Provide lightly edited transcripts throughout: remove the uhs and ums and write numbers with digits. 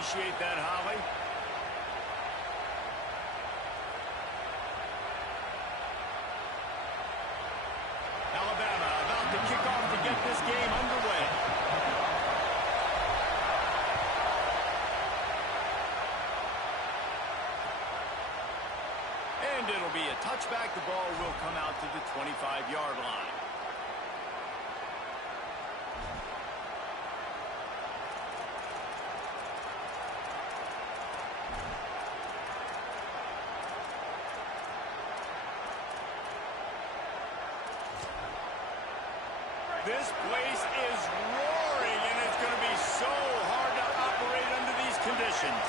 appreciate that, Holly. Alabama about to kick off to get this game underway. And it'll be a touchback. The ball will come out to the 25-yard line. This place is roaring, and it's going to be so hard to operate under these conditions.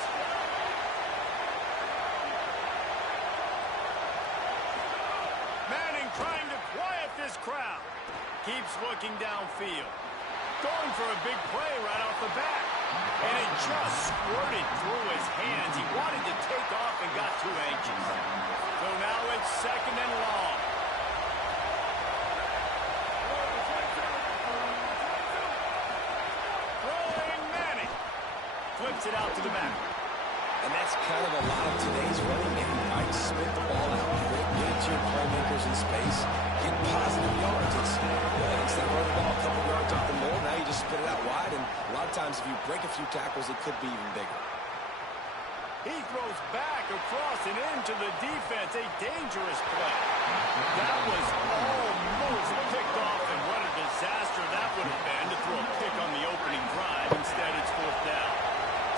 Manning trying to quiet this crowd. Keeps looking downfield. Going for a big play right off the bat. And it just squirted through his hands. He wanted to take off and got too anxious. So now it's 2nd and long. Flips it out to the back. And that's kind of a lot of today's running game, right? Spit the ball out quick, get it to your playmakers in space, get positive yards. Instead of running the ball a couple yards off the middle, now you just spit it out wide, and a lot of times if you break a few tackles, it could be even bigger. He throws back across and into the defense. A dangerous play. That was almost picked off, and what a disaster that would have been to throw a pick on the opening drive. Instead, it's 4th down.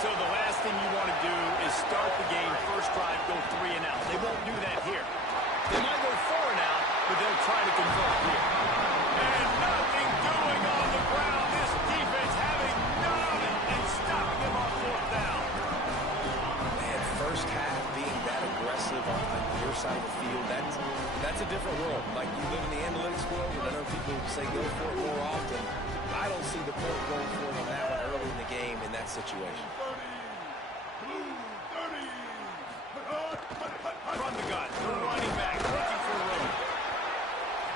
So the last thing you want to do is start the game, first drive, go 3 and out. They won't do that here. They might go 4 and out, but they'll try to convert here. And nothing doing on the ground. This defense having none of it and stopping them on 4th down. Man, first half being that aggressive on your side of the field, that's a different world. Like, you live in the analytics world, and I know people say go for it more often. I don't see the point going for it on that one early in the game in that situation. From the gun, the running back looking for room.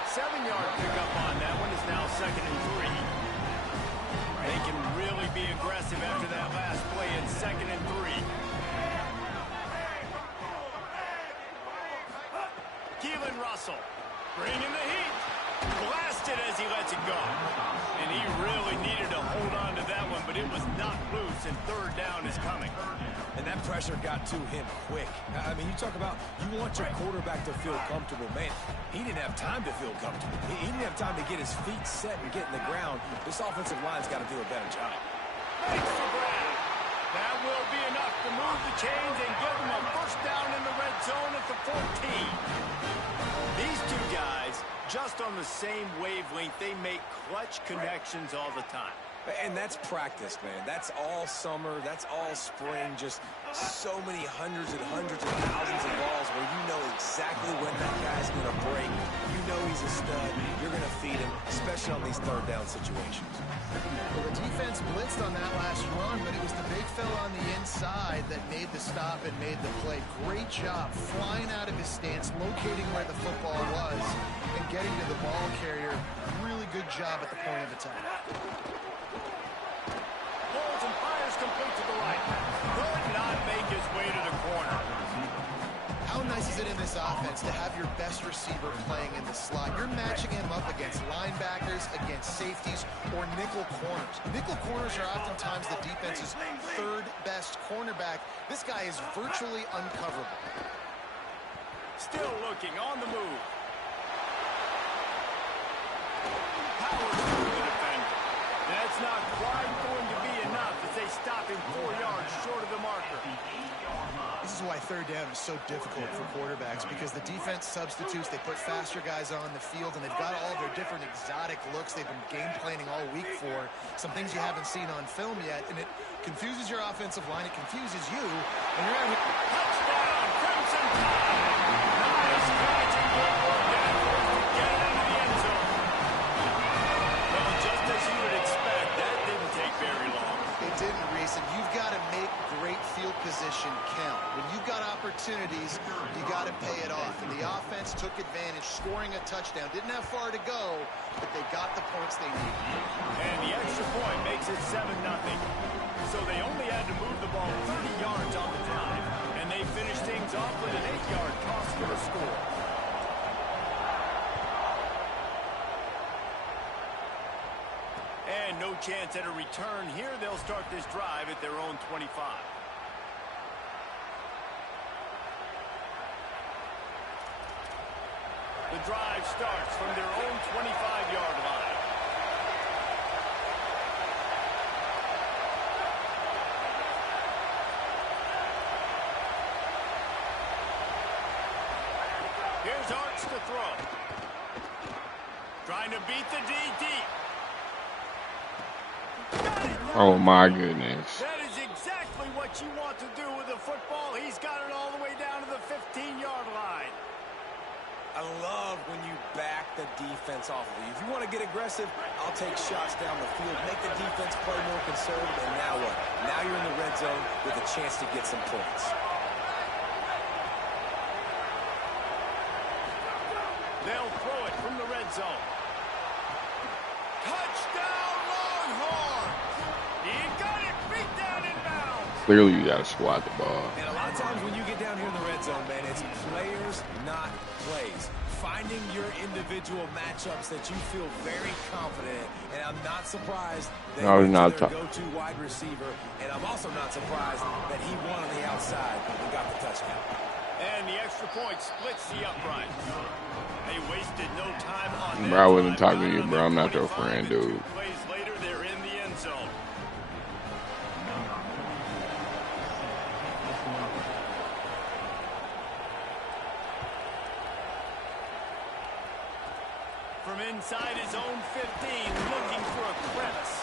7-yard pickup on that one is now 2nd and 3. They can really be aggressive after that last play in 2nd and 3. Keelan Russell bringing the heat. Blasted as he lets it go. And he really needed to hold on to that one, but it was knocked loose, and 3rd down is coming. And that pressure got to him quick. I mean, you talk about you want your quarterback to feel comfortable. Man, he didn't have time to feel comfortable. He didn't have time to get his feet set and get in the ground. This offensive line's got to do a better job. Makes the grab. That will be enough to move the chains and give them a first down in the red zone at the 14. These two guys, just on the same wavelength, they make clutch connections all the time. And that's practice, man. That's all summer. That's all spring. Just so many hundreds and thousands of balls where you know exactly when that guy's going to break. You know he's a stud. You're going to feed him, especially on these 3rd down situations. Well, the defense blitzed on that last run, but it was the big fella on the inside that made the stop and made the play. Great job flying out of his stance, locating where the football was, and getting to the ball carrier. Really good job at the point of attack. Pulls and fires complete to the right. Could not make his way to the corner. How nice is it in this offense to have your best receiver playing in the slot? You're matching him up against linebackers, against safeties, or nickel corners. Nickel corners are oftentimes the defense's 3rd best cornerback. This guy is virtually uncoverable. Still looking on the move. Power through the defender. That's not quite going to be enough as they stop him 4 yards short of the marker. This is why 3rd down is so difficult for quarterbacks, because the defense substitutes, they put faster guys on the field, and they've got all their different exotic looks they've been game planning all week for, some things you haven't seen on film yet, and it confuses your offensive line, it confuses you, and you're out here. Touchdown, Crimson Tide! Nice catch and good work afterwards to get it into the end zone. Well, just as you would expect, that didn't take very long. It didn't, Reese, and you've got to make great field position count. When you've got opportunities, you got to pay it off. And the offense took advantage, scoring a touchdown. Didn't have far to go, but they got the points they needed. And the extra point makes it 7-0. So they only had to move the ball chance at a return here. They'll start this drive at their own 25. The drive starts from their own 25-yard line. Here's Arch to throw. Trying to beat the D deep. Oh my goodness. That is exactly what you want to do with the football. He's got it all the way down to the 15-yard line. I love when you back the defense off of you. If you want to get aggressive, I'll take shots down the field, make the defense play more conservative, and now what? Now you're in the red zone with a chance to get some points. They'll throw it from the red zone. Touchdown, Longhorns! He got it beat down in bounds. Clearly, you got to squat the ball. And a lot of times when you get down here in the red zone, man, it's players, not plays. Finding your individual matchups that you feel very confident in. And I'm not surprised that he's their go-to wide receiver. And I'm also not surprised that he won on the outside and got the touchdown. And the extra point splits the upright. They wasted no time on that. Bro, I wasn't talking to you, bro. I'm not your friend, dude. Plays later, they're in the end zone. From inside his own 15, looking for a crevice.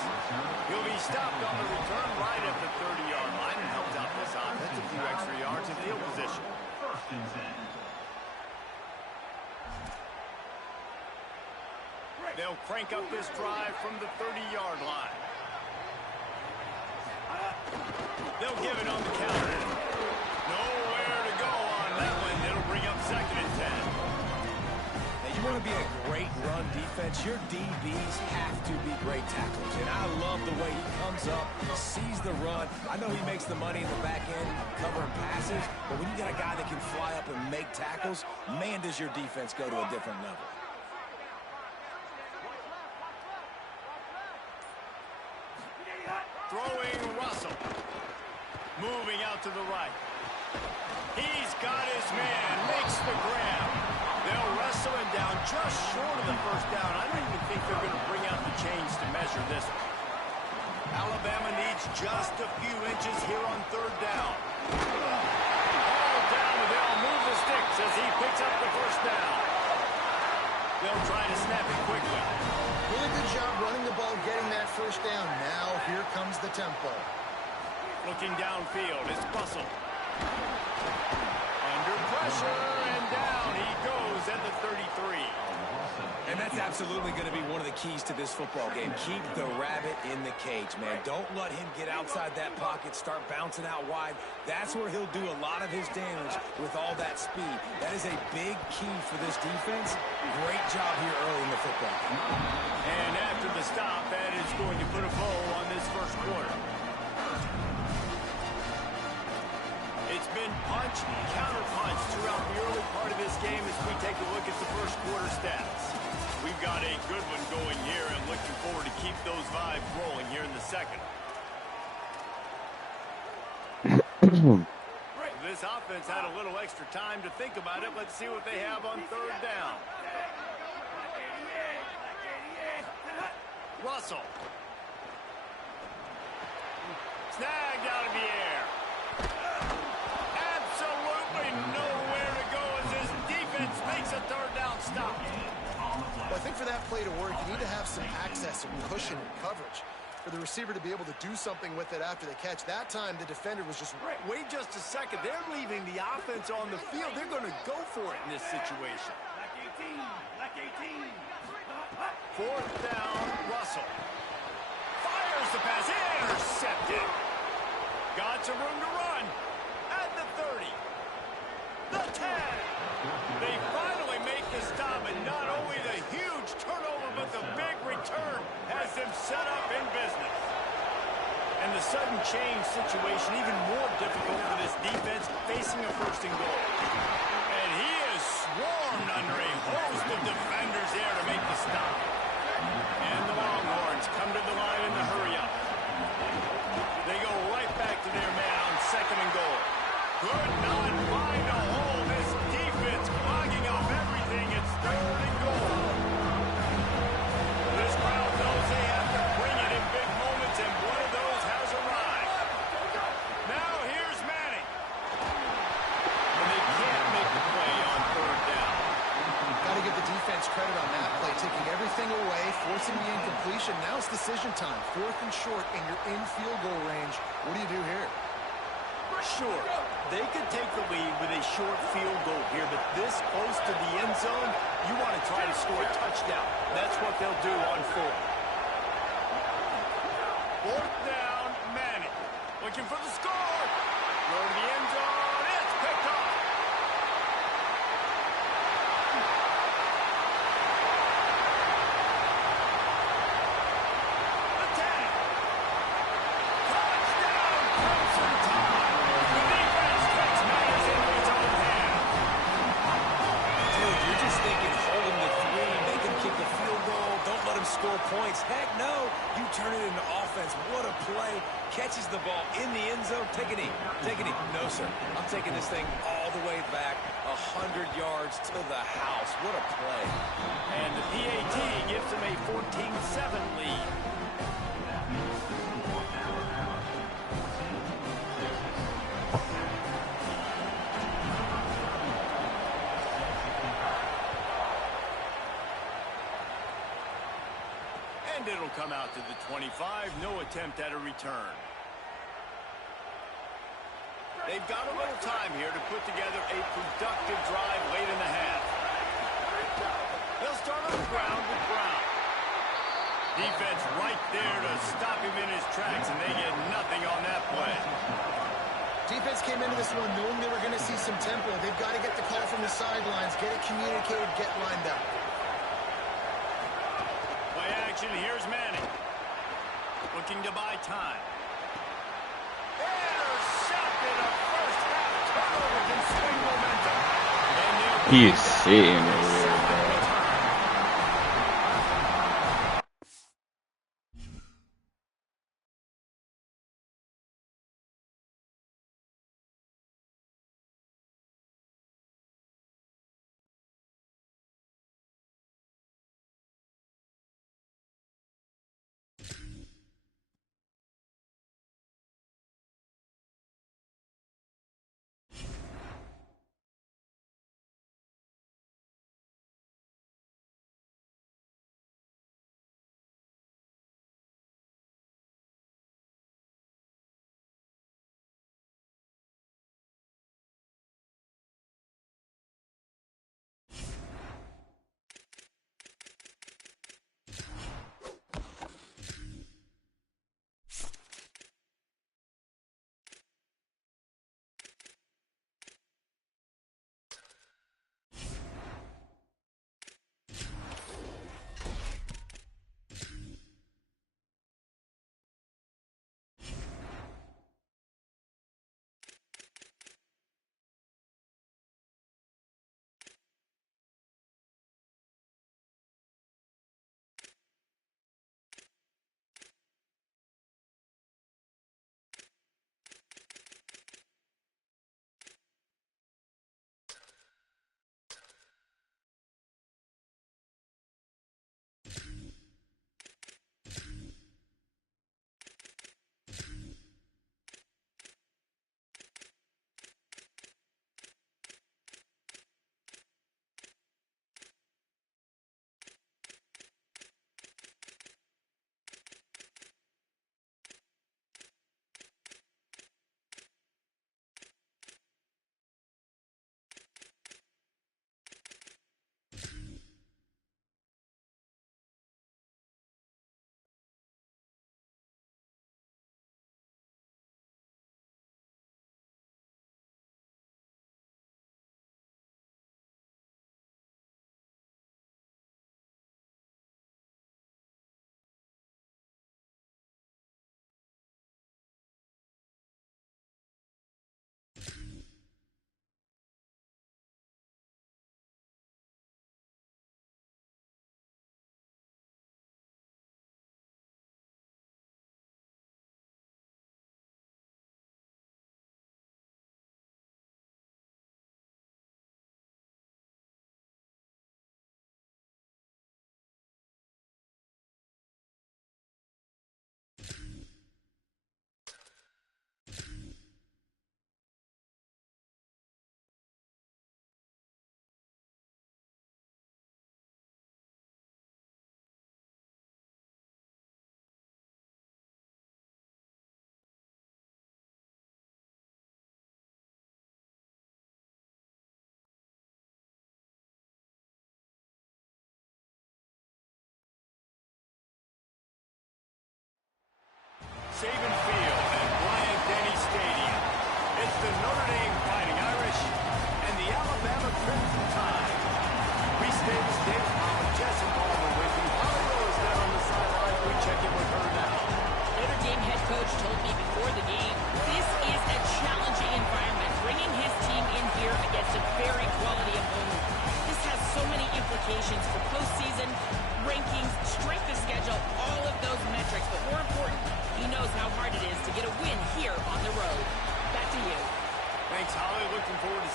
He'll be stopped on the return right at the 30-yard line and helped out this offense a few extra yards in field position. They'll crank up this drive from the 30-yard line. They'll give it on the counter. Nowhere to go on that one. It'll bring up 2nd and 10. Now, you want to be a great run defense, your DBs have to be great tacklers. And I love the way he comes up, sees the run. I know he makes the money in the back end covering passes, but when you got a guy that can fly up and make tackles, man, does your defense go to a different level. Throwing Russell. Moving out to the right. He's got his man. Makes the grab. They'll wrestle him down just short of the first down. I don't even think they're going to bring out the chains to measure this one. Alabama needs just a few inches here on 3rd down. All down, and they'll move the sticks as he picks up the first down. They'll try to snap it quickly. Really good job running the ball, getting that first down. Now here comes the tempo. Looking downfield, it's Russell. Under pressure, and down he goes at the 33. And that's absolutely going to be one of the keys to this football game. Keep the rabbit in the cage, man. Don't let him get outside that pocket, start bouncing out wide. That's where he'll do a lot of his damage with all that speed. That is a big key for this defense. Great job here early in the football game. And after the stop, that is going to put a bow on this first quarter. It's been punch, counter-punch throughout the early part of this game as we take a look at the first quarter stats. We've got a good one going here and looking forward to keep those vibes rolling here in the second. This offense had a little extra time to think about it. Let's see what they have on 3rd down. Russell. Snagged out of the air. Absolutely nowhere to go as his defense makes a 3rd down stop. Well, I think for that play to work, you need to have some access and cushion and coverage for the receiver to be able to do something with it after the catch. That time, the defender was just... Wait just a second. They're leaving the offense on the field. They're going to go for it in this situation. 4th down, Russell. Fires the pass. Intercepted. Got some room to run. At the 30. The 10. They finally make the stop, and not only the huge turnover, but the big return has them set up in business. And the sudden change situation even more difficult for this defense facing a 1st and goal. And he is swarmed under a host of defenders there to make the stop. And the Longhorns come to the line in the hurry-up. They go right back to their man on 2nd and goal. Could not find a hole. This defense clogging up everything. It's 3rd and goal. This crowd knows they have to bring it in big moments, and one of those has arrived. Now here's Manning. And they can't make the play on 3rd down. Got to give the defense credit on that play, taking everything away, forcing the incompletion. Now it's decision time. 4th and short, and you're in field goal range. What do you do here? Sure, they could take the lead with a short field goal here, but this close to the end zone, you want to try to score a touchdown. That's what they'll do on 4th. 4th down, Manning. Looking for the score. Go to the end zone. It's picked off. The 10. Touchdown, Crimson Tide. The defense takes matters into its own hands. Dude, you're just thinking, hold him to 3, make him kick a field goal, don't let him score points. Heck no, you turn it into offense. What a play. Catches the ball in the end zone. Take a knee. Take a knee. No, sir. I'm taking this thing all the way back 100 yards to the house. What a play. And the PAT gives them a 14-7 lead. And it'll come out to the 25. No attempt at a return. They've got a little time here to put together a productive drive late in the half. They'll start on the ground with Brown. Defense right there to stop him in his tracks, and they get nothing on that play. Defense came into this one knowing they were going to see some tempo. They've got to get the call from the sidelines, get it communicated, get lined up. Play action, here's Manning. Looking to buy time. Intercepted, a first half turnover can swing momentum. He is sitting over there.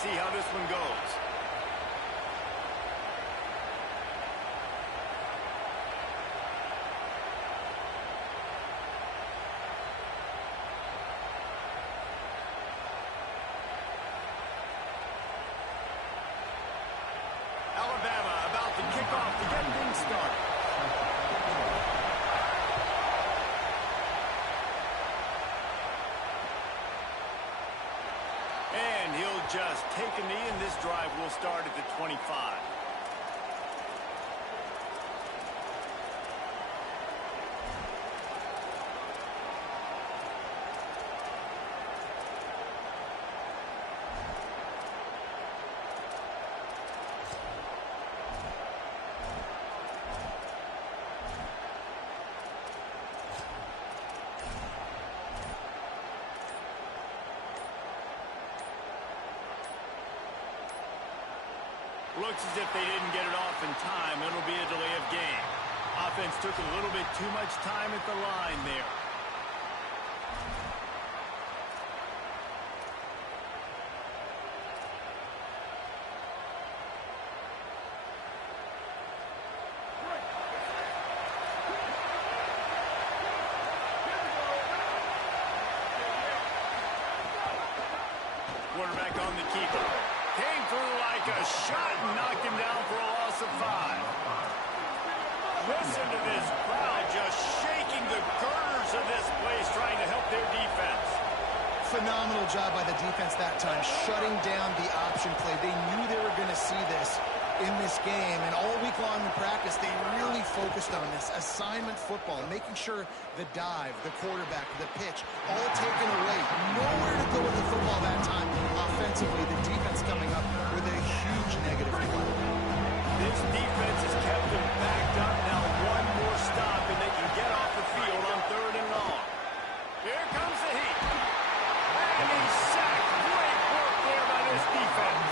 see how this one goes. Alabama about to kick off to get things started. And he'll just take a knee, and this drive will start at the 25. Looks as if they didn't get it off in time. It'll be a delay of game. Offense took a little bit too much time at the line there. Quarterback on the keeper. Came through like a shot and knocked him down for a loss of 5. Listen to this crowd just shaking the girders of this place, trying to help their defense. Phenomenal job by the defense that time, shutting down the option play. They knew they were going to see this in this game, and all week long in practice, they really focused on this assignment football, making sure the dive, the quarterback, the pitch, all taken away. Nowhere to go with the football that time offensively. The defense coming up with a huge negative play. This defense has kept them backed up. Now one more stop, and they can get off the field on 3rd and long. Here comes the heat. And he's sacked. Great work there by this defense.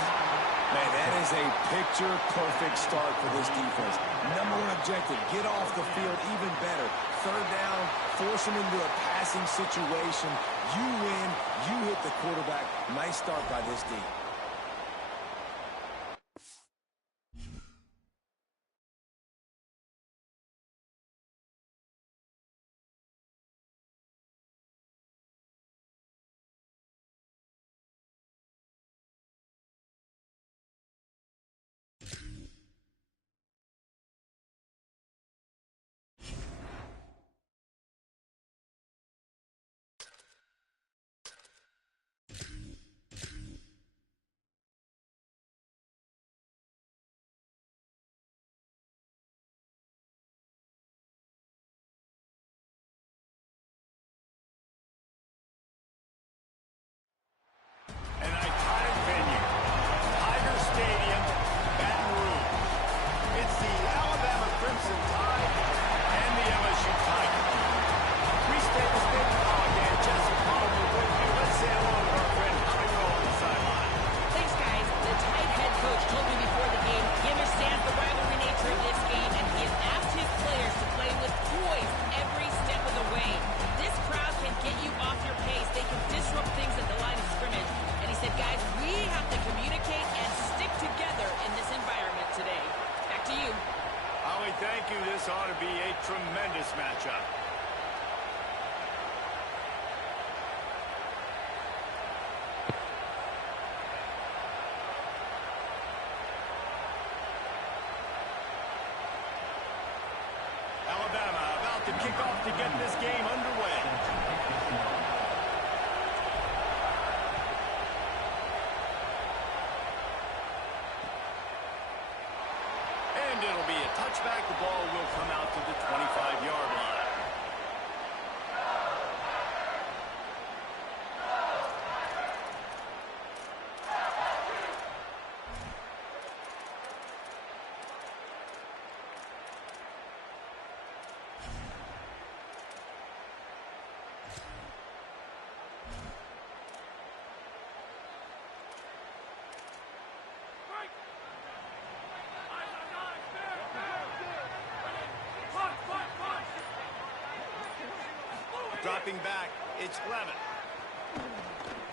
Man, that is a picture-perfect start for this defense. Number one objective, get off the field even better. 3rd down, force them into a passing situation. You win, you hit the quarterback. Nice start by this D. An iconic venue, Tiger Stadium, Baton Rouge. It's the Alabama Crimson Tide and the LSU Tigers. We stay the stadium again. Jesse Palmer with you. Let's say hello to our friend Howie Rowe on the sideline. Thanks, guys. The Tide head coach told me before the game he understands the rivalry nature of this game, and he has asked his players to play with poise every step of the way. This crowd can get you off your pace. They can disrupt things at the line of scrimmage. He said, guys, we have to communicate and stick together in this environment today. Back to you. Howie, thank you. This ought to be a tremendous matchup. Alabama about to kick off to get this game underway. And it'll be a touchback. The ball will come out to the 25-yard line. Dropping back, it's Levin.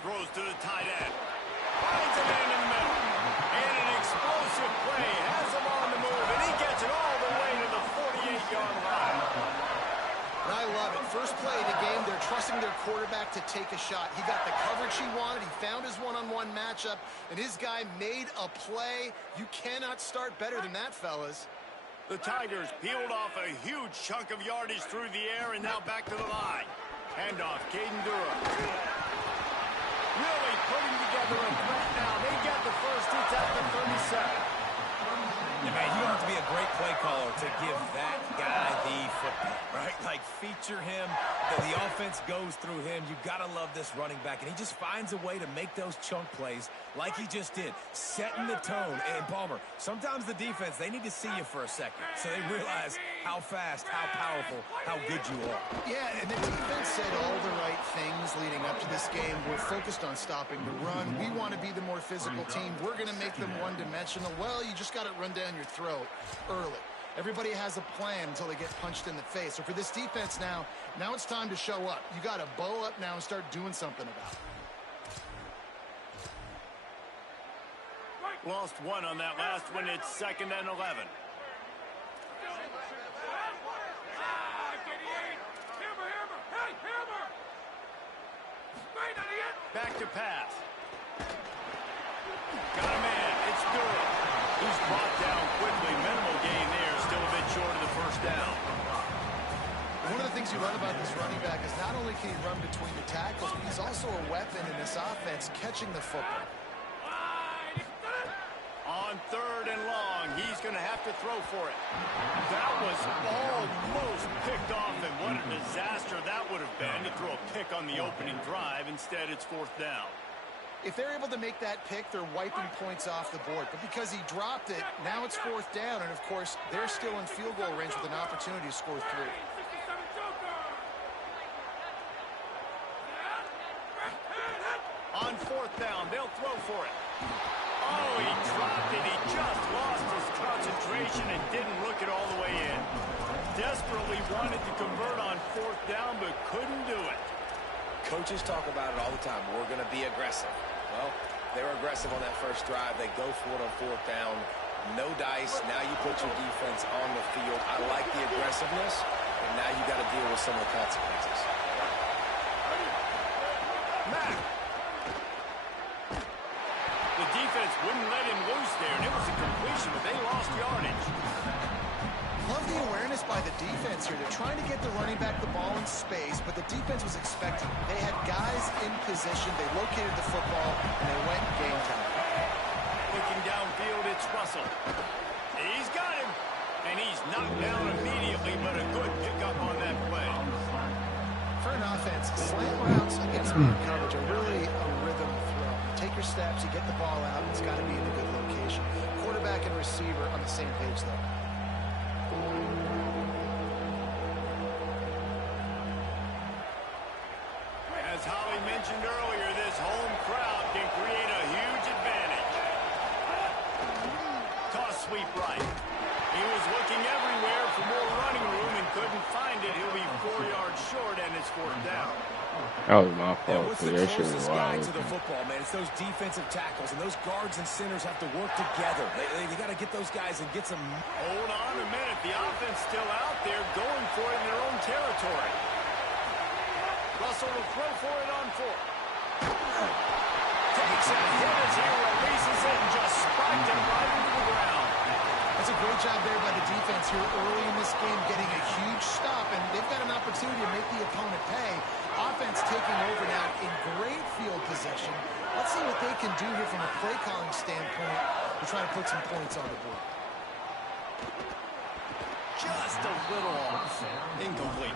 Throws to the tight end. Finds a man in the middle. And an explosive play. Has him on the move, and he gets it all the way to the 48-yard line. And I love it. First play of the game, they're trusting their quarterback to take a shot. He got the coverage he wanted. He found his one-on-one matchup, and his guy made a play. You cannot start better than that, fellas. The Tigers peeled off a huge chunk of yardage through the air and now back to the line. Handoff, Caden Durham. Really putting together a threat now. They get the first. It's at the 37. Yeah, man, you don't have to be a great play caller to give that guy the football, right? Like, feature him. The offense goes through him. You got to love this running back, and he just finds a way to make those chunk plays like he just did, setting the tone. And, Palmer, sometimes the defense, they need to see you for a second so they realize how fast, how powerful, how good you are. Yeah, and the defense said all the right things leading up to this game. We're focused on stopping the run. We want to be the more physical team. We're going to make them one-dimensional. Well, you just got to run down your throat early. Everybody has a plan until they get punched in the face. So for this defense now it's time to show up. You got to bow up now and start doing something about it. Lost one on that last one. It's 2nd and 11. Back to pass. Got a man. It's Durham. He's brought down quickly. Minimal gain there. Still a bit short of the first down. One of the things you love about this running back is not only can he run between the tackles, but he's also a weapon in this offense catching the football. On 3rd and long, he's going to have to throw for it. That was almost picked off, and what a disaster that would have been to throw a pick on the opening drive. Instead, it's 4th down. If they're able to make that pick, they're wiping points off the board. But because he dropped it, now it's 4th down, and of course, they're still in field goal range with an opportunity to score 3. On 4th down, they'll throw for it. Oh, he dropped it. He just lost his concentration and didn't look it all the way in. Desperately wanted to convert on 4th down, but couldn't do it. Coaches talk about it all the time. We're going to be aggressive. Well, they were aggressive on that first drive. They go for it on 4th down. No dice. Now you put your defense on the field. I like the aggressiveness, and now you got to deal with some of the consequences. Mack. The defense wouldn't let him loose there, and it was a completion, but they lost yardage. Love the awareness by the defense here. They're trying to get the running back the ball in space, but the defense was expecting it. They had guys in position. They located the football, and they went game time. Looking downfield, it's Russell. He's got him, and he's knocked down immediately, but a good pickup on that play. For an offense, slant routes against man coverage are really a rhythm throw. You take your steps, you get the ball out, it's got to be in a good location. Quarterback and receiver on the same page, though. As Holly mentioned earlier, this home crowd can create a huge advantage. Toss sweep right. He was looking everywhere for more running room and couldn't find it. He'll be 4 yards short, and it's 4th down. That was my fault. What's the closest guy to the football, man? It's those defensive tackles, and those guards and centers have to work together. They got to get those guys and get some. Hold on a minute. The offense still out there going for it in their own territory. Russell will throw for it on 4th. Takes a hit as he releases it and just spiked him right into the ground. That's a great job there by the defense here early in this game, getting a huge stop, and they've got an opportunity to make the opponent pay. Offense taking over now in great field position. Let's see what they can do here from a play calling standpoint to try to put some points on the board. Just a little off. Incomplete.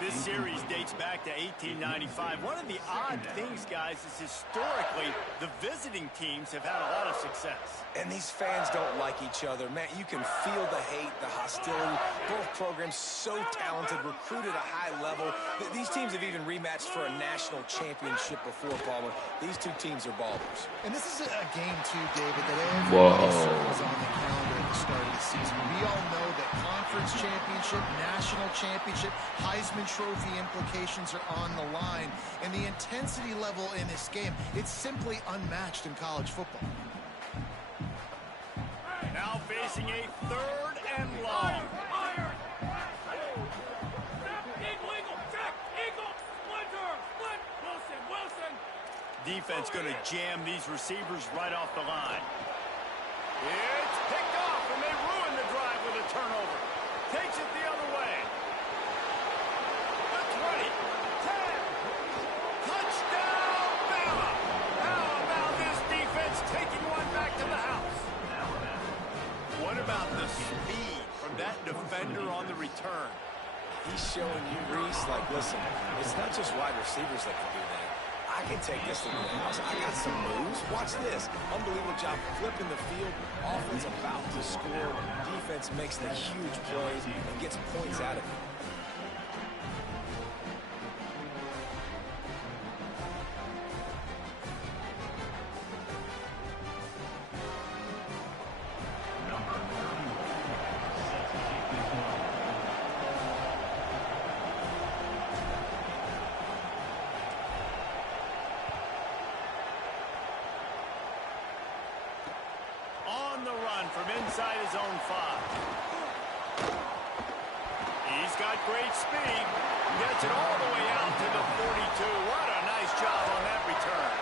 This series dates back to 1895. One of the odd things, guys, is historically the visiting teams have had a lot of success. And these fans don't like each other. Man, you can feel the hate, the hostility. Both programs so talented, recruited at a high level. These teams have even rematched for a national championship before, Palmer. These two teams are ballers. And this is a game, too, David, that everybody circles on the calendar at the start of the season. We all know that conference championship, national championship, Heisman Heisman Trophy implications are on the line, and the intensity level in this game, it's simply unmatched in college football. Now facing a 3rd and long. Defense going to jam these receivers right off the line. It's picked off, and they ruin the drive with a turnover. Takes it the other way. The 20, 10, touchdown, Bama. How about this defense taking one back to the house? What about the speed from that defender on the return? He's showing you, Reese, like, listen, it's not just wide receivers that can do that. I can take this to the house. I got some moves. Watch this. Unbelievable job flipping the field. Offense about to score. Defense makes the huge plays and gets points out of it. On the run from inside his own 5. He's got great speed. Gets it all the way out to the 42. What a nice job on that return.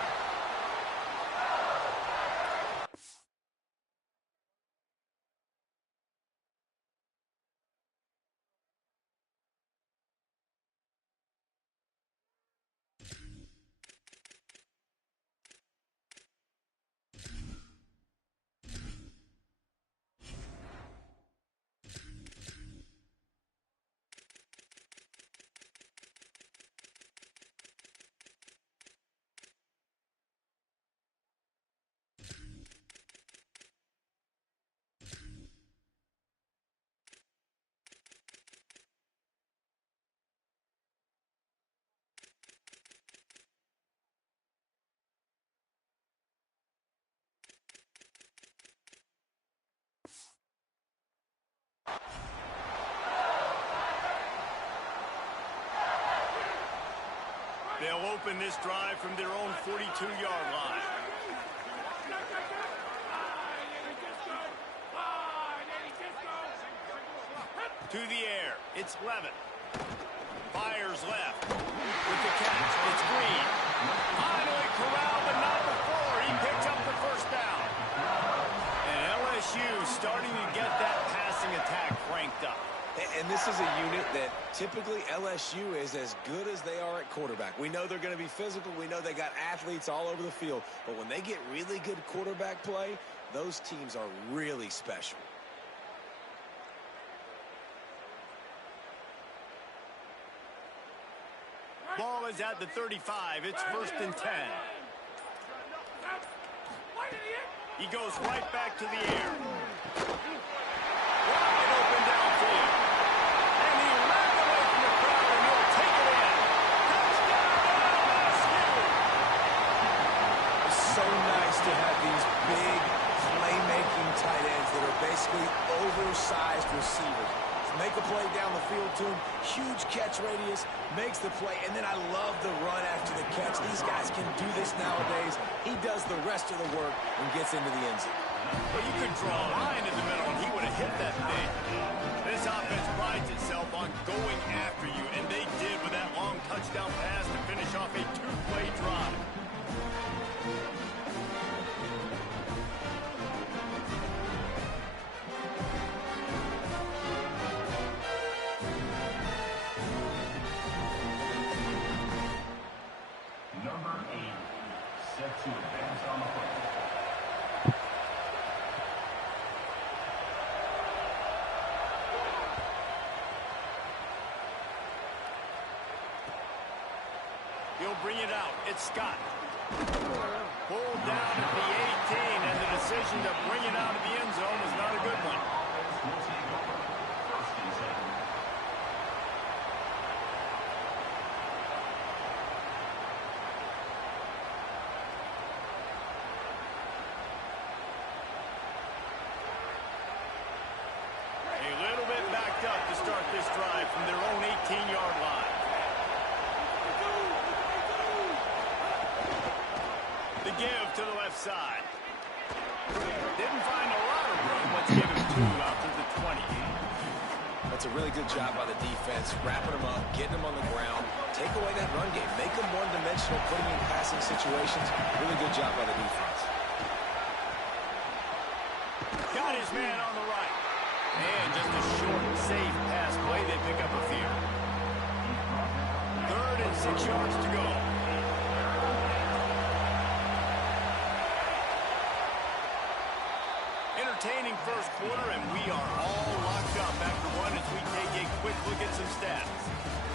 They'll open this drive from their own 42-yard line. To the air, it's Levin. Fires left. With the catch, it's Green. Finally corralled, but not before. He picks up the first down. And LSU starting to get that passing attack cranked up. And this is a unit that typically LSU is as good as they are at quarterback. We know they're going to be physical. We know they got athletes all over the field. But when they get really good quarterback play, those teams are really special. Ball is at the 35. It's 1st and 10. He goes right back to the air. Wide open downfield. And he ran away from the crowd, and he'll take it in. Touchdown, LSU! It's so nice to have these big playmaking tight ends that are basically oversized receivers. Make a play down the field to him, huge catch radius, makes the play, and then I love the run after the catch. These guys can do this nowadays. He does the rest of the work and gets into the end zone. Well, you could draw a line in the middle, and he would have hit that thing. This offense prides itself on going after you, and they did with that long touchdown pass to finish off a 2-play drive. To advance on the play. He'll bring it out. It's Scott. Pulled down at the 18, and the decision to bring it out of the end zone was not a good one. A little bit backed up to start this drive from their own 18-yard line. The give to the left side. Didn't find a lot of room. Let's give him 2 out to the 20. That's a really good job by the defense, wrapping them up, getting them on the ground. Take away that run game. Make them one-dimensional, putting in passing situations. Really good job by the defense. Got his man on the right. And just a short, safe pass play. They pick up a few. 3rd and 6 yards to go. Entertaining first quarter, and we are all locked up after one as we take a quick look at some stats.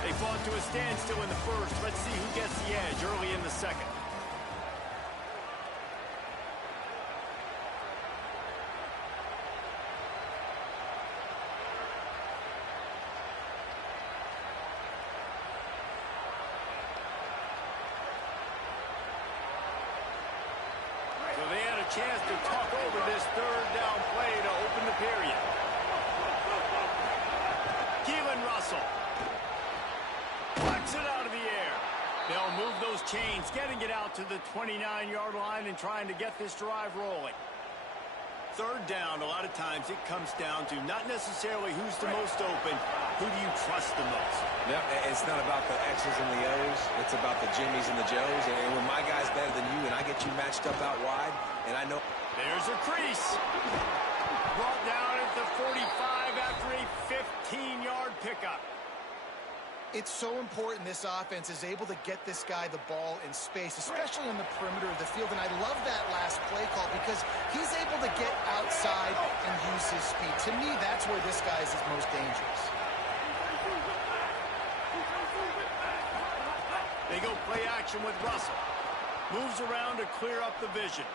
They fought to a standstill in the first. Let's see who gets the edge early in the second. So they had a chance to talk over this 3rd down play to open the period. Keelan Russell. Flex it out of the air. They'll move those chains, getting it out to the 29-yard line and trying to get this drive rolling. 3rd down, a lot of times it comes down to not necessarily who's the most open, who do you trust the most? Yep, it's not about the X's and the O's. It's about the Jimmies and the Joes. And when my guy's better than you and I get you matched up out wide, and I know... There's a crease. Brought down at the 45 after a 15-yard pickup. It's so important this offense is able to get this guy the ball in space, especially on the perimeter of the field. And I love that last play call because he's able to get outside and use his speed. To me, that's where this guy is his most dangerous. They go play action with Russell. Moves around to clear up the vision.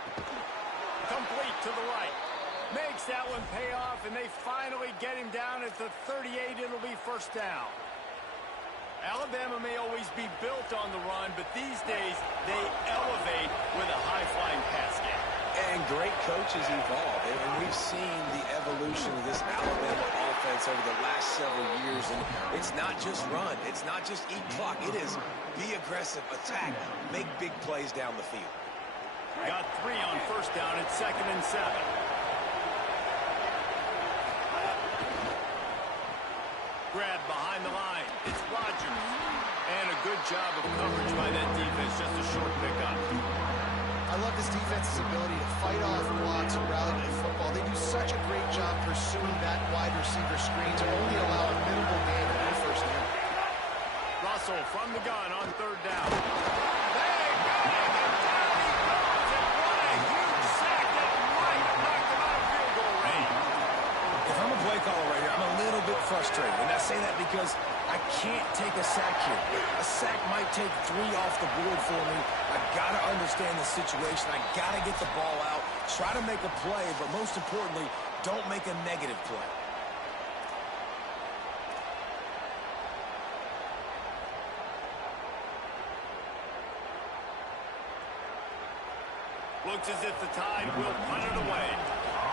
Complete to the right. Makes that one pay off, and they finally get him down at the 38. It'll be 1st down. Alabama may always be built on the run, but these days they elevate with a high-flying pass game. And great coaches evolve, and we've seen the evolution of this Alabama offense over the last several years, and it's not just run, it's not just eat clock, it is be aggressive, attack, make big plays down the field. Got 3 on 1st down at 2nd and 7. Grab behind the line. It's Rodgers. And a good job of coverage by that defense. Just a short pickup. I love this defense's ability to fight off blocks and rally to the football. They do such a great job pursuing that wide receiver screen to only allow a minimal gain of their 1st down. Russell from the gun on 3rd down. They got him, and down he goes, and what a huge sack that might have knocked him out of field goal range. If I'm a play caller right here, I'm a little bit frustrated. And I say that because I can't take a sack here. A sack might take 3 off the board for me. I've got to understand the situation. I've got to get the ball out, try to make a play, but most importantly, don't make a negative play. Looks as if the Tide will punt it away.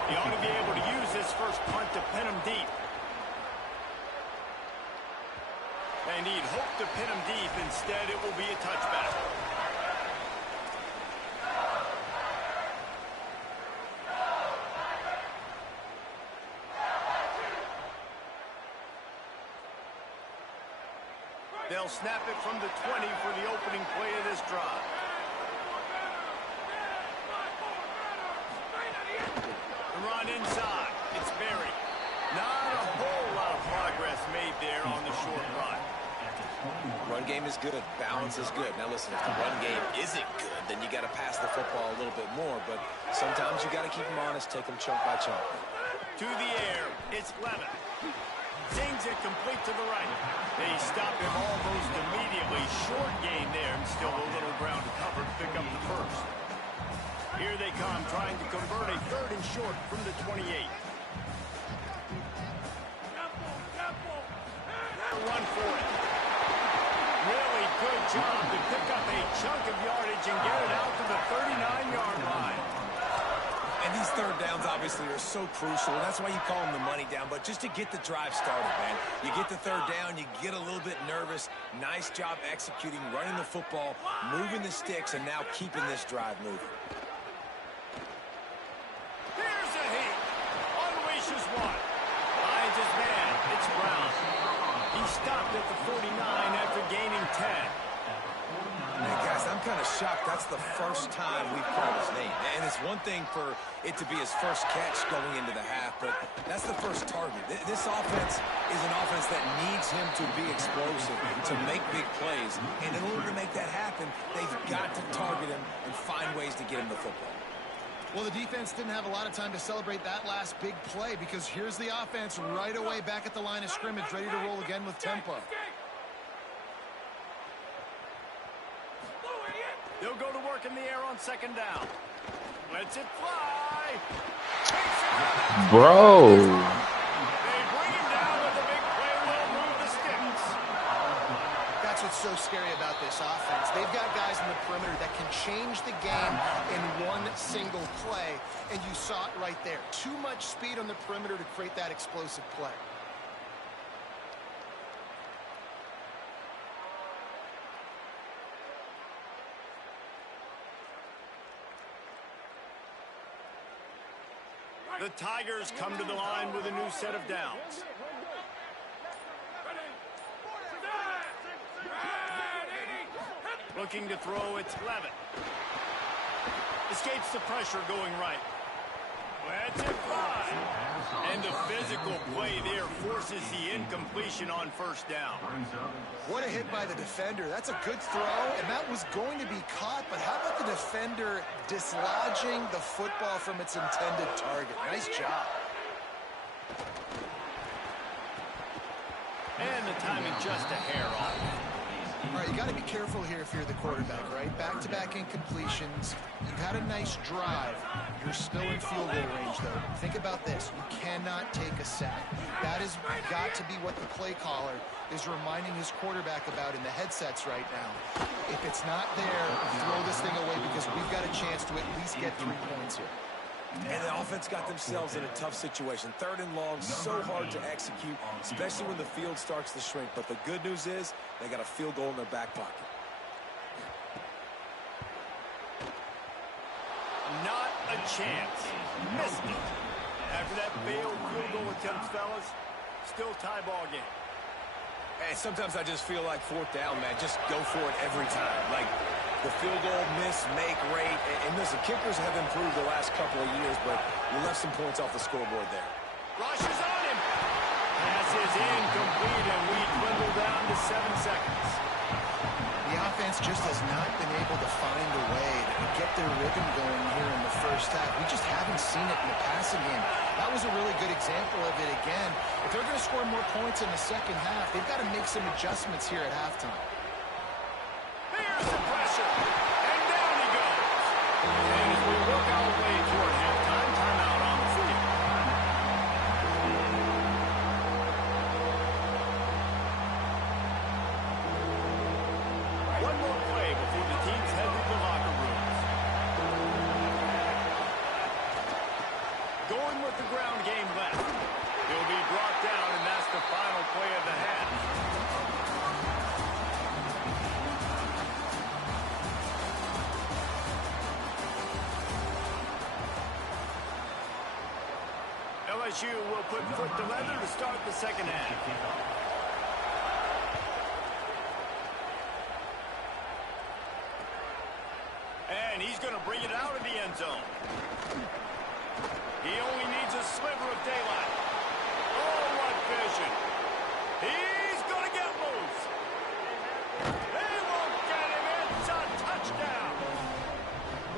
He ought to be able to use this first punt to pin him deep. They need hope to pin him deep. Instead, it will be a touchback. They'll snap it from the 20 for the opening play of this drive. The run inside. It's Berry. Not a whole lot of progress made there on the short run. Run game is good. Balance is good. Now listen, if the run game isn't good, then you got to pass the football a little bit more. But sometimes you got to keep them honest, take them chunk by chunk. To the air, it's Levin. Sings it complete to the right. They stop him almost immediately. Short gain there, and still a little ground to cover to pick up the first. Here they come, trying to convert a 3rd and short from the 28. Run for it. Really good job to pick up a chunk of yardage and get it out to the 39-yard line. And these 3rd downs obviously obviously are so crucial, and that's why you call them the money down. But just to get the drive started, man, you get the third down, you get a little bit nervous. Nice job executing, running the football, moving the sticks, and now keeping this drive moving. Here's a heat. Unleashes one. Finds his man. It's Brown. He stopped at the 49 after gaining 10. Hey, guys, I'm kind of shocked. That's the first time we've called his name. And it's one thing for it to be his first catch going into the half, but that's the first target. This offense is an offense that needs him to be explosive, to make big plays. And in order to make that happen, they've got to target him and find ways to get him the football. Well, the defense didn't have a lot of time to celebrate that last big play because here's the offense right away back at the line of scrimmage, ready to roll again with tempo. They'll go to work in the air on second down. Lets it fly. Bro. They bring him down with a big play. Will move the sticks. That's what's so scary about this offense. They've got guys in the perimeter that can change the game in one single play, and you saw it right there. Too much speed on the perimeter to create that explosive play. The Tigers come to the line with a new set of downs. Looking to throw, it's Levitt. Escapes the pressure going right. Lets it fly. And a physical play there forces the incompletion on first down. What a hit by the defender. That's a good throw, and that was going to be caught, but how about the defender dislodging the football from its intended target? Nice job. And the timing just a hair off. All right, you got to be careful here if you're the quarterback, right? Back-to-back incompletions. You've had a nice drive. You're still in field goal range, though. Think about this. You cannot take a sack. That has got to be what the play caller is reminding his quarterback about in the headsets right now. If it's not there, throw this thing away because we've got a chance to at least get 3 points here. And the offense got themselves in a tough situation. Third and long, so hard to execute, especially when the field starts to shrink. But the good news is they got a field goal in their back pocket. Not a chance. Missed it. After that failed field goal attempt, fellas, still tie ball game. And sometimes I just feel like fourth down, man. Just go for it every time. Like the field goal, miss, make, rate. And listen, kickers have improved the last couple of years, but you left some points off the scoreboard there. Rushes on him. Pass is incomplete, and we dwindle down to 7 seconds. The offense just has not been able to find a way to get their rhythm going here in the first half. We just haven't seen it in the passing game. That was a really good example of it again. If they're going to score more points in the second half, they've got to make some adjustments here at halftime. Here's the pressure, and down he goes. And as we work our way toward halftime, timeout on the field. One more play before the teams head to the locker rooms. Going with the ground game left. He'll be brought down, and that's the final play of the half. LSU will put foot to leather to start the second half. And he's going to bring it out of the end zone. He only needs a sliver of daylight. Oh, what vision. He's going to get loose. They won't get him. It's a touchdown.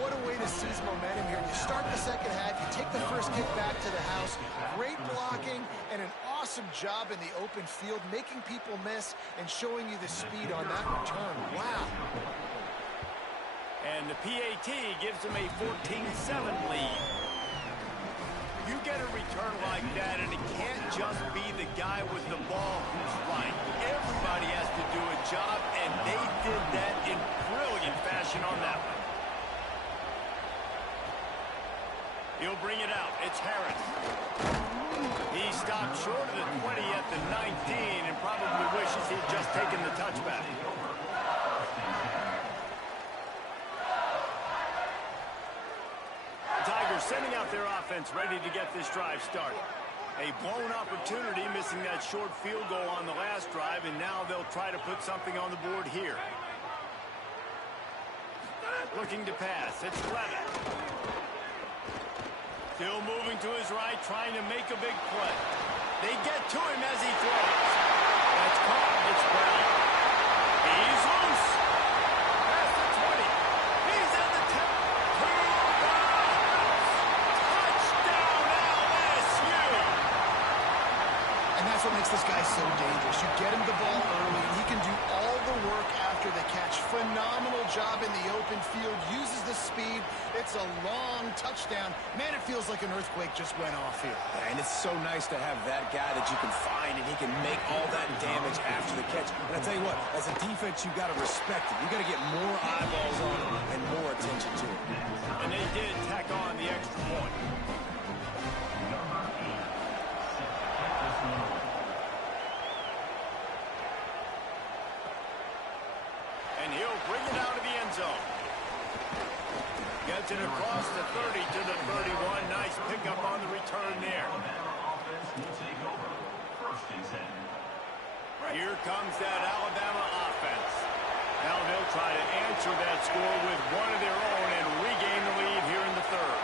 What a way to seize momentum here. You start the second half, you take the first kick back to the house, great blocking, and an awesome job in the open field, making people miss and showing you the speed on that return. Wow. And the PAT gives them a 14-7 lead. You get a return like that, and it can't just be the guy with the ball who's right. Everybody has to do a job, and they did that in brilliant fashion on that one. He'll bring it out. It's Harris. He stopped short of the 20 at the 19 and probably wishes he'd just taken the touchback. Tigers sending out their offense ready to get this drive started. A blown opportunity, missing that short field goal on the last drive, and now they'll try to put something on the board here. Looking to pass. It's Levitt. Still moving to his right, trying to make a big play. They get to him as he throws. That's caught. It's Brown. He's loose. Past the 20. He's at the 10. To the house. Touchdown LSU. And that's what makes this guy so dangerous. You get him the ball early, and he can do all the work after the catch. Phenomenal job in the open field. Uses the speed. It's a long touchdown. Man, it feels like an earthquake just went off here. And it's so nice to have that guy that you can find, and he can make all that damage after the catch. And I tell you what, as a defense, you got to respect it. You got to get more eyeballs on him and more attention to him. And they did tack on the extra point. And he'll bring it out of the end zone. Gets it across the 30 to the 31. Nice pickup on the return there. Here comes that Alabama offense. Now they'll try to answer that score with one of their own and regain the lead here in the third.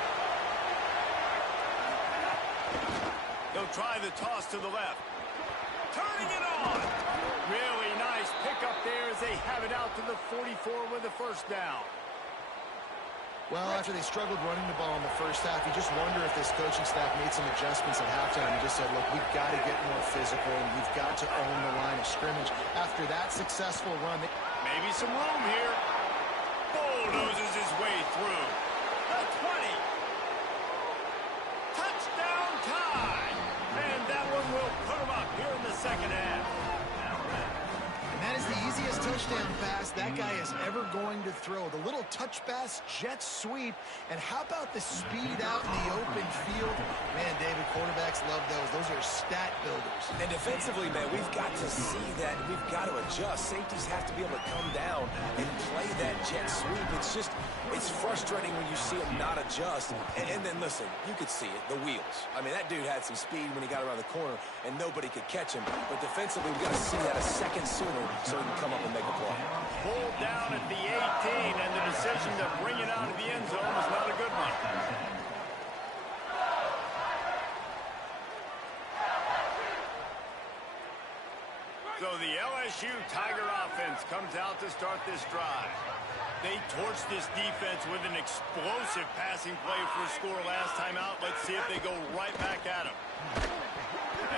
They'll try the toss to the left. Turning it on. Really nice pickup there as they have it out to the 44 with a first down. Well, after they struggled running the ball in the first half, you just wonder if this coaching staff made some adjustments at halftime and just said, look, we've got to get more physical and we've got to own the line of scrimmage. After that successful run, maybe some room here. Bulldozes his way through. The 20. Touchdown tie. And that one will put him up here in the second half. and that is the easiest touchdown pass that guy is ever going to throw. The little touch pass, jet sweep, and how about the speed out in the open field? Man, David, quarterbacks love those. Those are stat builders. And defensively, man, we've got to see that. We've got to adjust. Safeties have to be able to come down and play that jet sweep. It's frustrating when you see him not adjust. And then, listen, you could see it, the wheels. I mean, that dude had some speed when he got around the corner, and nobody could catch him. But defensively, we've got to see that a second sooner so he can come up and make a play. Pulled down at the 18, and the decision to bring it out of the end zone was not a good one. So the LSU Tiger offense comes out to start this drive. They torched this defense with an explosive passing play for a score last time out. Let's see if they go right back at him.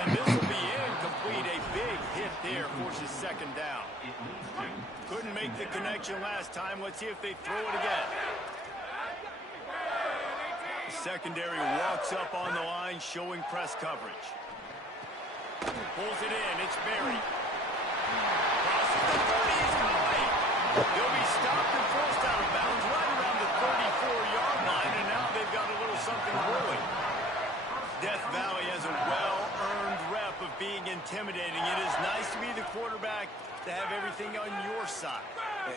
And this will be incomplete. A big hit there forces second down. Couldn't make the connection last time. Let's see if they throw it again. The secondary walks up on the line, showing press coverage. Pulls it in. It's Berry. Crosses the 30. He's complete. They'll be stopped and forced out of bounds right around the 34-yard line, and now they've got a little something brewing. Death Valley has a well-earned rep of being intimidating. It is nice to be the quarterback, to have everything on your side.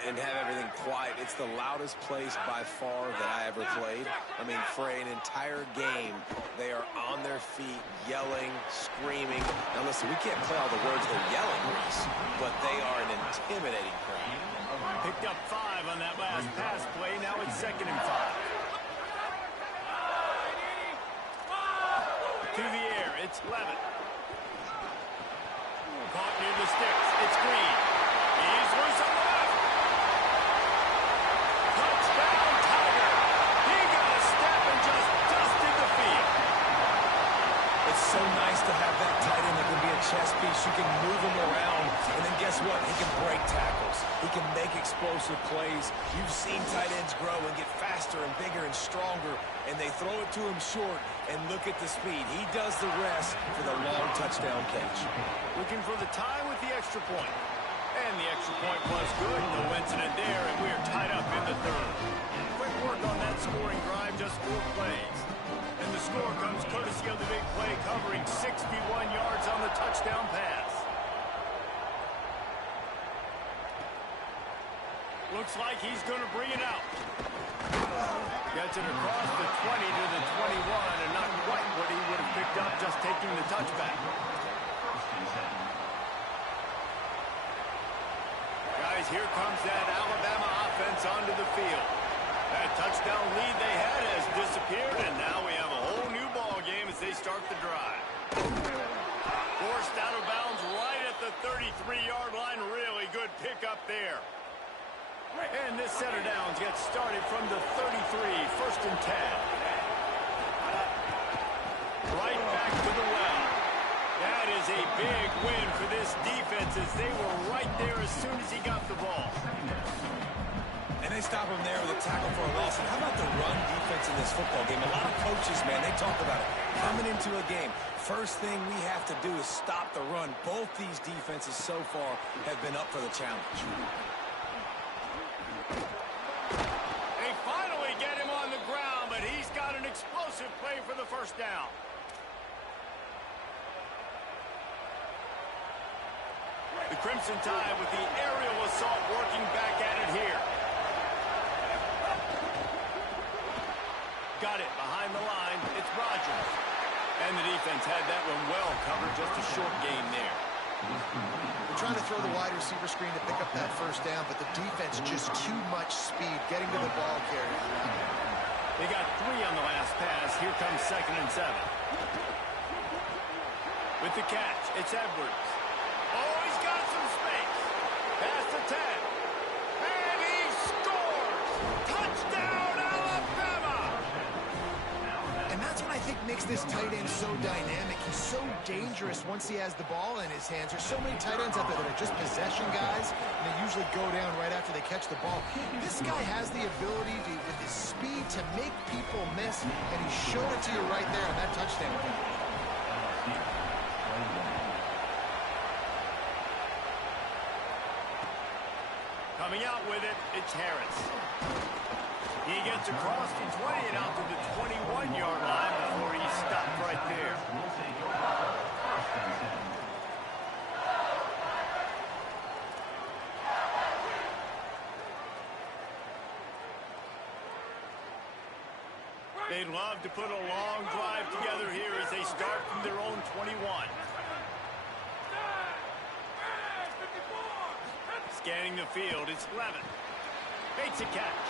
And have everything quiet. It's the loudest place by far that I ever played. I mean, for an entire game, they are on their feet, yelling, screaming. Now listen, we can't play all the words they're yelling, Reese, but they are an intimidating crowd. Picked up 5 on that last pass play. Now it's 2nd and 5. To the air, it's Levitt. Caught near the sticks. It's Green. He's loose on the left. Touchdown, Tiger. He got a step and just dusted the field. It's so nice to have that tight end that can be a chess piece. You can move him around, and then guess what? He can break tackles. He can make explosive plays. You've seen tight ends grow and get faster and bigger and stronger, and they throw it to him short, and look at the speed. He does the rest for the long touchdown catch. Looking for the tie with the extra point. And the extra point was good. No incident there, and we are tied up in the third. Quick work on that scoring drive in just 4 plays. And the score comes courtesy of the big play, covering 61 yards on the touchdown pass. Looks like he's going to bring it out. Gets it across the 20 to the 21, and not quite what he would have picked up just taking the touchback. Guys, here comes that Alabama offense onto the field. That touchdown lead they had has disappeared, and now we have a whole new ball game as they start the drive. Forced out of bounds right at the 33-yard line. Really good pickup there. And this set of downs gets started from the 33, 1st and 10. Right back to the well. That is a big win for this defense as they were right there as soon as he got the ball. And they stop him there with a tackle for a loss. And how about the run defense in this football game? A lot of coaches, man, they talk about it. Coming into a game, first thing we have to do is stop the run. Both these defenses so far have been up for the challenge. They finally get him on the ground, but he's got an explosive play for the first down. The Crimson Tide with the aerial assault working back at it here. Got it behind the line. It's Rodgers. And the defense had that one well covered. Just a short gain there. They're trying to throw the wide receiver screen to pick up that first down, but the defense just too much speed getting to the ball carrier. They got 3 on the last pass. Here comes 2nd and 7. With the catch, it's Edwards. Oh, he's got some space. Pass to 10. And he scores! Touchdown, Alabama! And that's what I think makes this tight end so dynamic. He's so dangerous once he has the ball in his hands. There's so many tight ends out there that are just possession guys, and they usually go down right after they catch the ball. This guy has the ability to, with his speed, to make people miss, and he showed it to you right there on that touchdown. Coming out with it, it's Harris. He gets across the 20 and out to the 21-yard line before he stopped right there. They'd love to put a long drive together here as they start from their own 21. Scanning the field, it's Levin. Makes a catch.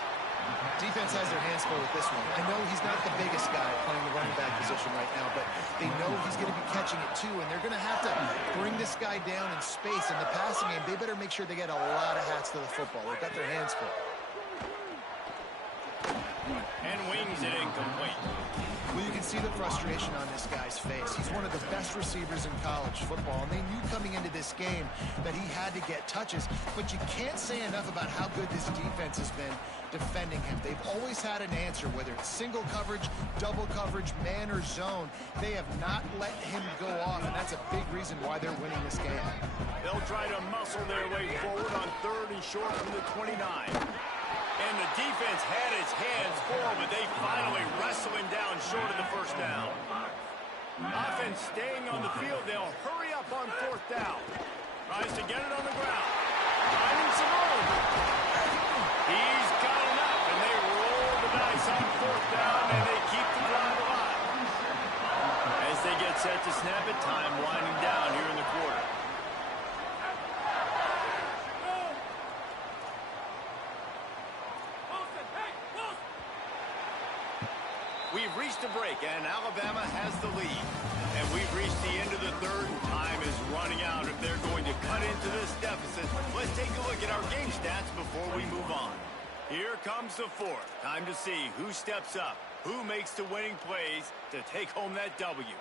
Defense has their hands full with this one. I know he's not the biggest guy playing the running back position right now, but they know he's going to be catching it too, and they're going to have to bring this guy down in space. In the passing game, they better make sure they get a lot of hats to the football. They've got their hands full. And wings it incomplete. Well, you can see the frustration on this guy's face. He's one of the best receivers in college football, and they knew coming into this game that he had to get touches, but you can't say enough about how good this defense has been defending him. They've always had an answer, whether it's single coverage, double coverage, man or zone. They have not let him go off, and that's a big reason why they're winning this game. They'll try to muscle their way forward on 3rd and short from the 29. And the defense had its hands full, but they finally wrestle him down short of the first down. Offense staying on the field. They'll hurry up on 4th down. Tries to get it on the ground. Finding some room. He's got enough, and they roll the dice on 4th down, and they keep the drive alive. As they get set to snap it, time winding down here in the quarter. We've reached a break, and Alabama has the lead. And we've reached the end of the 3rd, and time is running out if they're going to cut into this deficit. Let's take a look at our game stats before we move on. Here comes the 4th. Time to see who steps up, who makes the winning plays to take home that W.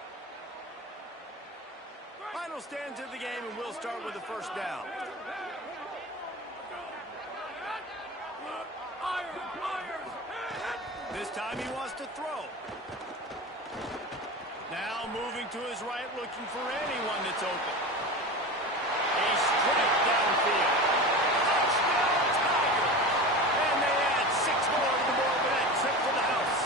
Final stands of the game, and we'll start with the first down. This time he wants to throw. Now moving to his right, looking for anyone that's open. A straight downfield. Touchdown, Tiger! And they add 6 more to the board with that trip to the house.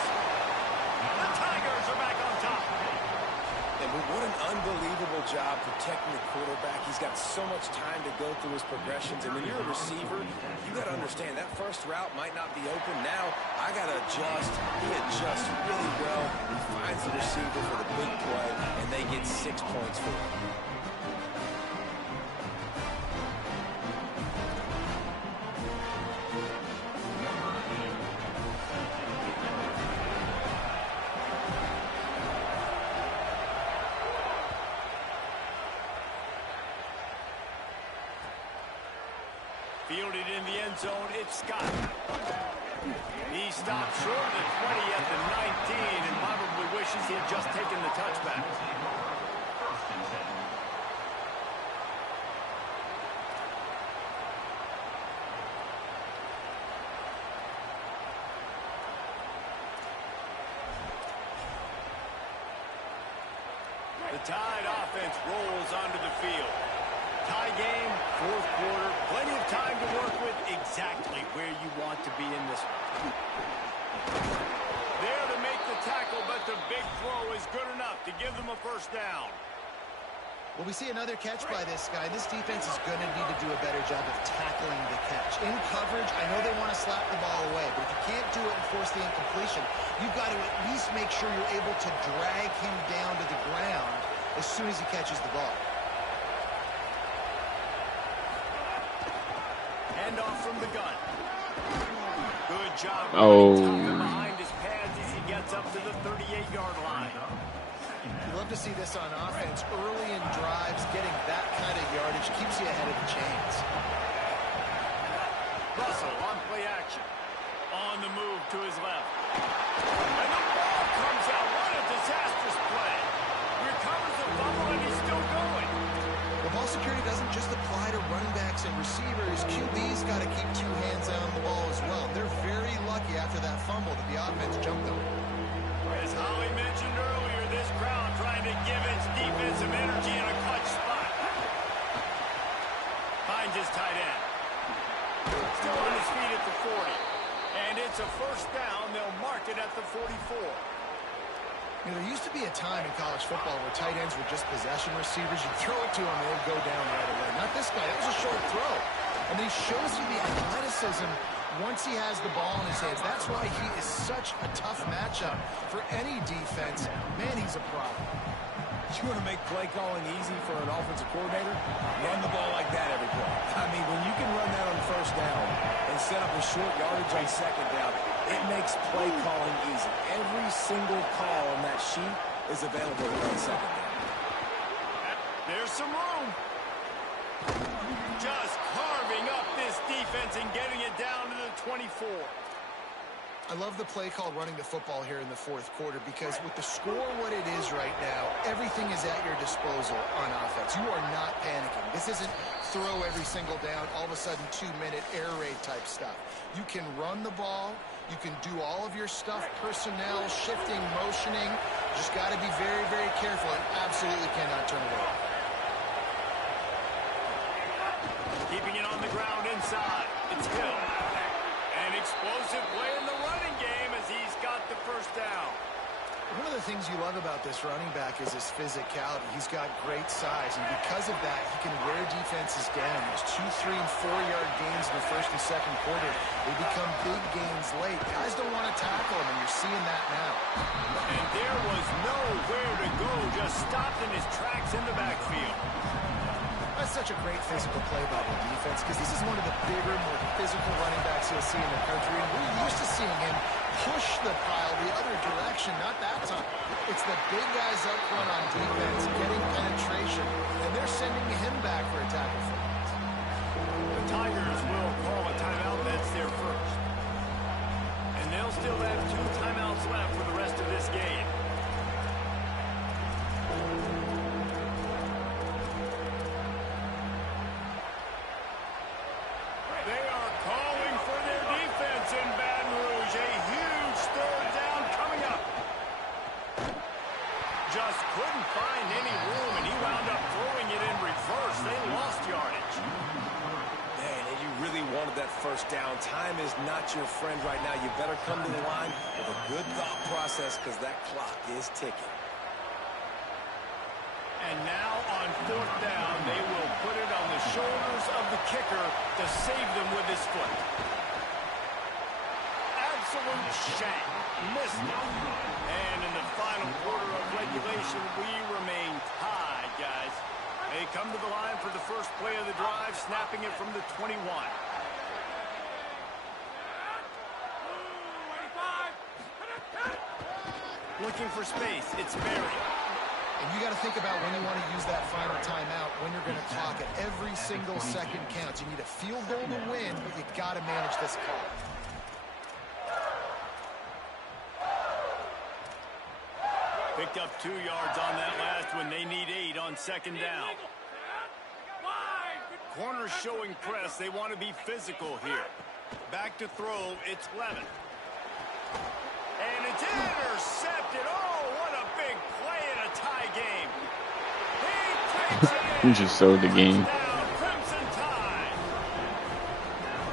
He's got so much time to go through his progressions. And when you're a receiver, you got to understand that first route might not be open. Now, I got to adjust. He adjusts really well. He finds the receiver for the big play, and they get 6 points for it. Fielded in the end zone, it's Scott. He stopped short of the 20 at the 19 and probably wishes he had just taken the touchback. The Tide offense rolls onto the field. Tie game, fourth quarter, plenty of time to work with, exactly where you want to be in this one. There to make the tackle, but the big throw is good enough to give them a first down. Well, we see another catch by this guy. This defense is going to need to do a better job of tackling the catch. In coverage, I know they want to slap the ball away, but if you can't do it and force the incompletion, you've got to at least make sure you're able to drag him down to the ground as soon as he catches the ball. Hand off from the gun. Good job. Oh. Behind his pads as he gets up to the 38-yard line. You love to see this on offense. Early in drives, getting that kind of yardage keeps you ahead of the chains. Russell on play action. On the move to his left. And the ball comes out. What a disastrous play. Recovers the fumble and he's still going. Well, ball security doesn't just apply to running backs and receivers. QB's got to keep two hands on the ball as well. They're very lucky after that fumble that the offense jumped on. As Holly mentioned earlier, this crowd trying to give its defense some energy in a clutch spot. Finds his tight end. Still on his feet at the 40. And it's a first down. They'll mark it at the 44. You know, there used to be a time in college football where tight ends were just possession receivers. You throw it to them, and they'd go down right away. Not this guy. That was a short throw. And then he shows you the athleticism once he has the ball in his hands. That's why he is such a tough matchup for any defense. Man, he's a problem. You want to make play calling easy for an offensive coordinator? Run the ball like that every play. I mean, when you can run that on first down and set up a short yardage on second down, it makes play calling easy. Every single call on that sheet is available on second down. There's some room. Just carving up this defense and getting it down to the 24. I love the play called running the football here in the fourth quarter because with the score what it is right now, everything is at your disposal on offense. You are not panicking. This isn't throw every single down, all of a sudden 2-minute air raid type stuff. You can run the ball. You can do all of your stuff, personnel, shifting, motioning. Just got to be very, very careful and absolutely cannot turn it over. Keeping it on the ground inside. It's Hill. An explosive play in the running game as he's got the first down. One of the things you love about this running back is his physicality. He's got great size, and because of that, he can wear defenses down. Those 2, 3, and 4-yard gains in the first and second quarter, they become big gains late. Guys don't want to tackle him, and you're seeing that now. And there was nowhere to go, just stopped in his tracks in the backfield. That's such a great physical play by the defense because this is one of the bigger, more physical running backs you'll see in the country. And we're used to seeing him push the pile the other direction, not that time. It's the big guys up front on defense getting penetration, and they're sending him back for a tackle for loss. The Tigers will call a timeout. That's their first. And they'll still have 2 timeouts left for the rest of this game. They are calling for their defense in Baton Rouge. A huge third down coming up. Just couldn't find any room, and he wound up throwing it in reverse. They lost yardage. Man, and you really wanted that first down. Time is not your friend right now. You better come to the line with a good thought process because that clock is ticking. And now on fourth down, they will put it on the shoulders of the kicker to save them with his foot. Absolute shank. Missed it. And in the final quarter of regulation, we remain tied, guys. They come to the line for the first play of the drive, snapping it from the 21. Looking for space. It's Berry. And you got to think about when you want to use that final timeout, when you're going to clock it. Every single second counts. You need a field goal to win, but you got to manage this clock. Picked up 2 yards on that last one. They need 8 on second down. Corners showing press. They want to be physical here. Back to throw. It's Levin. And it's intercepted. Oh, what a big play in a tie game. He takes it He in. just sold the game. Touchdown, Crimson Tide.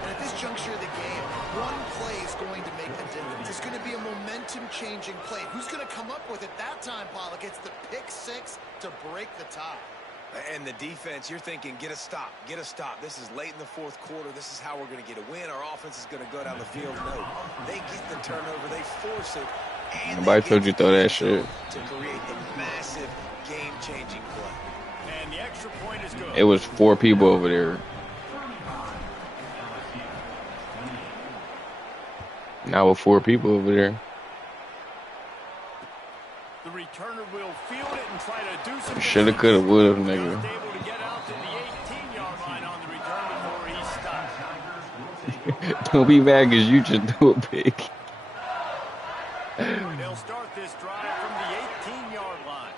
And at this juncture of the game, one play is going to make the difference. It's going to be a momentum-changing play. Who's going to come up with it that time, Pollock? It's the pick six to break the tie. And the defense, you're thinking, get a stop, get a stop. This is late in the fourth quarter. This is how we're going to get a win. Our offense is going to go down the field. No, they get the turnover, they force it. And Nobody they told you get throw that the shit. to create the massive game-changing play. And the extra point is good. It was 4 people over there. Now with 4 people over there. The returner will field it and try to do some Shoulda, business. coulda, woulda, Just nigga. able to get out to the 18-yard line on the return before he stopped. Don't be mad because you just do it big. They'll start this drive from the 18-yard line.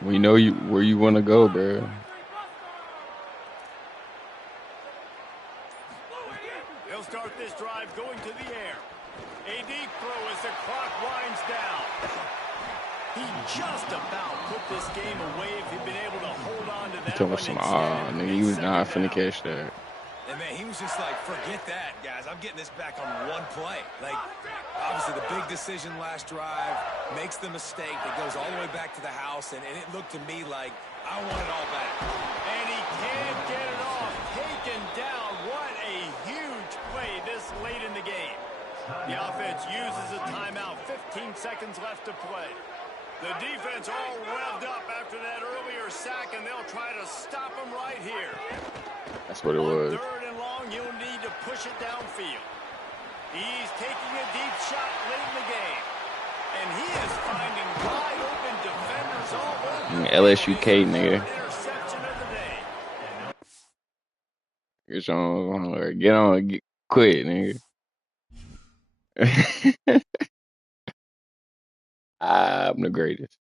We know you where you want to go, bro. They'll start this drive going to the air. A deep throw as the clock winds down. He just about put this game away if he'd been able to hold on to that Tell one. us some, Instead, nigga, you was not finna catch that. And, man, he was just like, forget that, guys. I'm getting this back on one play. Like, obviously, the big decision last drive makes the mistake that goes all the way back to the house, and it looked to me like I want it all back. And he can't get it off. Taken down. What a huge play this late in the game. The offense uses a timeout. 15 seconds left to play. The defense all revved up after that earlier sack, and they'll try to stop him right here. That's what it On was. third and long, you'll need to push it downfield. He's taking a deep shot late in the game. And he is finding wide open defenders all over. LSUK, nigga. Interception of the day. Get on, quit, nigga. I'm the greatest.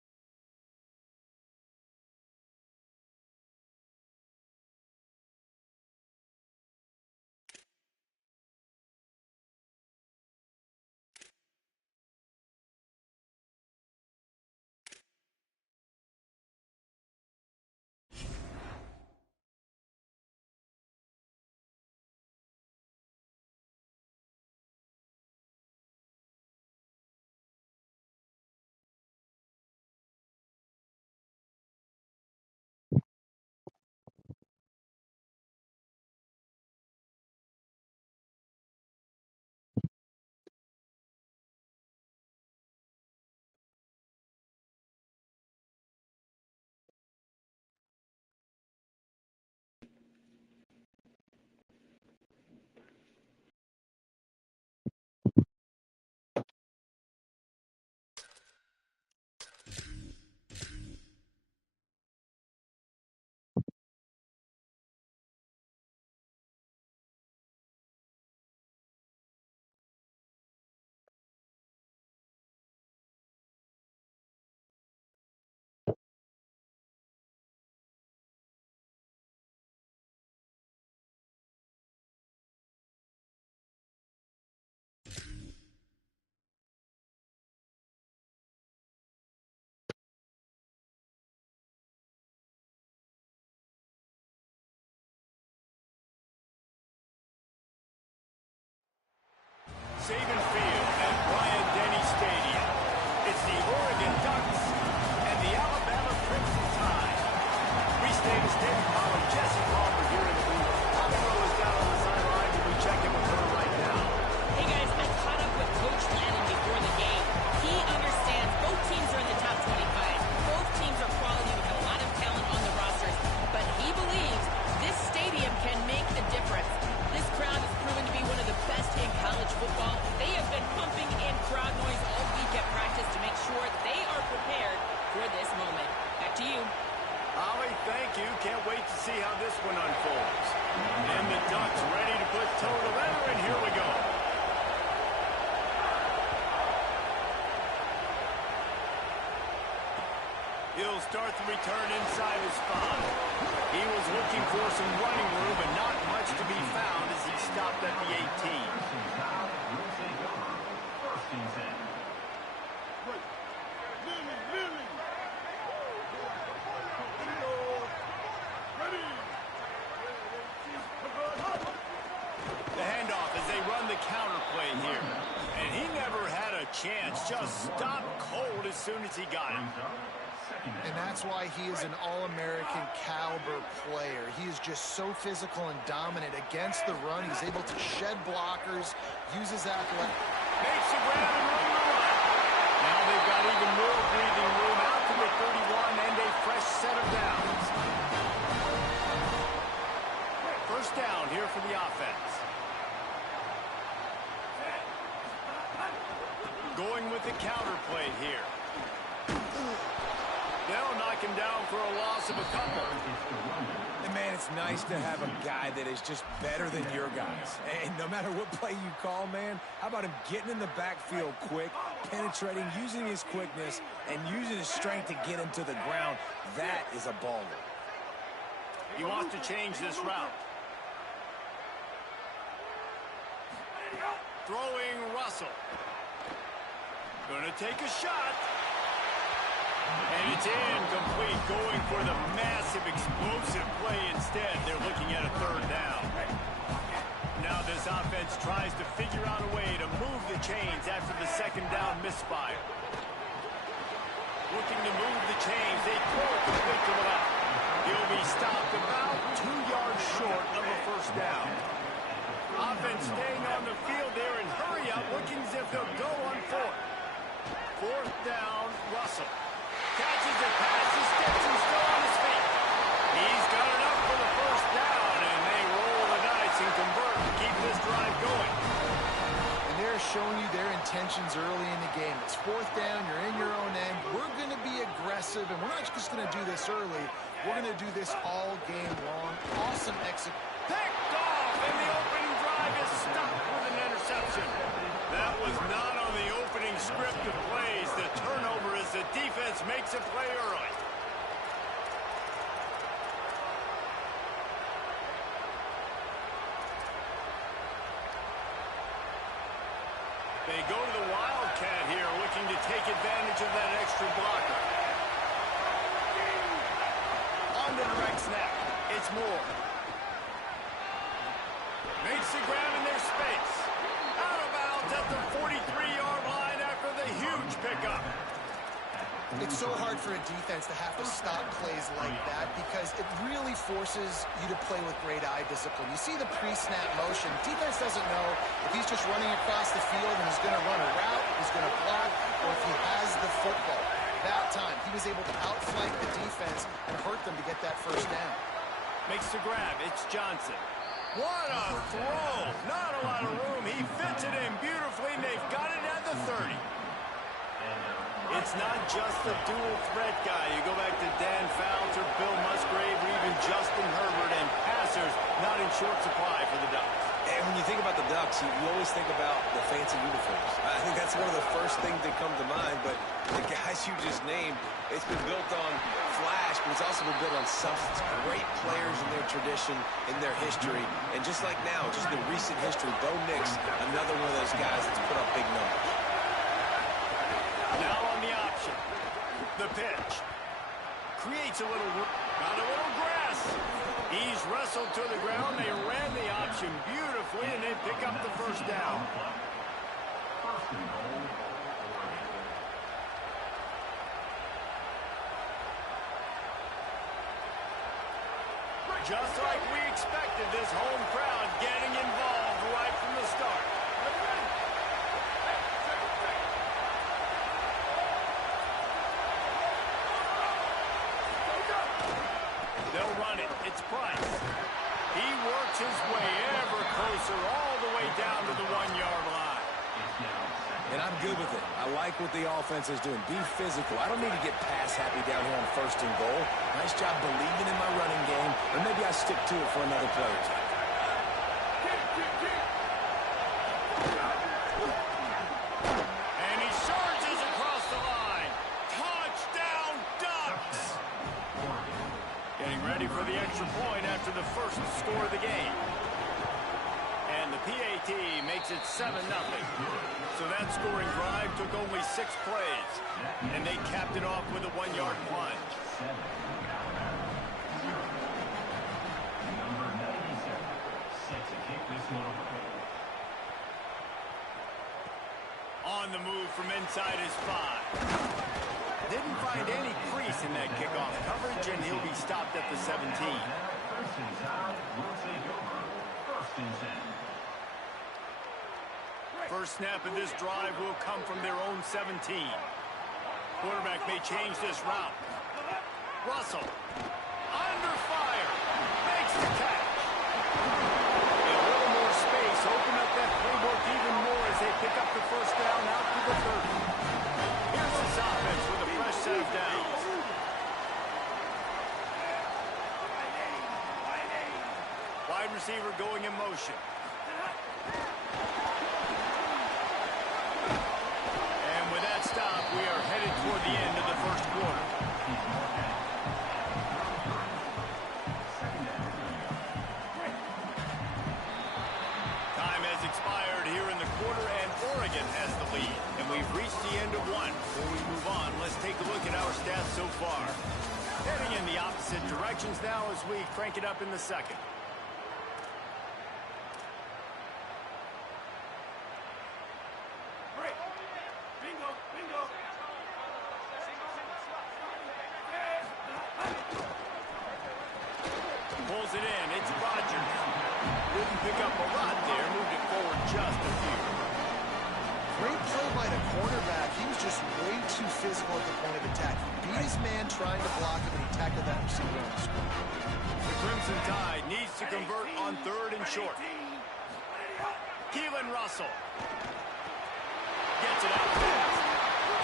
start the return inside his 5. He was looking for some running room, but not much to be found as he stopped at the 18. The handoff as they run the counter play here. And he never had a chance, just stopped cold as soon as he got it. And that's why he is an All-American caliber player. He is just so physical and dominant against the run. He's able to shed blockers, use his athletic. Makes the grab and room to run. Now they've got even more breathing room out to the 31 and a fresh set of downs. First down here for the offense. Going with the counter play here. They'll knock him down for a loss of a couple. And man, it's nice to have a guy that is just better than your guys. And no matter what play you call, man, how about him getting in the backfield quick, penetrating, using his quickness, and using his strength to get him to the ground. That is a baller. He wants to change this route. Throwing Russell. Gonna take a shot. And it's incomplete, going for the massive explosive play instead. They're looking at a third down. Now this offense tries to figure out a way to move the chains after the second down misfire. Looking to move the chains. They throw it complete to the left. He'll be stopped about 2 yards short of a first down. Offense staying on the field there and hurry up, looking as if they'll go on fourth. Fourth down, Russell. Catches the pass, he steps and still on his feet. He's got it up for the first down, and they roll the dice and convert to keep this drive going. And they're showing you their intentions early in the game. It's fourth down, you're in your own end. We're going to be aggressive, and we're not just going to do this early. We're going to do this all game long. Awesome execution. Picked off, and the opening drive is stopped with an interception. That was not on the opening script of plays. The turnover as the defense makes a play early. They go to the Wildcat here, looking to take advantage of that extra blocker. On the direct snap. It's Moore. Makes the grab in their space. Out of bounds at the 43-yard line after the huge pickup. It's so hard for a defense to have to stop plays like that because it really forces you to play with great eye discipline. You see the pre-snap motion. Defense doesn't know if he's just running across the field and he's going to run a route, he's going to block, or if he has the football. That time, he was able to outflank the defense and hurt them to get that first down. Makes the grab. It's Johnson. What a throw. Not a lot of room. He fits it in beautifully, and they've got it at the 30. It's not just the dual threat guy. You go back to Dan Fouts or Bill Musgrave or even Justin Herbert, and passers not in short supply for the Ducks. And when you think about the Ducks, you always think about the fancy uniforms. I think that's one of the first things that come to mind, but the guys you just named, it's been built on flash, but it's also been built on substance. Great players in their tradition, in their history, and just like now, just the recent history, Bo Nix, another one of those guys that's put up big numbers. Now on the option. The pitch. Creates a little room. Got a little grass. He's wrestled to the ground. They ran the option beautifully, and they pick up the first down. Just like we expected, this home crowd getting involved right from the start. They'll run it. It's Price. He works his way ever closer all the way down to the 1-yard line. And I'm good with it. I like what the offense is doing. Be physical. I don't need to get pass happy down here on first and goal. Nice job believing in my running game, or maybe I stick to it for another play or two. And he surges across the line. Touchdown, Ducks! extra point after the first score of the game. And the PAT makes it 7-0. So that scoring drive took only 6 plays. And they capped it off with a 1-yard plunge. On the move from inside his 5. Didn't find any crease in that kickoff coverage, and he'll be stopped at the 17. First snap of this drive will come from their own 17. Quarterback may change this route. Russell, under fire, makes the catch. A little more space, open up that playbook even more as they pick up the first down out to the 30. Here's this offense with a fresh set of downs. Wide receiver going in motion. And with that stop, we are headed toward the end of the first quarter. Time has expired here in the quarter, and Oregon has the lead. And we've reached the end of one. Before we move on, let's take a look at our stats so far. Heading in the opposite directions now as we crank it up in the second. Pulls it in. It's Rodgers. Didn't pick up a lot there. Moved it forward just a few. Great play by the cornerback. He was just way too physical at the point of attack. He beat his man trying to block him, and he tackled that receiver on the screen. The Crimson Tide needs to convert on 3rd and short. Keelan Russell gets it out fast.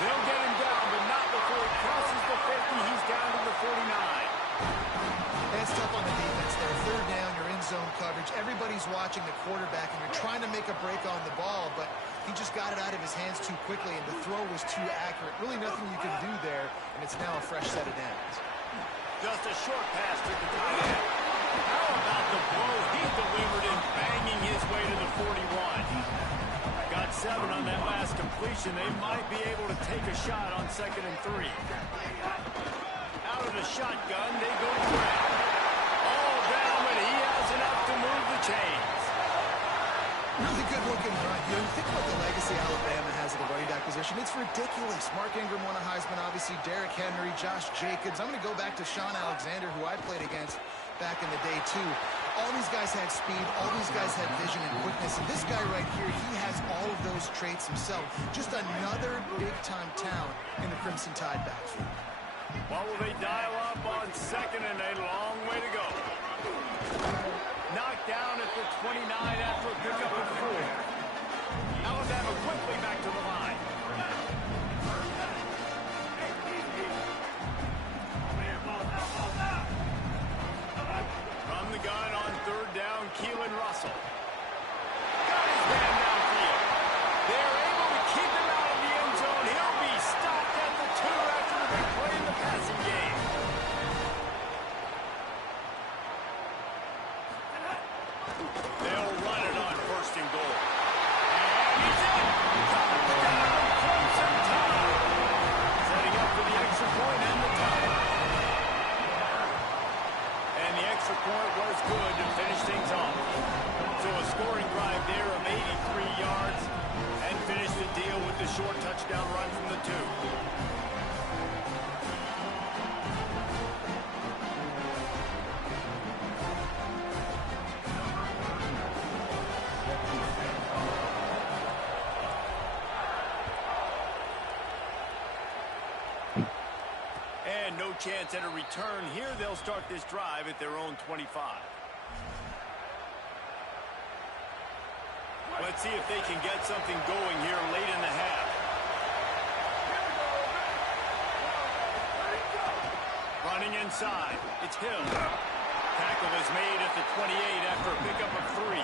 They'll get him down, but not before he crosses the 50. He's down to the 49. It's tough on the defense there. 3rd down, you're in zone coverage. Everybody's watching the quarterback, and you're trying to make a break on the ball, but he just got it out of his hands too quickly, and the throw was too accurate. Really nothing you can do there, and it's now a fresh set of downs. Just a short pass to the tight end. How about the blow he delivered in, banging his way to the 41? Got 7 on that last completion. They might be able to take a shot on 2nd and 3. Out of the shotgun, they go to Grant. All down, but he has enough to move the chains. Really good looking run. You know, think about the legacy Alabama has at the running back position. It's ridiculous. Mark Ingram won a Heisman, obviously. Derrick Henry, Josh Jacobs. I'm going to go back to Sean Alexander, who I played against back in the day, too. All these guys had speed. All these guys had vision and quickness. And this guy right here, he has all of those traits himself. Just another big-time talent in the Crimson Tide backfield. What will they dial up on 2nd and a long way to go? Knocked down at the 29 after a pickup of 4. Alabama quickly back to the line. From the gun on 3rd down, Keelan Russell. Got his man downfield. They're able to keep him out of the end zone. He'll be stopped at the 2 after the big play in the passing game. They'll run it on 1st and goal. And he's in. Touchdown, Crimson Tide. Setting up for the extra point and the tie. And the extra point was good to finish things off. So a scoring drive there of 83 yards and finish the deal with the short touchdown run from the 2. And no chance at a return here. They'll start this drive at their own 25. Let's see if they can get something going here late in the half. Running inside. It's Hill. Tackle is made at the 28 after a pickup of 3.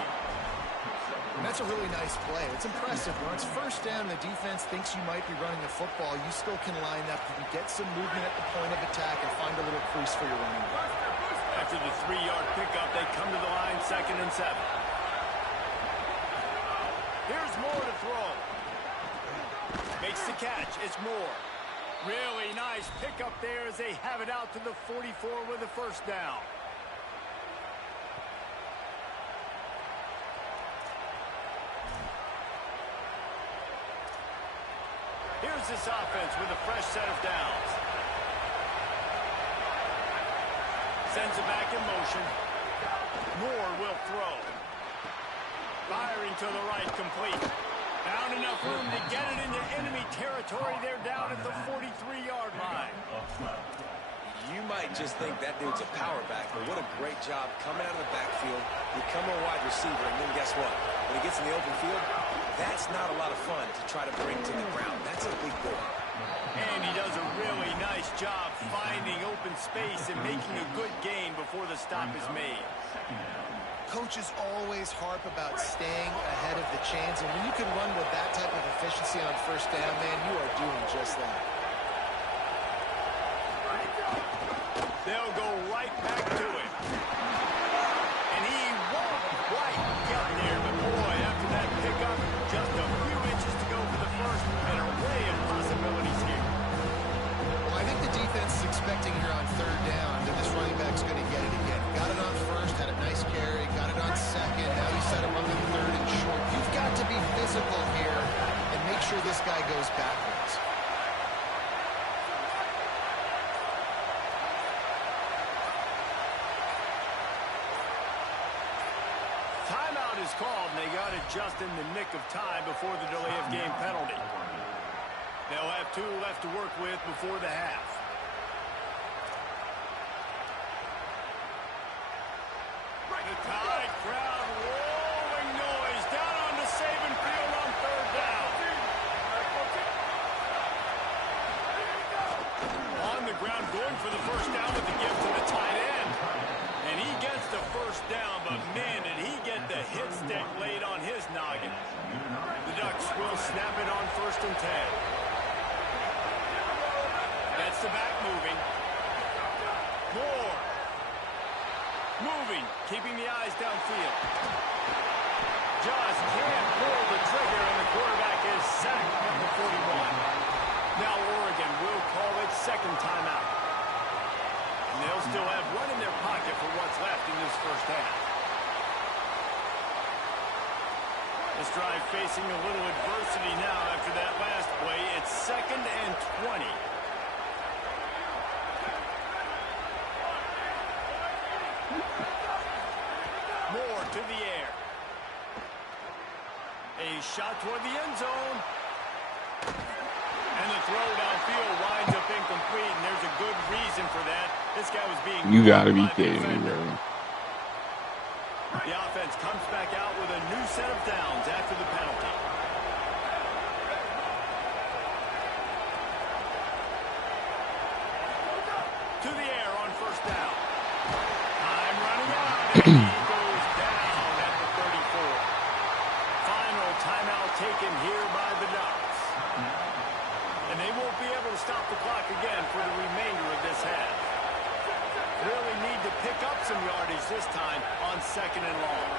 And that's a really nice play. It's impressive. When it's 1st down, the defense thinks you might be running the football. You still can line up. You can get some movement at the point of attack and find a little crease for your running back. After the 3-yard pickup, they come to the line, 2nd and 7. Here's Moore to throw. Makes the catch. It's Moore. Really nice pickup there as they have it out to the 44 with a 1st down. Here's this offense with a fresh set of downs. Sends it back in motion. Moore will throw. Firing to the right, complete. Found enough room to get it into enemy territory. They're down at the 43-yard line. You might just think that dude's a power back, but what a great job coming out of the backfield, become a wide receiver, and then guess what? When he gets in the open field, that's not a lot of fun to try to bring to the ground. That's a big boy. And he does a really nice job finding open space and making a good gain before the stop is made. Coaches always harp about staying ahead of the chains, and when you can run with that type of efficiency on 1st down, man, you are doing just that. They'll go right back to him. And he won't quite get there, but boy, after that pickup, just a few inches to go for the 1st, and an array of possibilities here. Well, I think the defense is expecting here on 3rd down that this running back's going to get it again. Got it on 1st, had a nice carry, got it on 2nd, now he set him up in 3rd and short. You've got to be physical here and make sure this guy goes backwards. Timeout is called, and they got it just in the nick of time before the delay of game penalty. They'll have 2 left to work with before the half. The Tide crowd rolling noise down onto Saban Field on 3rd down. On the ground, going for the 1st down with the give to the tight end. And he gets the 1st down, but man, did he get the hit stick laid on his noggin. The Ducks will snap it on 1st and 10. That's the back moving. Moore. Moving, keeping the eyes downfield. Just can't pull the trigger, and the quarterback is sacked from the 41. Now Oregon will call its 2nd timeout. And they'll still have 1 in their pocket for what's left in this 1st half. This drive facing a little adversity now after that last play. It's 2nd and 20. Moore to the air. A shot toward the end zone. And the throw downfield winds up incomplete, and there's a good reason for that. This guy was being... You gotta be kidding me, bro. The offense comes back out with a new set of downs after the penalty. To the air on 1st down. Time running out, and he goes down at the 34. Final timeout taken here by the Ducks. And they won't be able to stop the clock again for the remainder of this half. Really need to pick up some yardage this time on 2nd and long.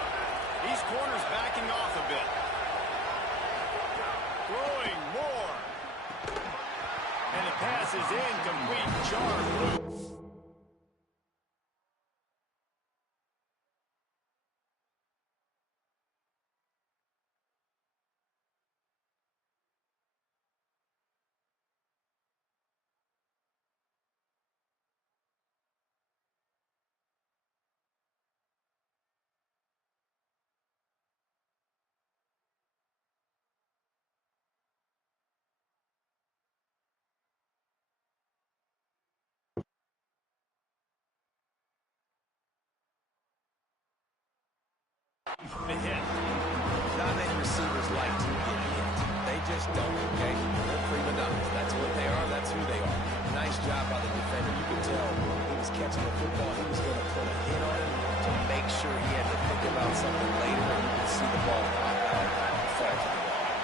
These corners backing off a bit. Throwing more. And the pass is incomplete. Jar loose. The hit. Not many receivers like to get hit. They just don't, okay? They're prima donnas. That's what they are. That's who they are. Nice job by the defender. You could tell he was catching the football. He was going to put a hit on him to make sure he had to think about something later, and you could see the ball pop out and fall to the ground.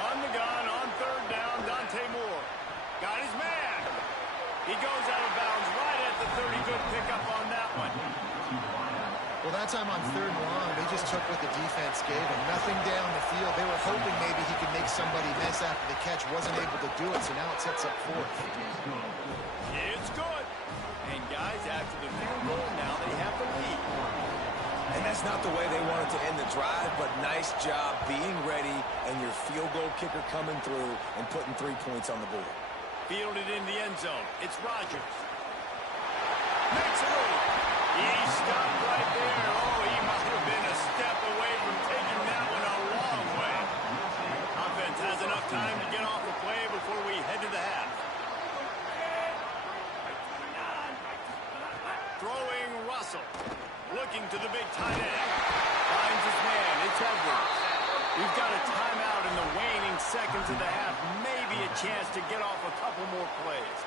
On the gun, on 3rd down, Dante Moore. Got his man. He goes out of bounds right at the 30. Good pick time on 3rd and long, they just took what the defense gave them. Nothing down the field. They were hoping maybe he could make somebody miss after the catch. Wasn't able to do it, so now it sets up 4th. It's good. And guys, after the field goal, now they have the lead. And that's not the way they wanted to end the drive, but nice job being ready and your field goal kicker coming through and putting 3 points on the board. Fielded in the end zone. It's Rodgers. Makes a move. He stopped right there. Oh, he must have been a step away from taking that one a long way. Offense has enough time to get off the play before we head to the half. Throwing Russell. Looking to the big tight end. Finds his man. It's Edwards. We've got a timeout in the waning seconds of the half. Maybe a chance to get off a couple more plays.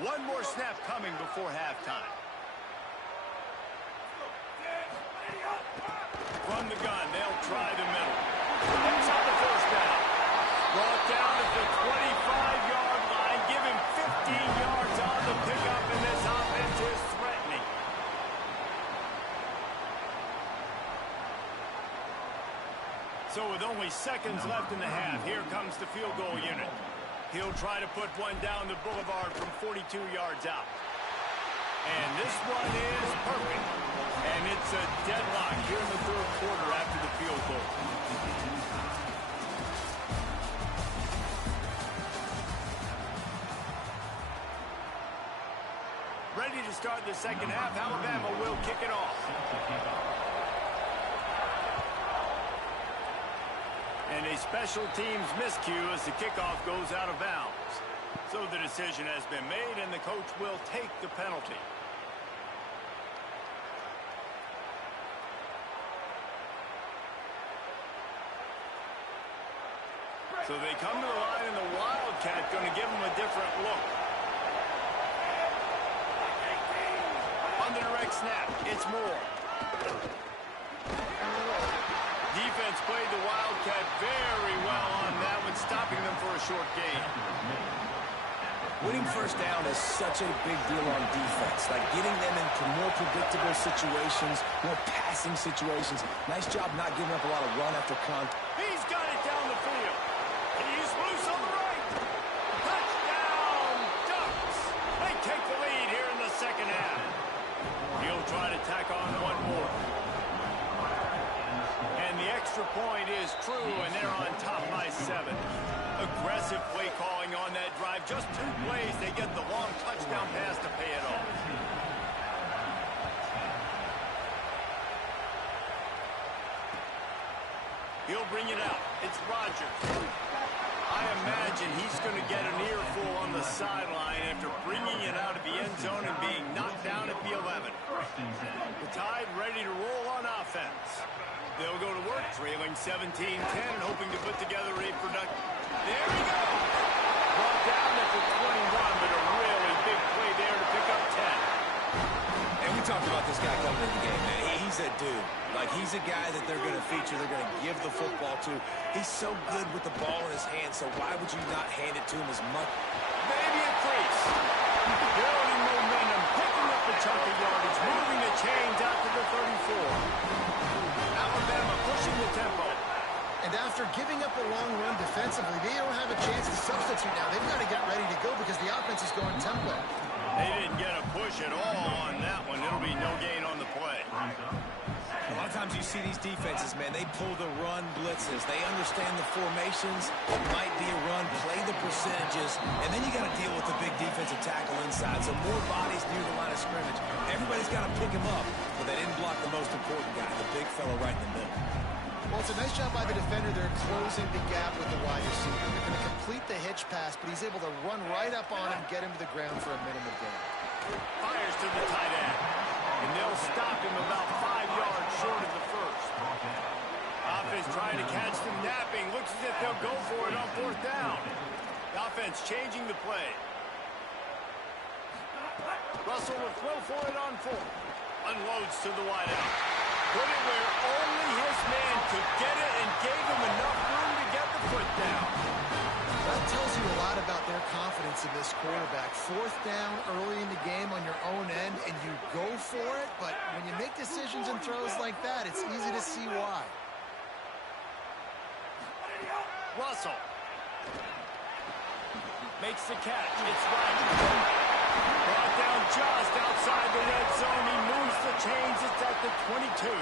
One more snap coming before halftime. From the gun, they'll try the middle. That's on the first down. Brought down at the 25-yard line. Give him 15 yards on the pickup, and this offense is threatening. So with only seconds left in the half, here comes the field goal unit. He'll try to put one down the boulevard from 42 yards out. And this one is perfect. And it's a deadlock here in the 3rd quarter after the field goal. Ready to start the second half. Alabama will kick it off. And a special teams miscue as the kickoff goes out of bounds. So the decision has been made, and the coach will take the penalty. So they come to the line, and the Wildcat going to give them a different look. On the direct snap, it's Moore. Defense played the Wildcat very well on that one, stopping them for a short gain. Winning first down is such a big deal on defense, like getting them into more predictable situations, more passing situations. Nice job not giving up a lot of run after contact. He's got it down the field. He's loose on the right. Touchdown, Ducks. They take the lead here in the second half. He'll try to tack on one more. And the extra point is true, and they're on top by 7. Aggressive play calling on that drive. Just 2 plays, they get the long touchdown pass to pay it off. He'll bring it out. It's Rodgers. I imagine he's going to get an earful on the sideline after bringing it out of the end zone and being knocked down at the 11. The Tide ready to roll on offense. They'll go to work, trailing 17-10, and hoping to put together a productive. There we go! Brought down at the 21, but a really big play there to pick up 10. And we talked about this guy coming in the game, man. He's a dude. Like, he's a guy that they're going to feature, they're going to give the football to. He's so good with the ball in his hand, so why would you not hand it to him as much? Maybe a crease. Building momentum, picking up the chunk of yardage, moving the chains out to the 34. Alabama pushing the tempo. And after giving up a long run defensively, they don't have a chance to substitute now. They've got to get ready to go because the offense is going tempo. They didn't get a push at all on that one. It'll be no gain on the play. A lot of times you see these defenses, man, they pull the run blitzes. They understand the formations. It might be a run, play the percentages, and then you got to deal with the big defensive tackle inside. So more bodies near the line of scrimmage. Everybody's got to pick him up, but they didn't block the most important guy, the big fella right in the middle. Well, it's a nice job by the defender. They're closing the gap with the wide receiver. They're going to complete the hitch pass, but he's able to run right up on him, get him to the ground for a minimal gain. Fires to the tight end. And they'll stop him about 5 yards short of the first. Offense trying to catch them napping. Looks as if they'll go for it on 4th down. The offense changing the play. Russell will throw for it on 4th. Unloads to the wideout. Put it where only his man could get it and gave him enough room to get the foot down. That tells you a lot about their confidence in this quarterback. Fourth down early in the game on your own end, and you go for it, but when you make decisions and throws like that, it's easy to see why. Russell makes the catch. It's Rodgers. Brought down just outside the red zone. He moves the chains. It's at the 22.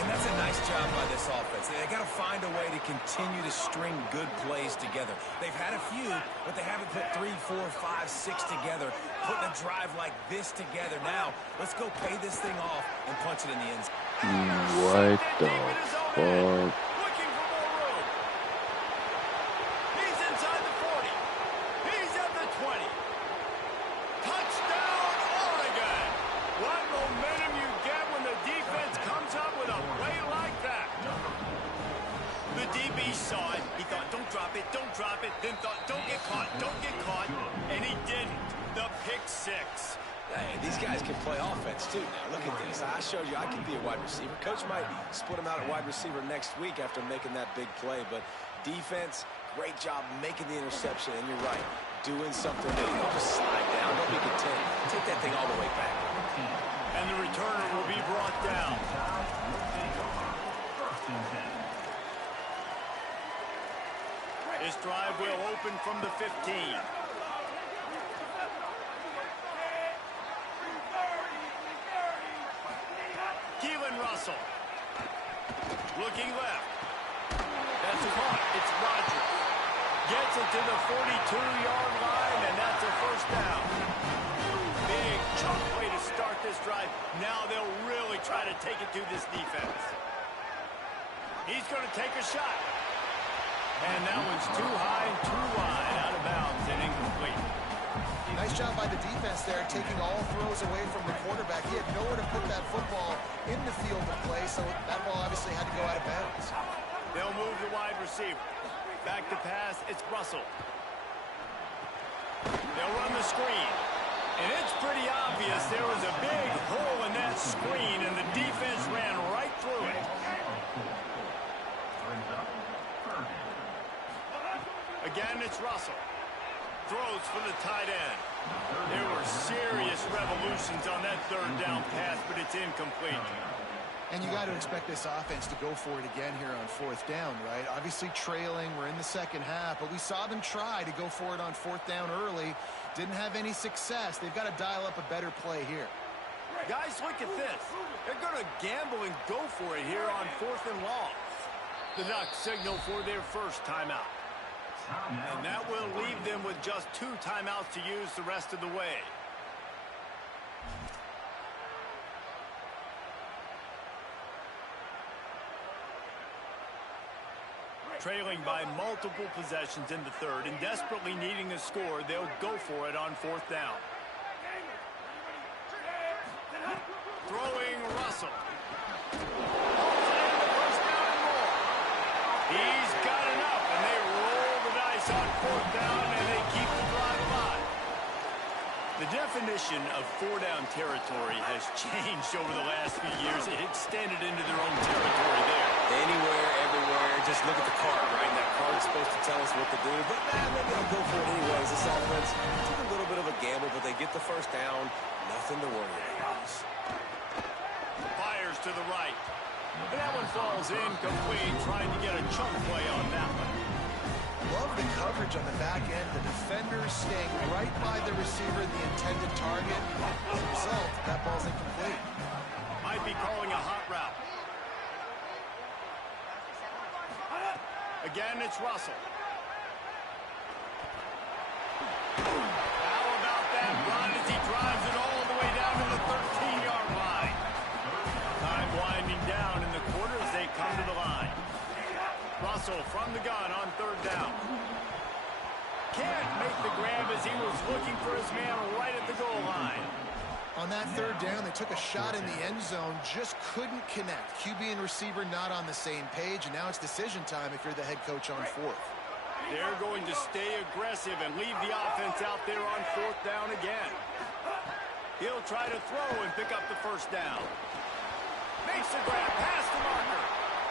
And that's a nice job by this offense. They got to find a way to continue to string good plays together. They've had a few, but they haven't put 3, 4, 5, 6 together, putting a drive like this together. Now, let's go pay this thing off and punch it in the end zone. What the fuck? Looking for more room. He's inside the 40. He's at the 20. Touchdown, Oregon. What momentum you get when the defense comes up with a play like that. The DB saw it. He thought, don't drop it, then thought, don't get caught, and he didn't. The pick six. Hey, these guys can play offense, too. Now, look at this. I showed you I can be a wide receiver. Coach might split him out at wide receiver next week after making that big play. But defense, great job making the interception. And you're right, doing something new. Don't just slide down. Don't be content. Take that thing all the way back. And the returner will be brought down. This drive will open from the 15. Keelan Russell. Looking left. That's caught. It's Rodgers. Gets it to the 42-yard line, and that's a first down. Big chunk way to start this drive. Now they'll really try to take it to this defense. He's going to take a shot. And that one's too high and too wide, out of bounds and incomplete. Nice job by the defense there, taking all throws away from the quarterback. He had nowhere to put that football in the field of play, so that ball obviously had to go out of bounds. They'll move the wide receiver. Back to pass, it's Russell. They'll run the screen. And it's pretty obvious there was a big hole in that screen, and the defense ran right through it. Again, it's Russell. Throws for the tight end. There were serious revolutions on that third down pass, but it's incomplete. And you got to expect this offense to go for it again here on fourth down, right? Obviously trailing, we're in the second half, but we saw them try to go for it on fourth down early. Didn't have any success. They've got to dial up a better play here. Guys, look at this. They're going to gamble and go for it here on fourth and long. The Ducks signal for their first timeout. And that will leave them with just 2 timeouts to use the rest of the way. Trailing by multiple possessions in the third and desperately needing a score, they'll go for it on fourth down. Throwing Russell. First down and more. He's got enough, and they roll the dice on fourth down, and they keep the drive alive. The definition of four-down territory has changed over the last few years. It extended into their own territory there. Anywhere, everywhere, just look at the card, right? That card's supposed to tell us what to do, but maybe they'll go for it anyways. This offense took a little bit of a gamble, but they get the first down. Nothing to worry about. Fires to the right. And that one falls incomplete, trying to get a chunk play on that one. Love the coverage on the back end. The defenders staying right by the receiver, the intended target. As a result, that ball's incomplete. Might be calling a hot route. Again, it's Russell. How about that run as he drives it all the way down to the 13-yard line? Time winding down in the quarter as they come to the line. Russell from the gun on third down. Can't make the grab as he was looking for his man right at the goal line. On that third down, they took a shot in the end zone, just couldn't connect. QB and receiver not on the same page, and now it's decision time if you're the head coach on fourth. They're going to stay aggressive and leave the offense out there on fourth down again. He'll try to throw and pick up the first down. Makes the grab past the marker.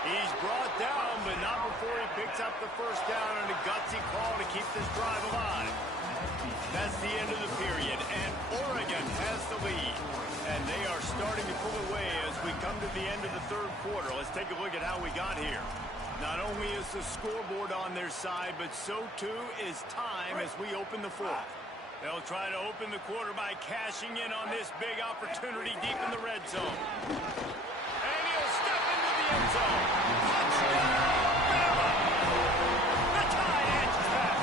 He's brought down, but not before he picks up the first down on a gutsy call to keep this drive alive. That's the end of the period, and Oregon has the lead. And they are starting to pull away as we come to the end of the third quarter. Let's take a look at how we got here. Not only is the scoreboard on their side, but so too is time as we open the fourth. They'll try to open the quarter by cashing in on this big opportunity deep in the red zone. And he'll step into the end zone. Touchdown, Bama! The Tide track.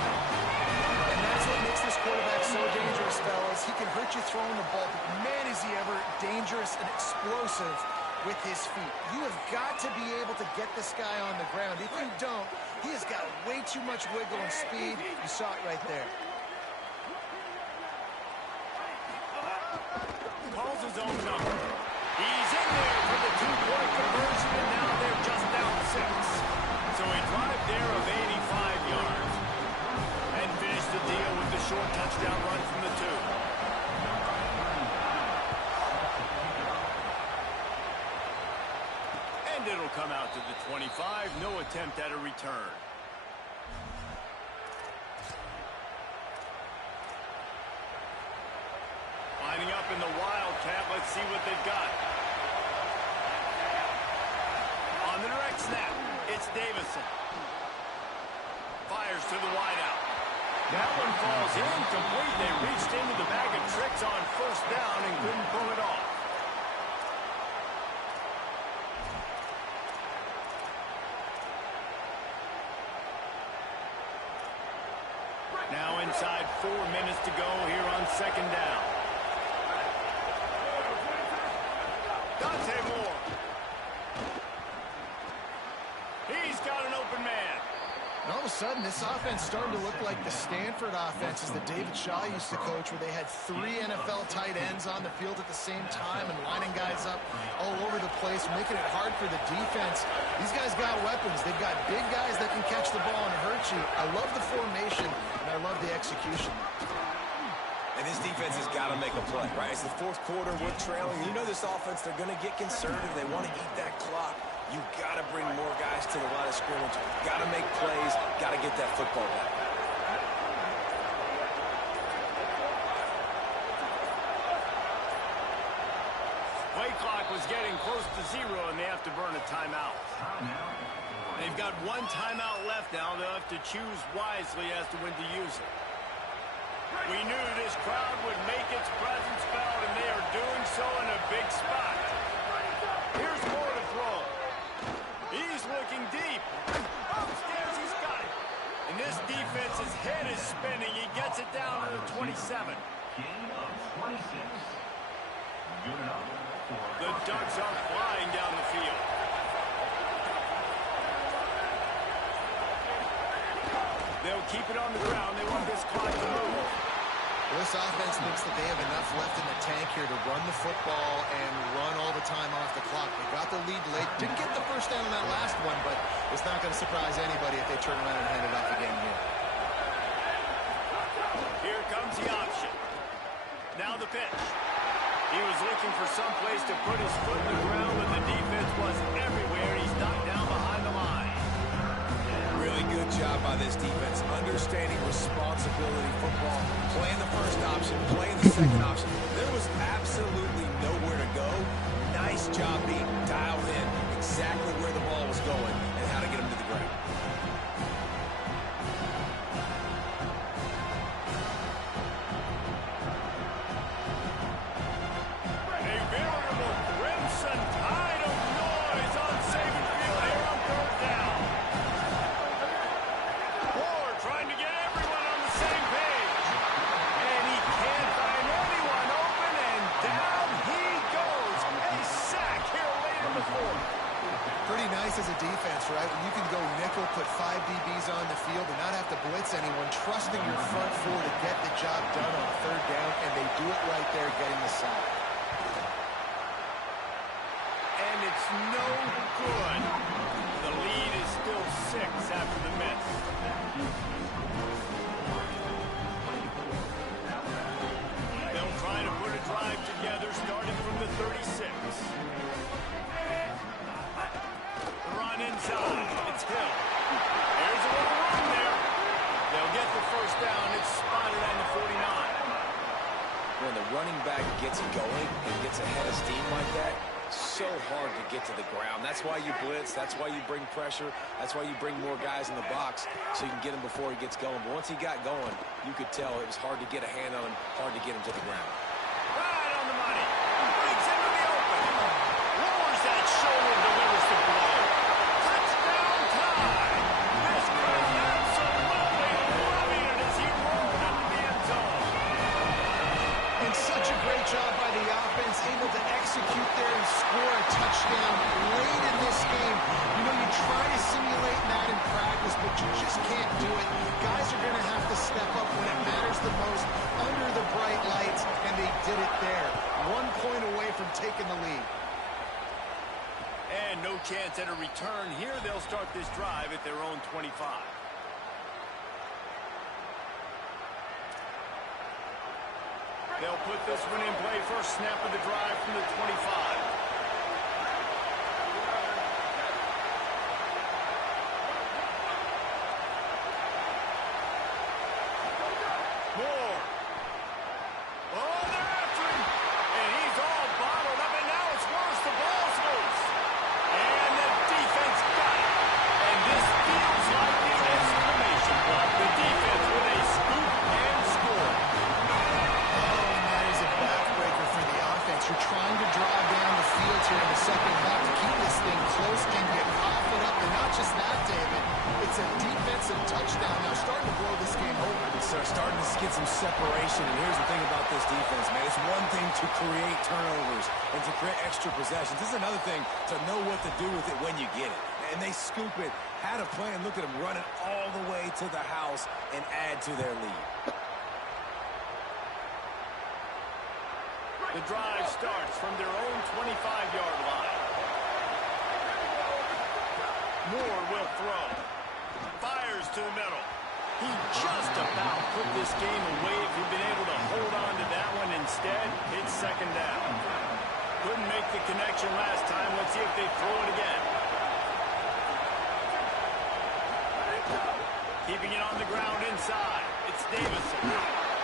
And that's what makes this quarterback so dangerous, fellas. He can hurt you throwing the ball, but man, is he ever dangerous and explosive with his feet. You have got to be able to get this guy on the ground. If you don't, he has got way too much wiggle and speed. You saw it right there. Calls his own number. He's in there for the two-point conversion, and now they're just down 6. So a drive there of 85 yards. And finish the deal with the short touchdown run from the 2. And it'll come out to the 25. No attempt at a return. Lining up in the Wildcat. Let's see what they've got. On the direct snap, it's Davison. Fires to the wideout. That one falls incomplete. They reached into the bag of tricks on first down and couldn't pull it off. Now inside 4 minutes to go here on second down. Dante Moore. He's got an open man. And all of a sudden, this offense starting to look like the Stanford offenses that David Shaw used to coach, where they had 3 NFL tight ends on the field at the same time and lining guys up all over the place, making it hard for the defense. These guys got weapons. They've got big guys that can catch the ball and hurt you. I love the formation, and I love the execution. And this defense has got to make a play, right? It's the fourth quarter. We're trailing. You know this offense, they're going to get conservative. They want to eat that clock. You got to bring more guys to the line of scrimmage. Got to make plays. Got to get that football back. Play clock was getting close to 0, and they have to burn a timeout. They've got 1 timeout left now. They'll have to choose wisely as to when to use it. We knew this crowd would make its presence felt, and they are doing so in a big spot. Here's Moore to throw. He's looking deep. Upstairs, he's got it. And this defense's head is spinning. He gets it down to the 27. The Ducks are flying down the field. They'll keep it on the ground. They want this clock to move. Well, this offense thinks that they have enough left in the tank here to run the football and run all the time off the clock. They got the lead late. Didn't get the first down on that last one, but it's not going to surprise anybody if they turn around and hand it off again here. Here comes the option. Now the pitch. He was looking for some place to put his foot in the ground, but the defense was everywhere. He's knocked down behind the line. Really good job by this defense, understanding responsibility football, playing the first option, playing the second option. There was absolutely nowhere to go. Nice job being dialed in exactly where the ball was going and how to get him to the ground. A veritable crimson tide of noise on Saban Field here on third down. Moore trying to get everyone on the same page. And he can't find anyone open, and down he goes. A sack here late in the fourth. Pretty nice as a defense, right? When you can go nickel, put 5 DBs on the field and not have to blitz anyone, trusting your front 4 to get the job done on third down, and they do it right there, getting the sack. And it's no good. The lead is still 6 after the miss. They'll try to put a drive together starting from the 36. Run in going and gets ahead of steam like that, so hard to get to the ground. That's why you blitz. That's why you bring pressure. That's why you bring more guys in the box so you can get him before he gets going. But once he got going, you could tell it was hard to get a hand on him, hard to get him to the ground. Right on the money. Breaks into the open. Lowers that shoulder, delivers the blow. Touchdown time. This crowd absolutely loving it as he rolled into the end zone. And such a great job by the offense, able to execute there and score a touchdown late in this game. You know, you try to simulate that in practice, but you just can't do it. Guys are going to have to step up when it matters the most under the bright lights, and they did it there. 1 point away from taking the lead. And no chance at a return here. They'll start this drive at their own 25. They'll put this one in play. First snap of the drive from the 25. Moore. Oh, they're after him. And he's all bottled up, and now it's worse. The ball's loose. And the defense got it. And this feels like the exclamation point. The defense with a scoop and score. That is a backbreaker for the offense. You're trying to drive down the field here in the second half to keep this thing close and get coughed up. And not just that, David. It's a defensive touchdown now, starting to blow this game open. So starting to get some separation. And here's the thing about this defense, man. It's one thing to create turnovers and to create extra possessions. This is another thing to know what to do with it when you get it. And they scoop it, had a plan. Look at them run it all the way to the house and add to their lead. The drive starts from their own 25-yard line. Moore will throw. Fires to the middle. He just about put this game away if he'd been able to hold on to that one. Instead, it's second down. Couldn't make the connection last time. Let's see if they throw it again. Keeping it on the ground inside. It's Davison.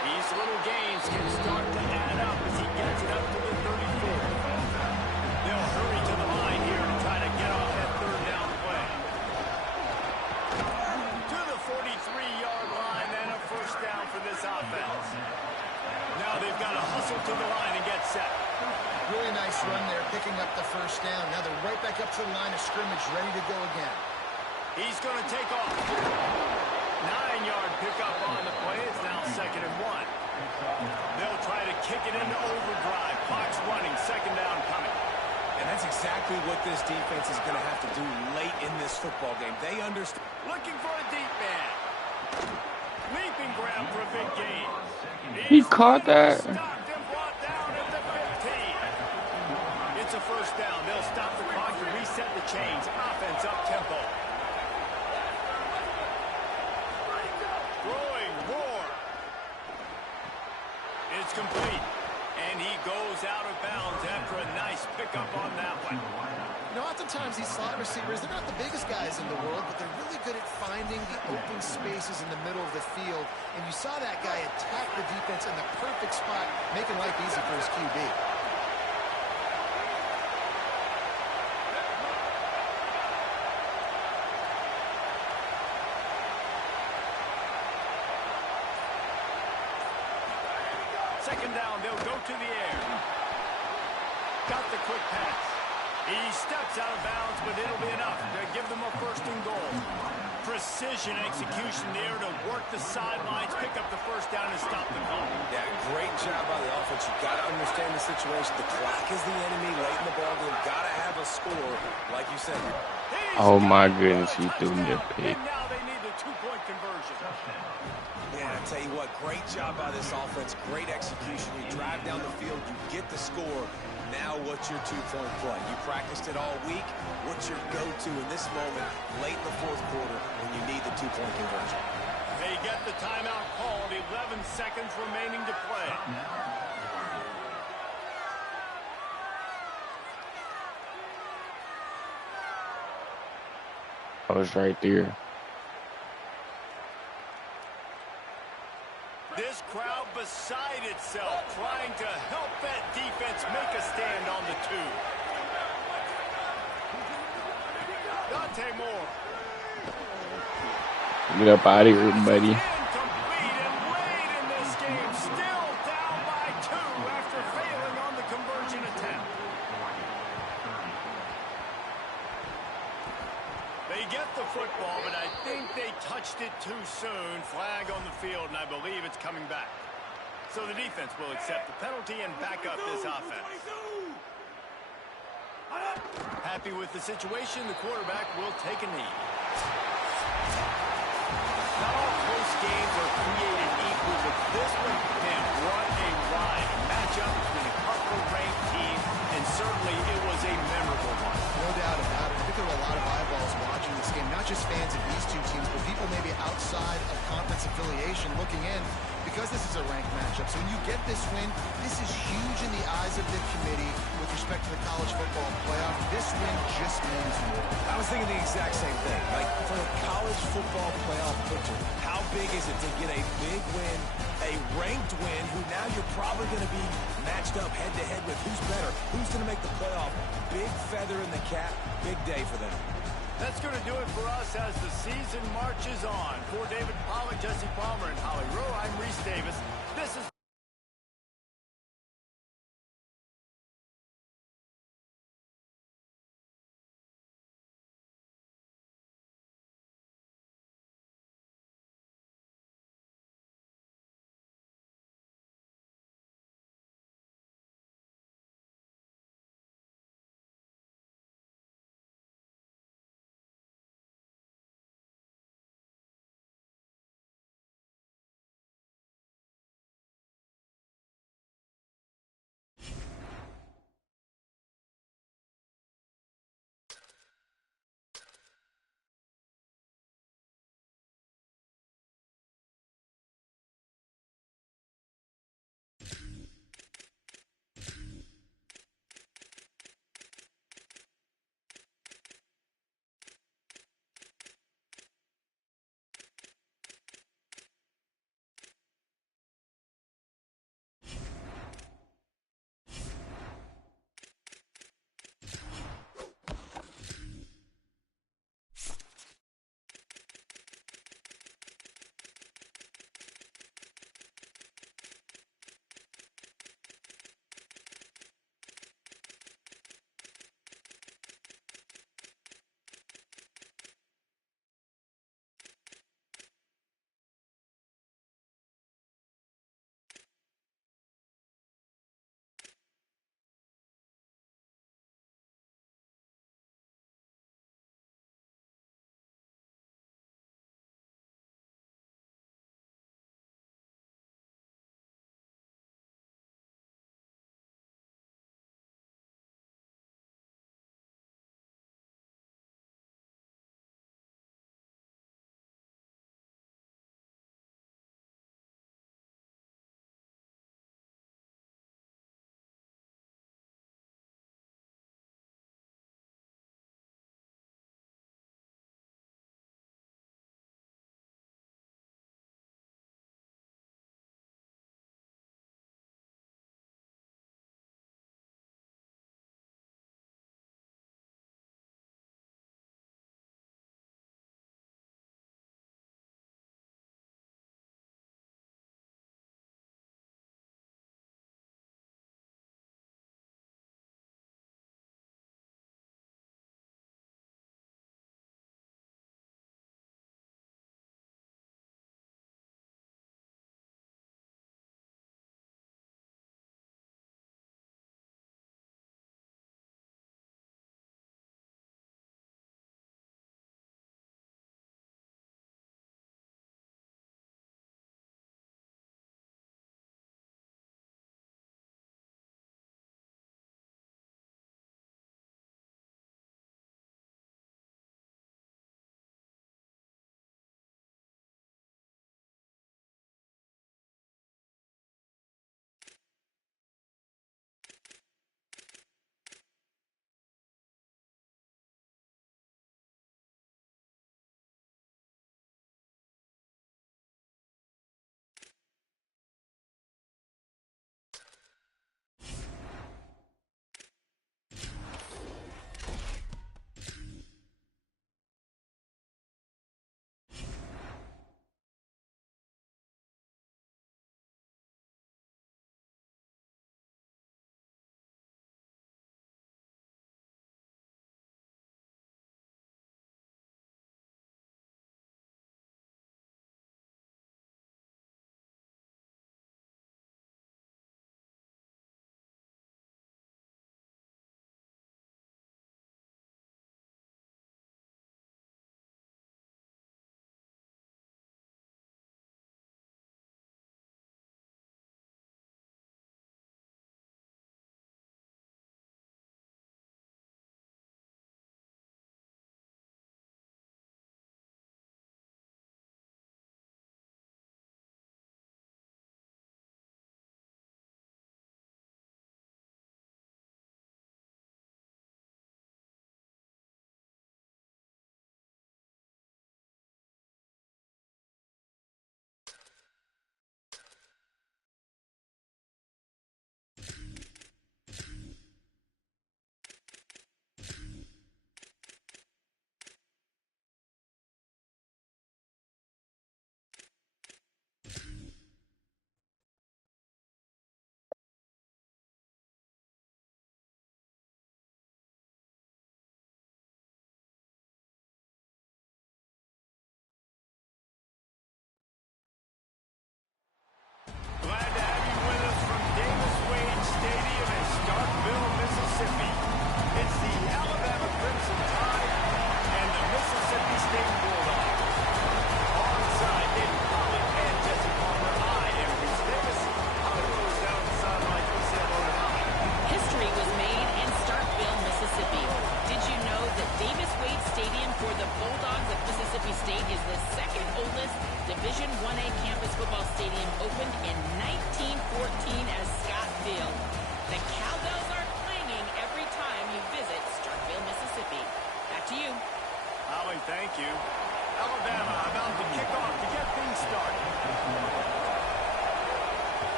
These little gains can start to add up as he gets it up to the 34. They'll hurry to the line here to try to get off that third down play. To the 43-yard line and a first down for this offense. Now they've got to hustle to the line and get set. Really nice run there, picking up the first down. Now they're right back up to the line of scrimmage, ready to go again. He's going to take off. 9-yard pickup on the play. It's now 2nd and 1. They'll try to kick it into overdrive. Clock's running. Second down coming. And that's exactly what this defense is going to have to do late in this football game. They understand. Looking for a deep man. Leaping grab for a big gain. He caught that. Stopped and brought down at the 15. It's a first down. They'll stop the clock to reset the chains. Offense up tempo. Throwing Moore. It's complete. And he goes out of bounds after a nice pickup on that one. You know, oftentimes these slot receivers, they're not the biggest guys in the world, but they're really good at finding the open spaces in the middle of the field. And you saw that guy attack the defense in the perfect spot, making life easy for his QB. Second down, they'll go to the air. Got the quick pass. He steps out of bounds, but it'll be enough to give them a first and goal. Precision execution there to work the sidelines, pick up the first down, and stop the clock. Yeah, great job by the offense. You got to understand the situation. The clock is the enemy late in the ball game. Got to have a score, like you said. Oh my goodness, he threw me a pick. And now they need the two-point conversion. Yeah, I tell you what, great job by this offense. Great execution. You drive down the field, you get the score. Now what's your two-point play? You practiced it all week. What's your go-to in this moment late in the fourth quarter when you need the two-point conversion? They get the timeout called. 11 seconds remaining to play. I was right there. This crowd beside itself, trying to help that defense make a stand on the 2. Dante Moore. Get up out of here, buddy. Incomplete and late in this game. Still down by 2 after failing on the conversion attempt. They get the football, but I think they touched it too soon. Flag on the field, and I believe it's coming back. So the defense will accept the penalty and back up this offense. Happy with the situation, the quarterback will take a knee. Not all close games are created equal, but this one, man, what a ride. A matchup between a couple of ranked teams, and certainly it was a memorable one. No doubt about it. I think there were a lot of eyeballs watching this game, not just fans of these two teams, but people maybe outside of conference affiliation looking in, because this is a ranked matchup. So when you get this win, this is huge in the eyes of the committee with respect to the college football playoff. This win just means more. I was thinking the exact same thing. Like, for a college football playoff picture, how big is it to get a big win, a ranked win, who now you're probably going to be matched up head-to-head with who's better, who's going to make the playoff. Big feather in the cap, big day for them. That's going to do it for us as the season marches on. For David Pollack, Jesse Palmer, and Holly Rowe, I'm Reese Davis. This is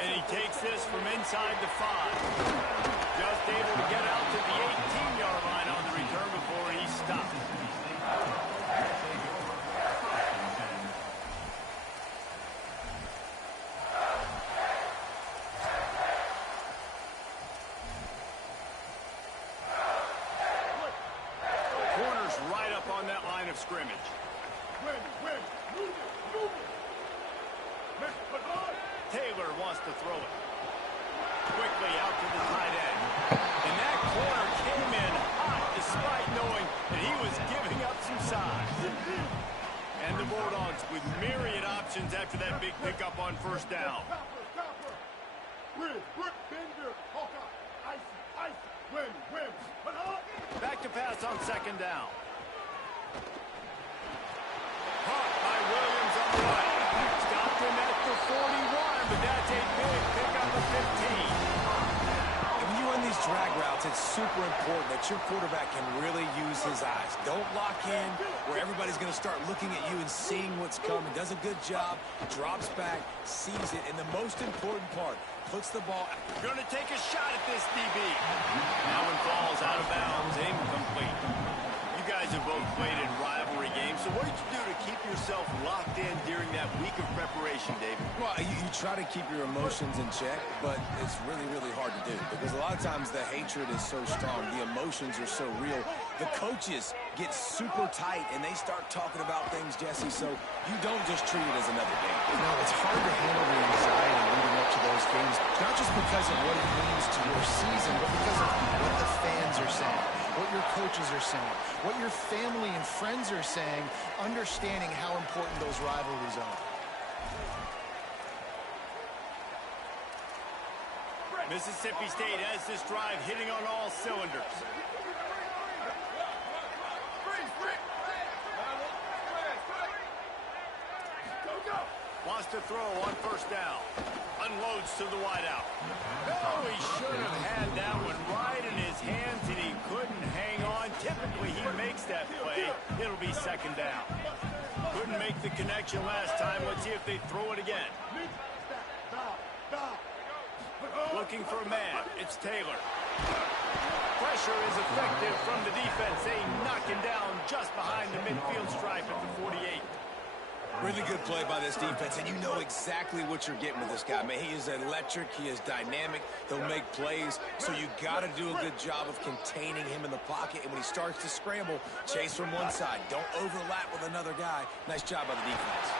And he takes this from inside the 5. Just able to get out to the 18-yard line on the return before he stopped. Corner's right up on that line of scrimmage. Taylor wants to throw it. Quickly out to the tight end. And that corner came in hot despite knowing that he was giving up some size. And the Bulldogs with myriad options after that big pickup on first down. Back to pass on second down. Caught by Williams on the right. Stopped him at the 41, but that's a big pickup of 15. And when you run these drag routes, it's super important that your quarterback can really use his eyes. Don't lock in where everybody's going to start looking at you and seeing what's coming. Does a good job, drops back, sees it, and the most important part, puts the ball. Going to take a shot at this DB. That one falls out of bounds, incomplete. You guys have both played in rivalry games, so what did you do to keep yourself locked in during that week of preparation, David? Well, you try to keep your emotions in check, but it's really, really hard to do because a lot of times the hatred is so strong, the emotions are so real. The coaches get super tight and they start talking about things, Jesse, so you don't just treat it as another game. You know, it's hard to handle the anxiety leading up to those games, not just because of what it means to your season, but because of what the fans are saying, what your coaches are saying, what your family and friends are saying, understanding how important those rivalries are. Mississippi State has this drive hitting on all cylinders. Wants to throw on first down. Unloads to the wideout. Oh, he should have had that one right in his hands, and he couldn't hang on. Typically, he makes that play. It'll be second down. Couldn't make the connection last time. Let's see if they throw it again. Looking for a man. It's Taylor. Pressure is effective from the defense. They knock him down just behind the midfield stripe at the 48. Really good play by this defense, and you know exactly what you're getting with this guy. Man, he is electric. He is dynamic. He'll make plays, so you got to do a good job of containing him in the pocket. And when he starts to scramble, chase from one side. Don't overlap with another guy. Nice job by the defense.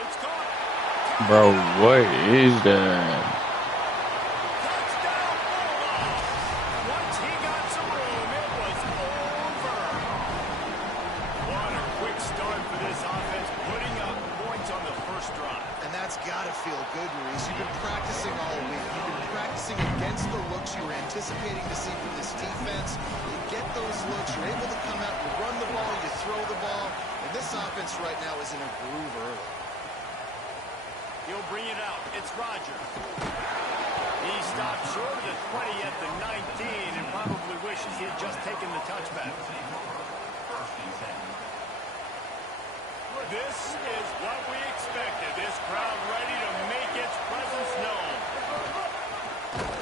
It's caught. Bro, what is that? Touchdown Bulldogs. Once he got some room, it was over. What a quick start for this offense, putting up points on the first drive. And that's got to feel good, Reese. You've been practicing all week. You've been practicing against the looks you were anticipating to see from this defense. You get those looks, you're able to come out, you run the ball, you throw the ball. And this offense right now is in a groove early. He'll bring it out. It's Rogers. He stopped short of the 20 at the 19 and probably wishes he had just taken the touchback. This is what we expected. This crowd ready to make its presence known.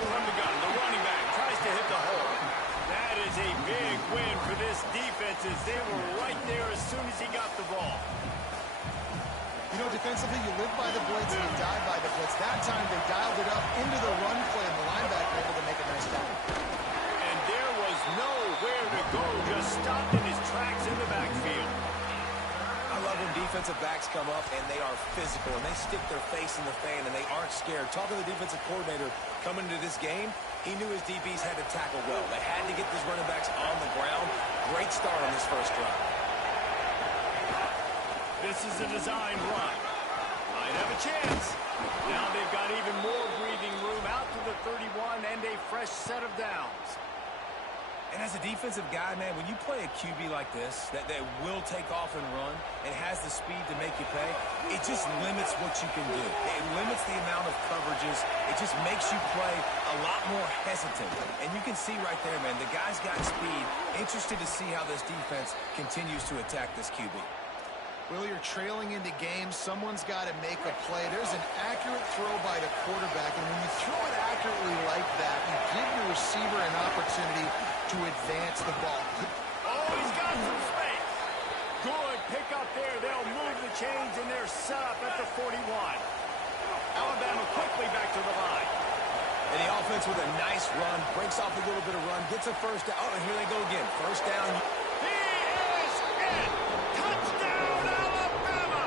From the gun, the running back tries to hit the hole. That is a big win for this defense as they were right there as soon as he got the ball. You know, defensively, you live by the blitz and you die by the blitz. That time, they dialed it up into the run play, and the linebacker able to make a nice tackle. And there was nowhere to go, just stopped in his tracks in the backfield. I love when defensive backs come up and they are physical and they stick their face in the fan and they aren't scared. Talking to the defensive coordinator coming into this game, he knew his DBs had to tackle well. They had to get these running backs on the ground. Great start on this first drive. This is a design run. Might have a chance. Now they've got even more breathing room out to the 31 and a fresh set of downs. And as a defensive guy, man, when you play a QB like this, that will take off and run and has the speed to make you pay, it just limits what you can do. It limits the amount of coverages. It just makes you play a lot more hesitant. And you can see right there, man, the guy's got speed. Interested to see how this defense continues to attack this QB. Well, you're trailing into games. Someone's got to make a play. There's an accurate throw by the quarterback, and when you throw it accurately like that, you give your receiver an opportunity to advance the ball. Oh, he's got some space. Good pickup there. They'll move the chains, and they're set up at the 41. Alabama quickly back to the line. And the offense with a nice run, breaks off a little bit of run, gets a first down. Oh, and here they go again. First down. He is in. Touchdown, Alabama.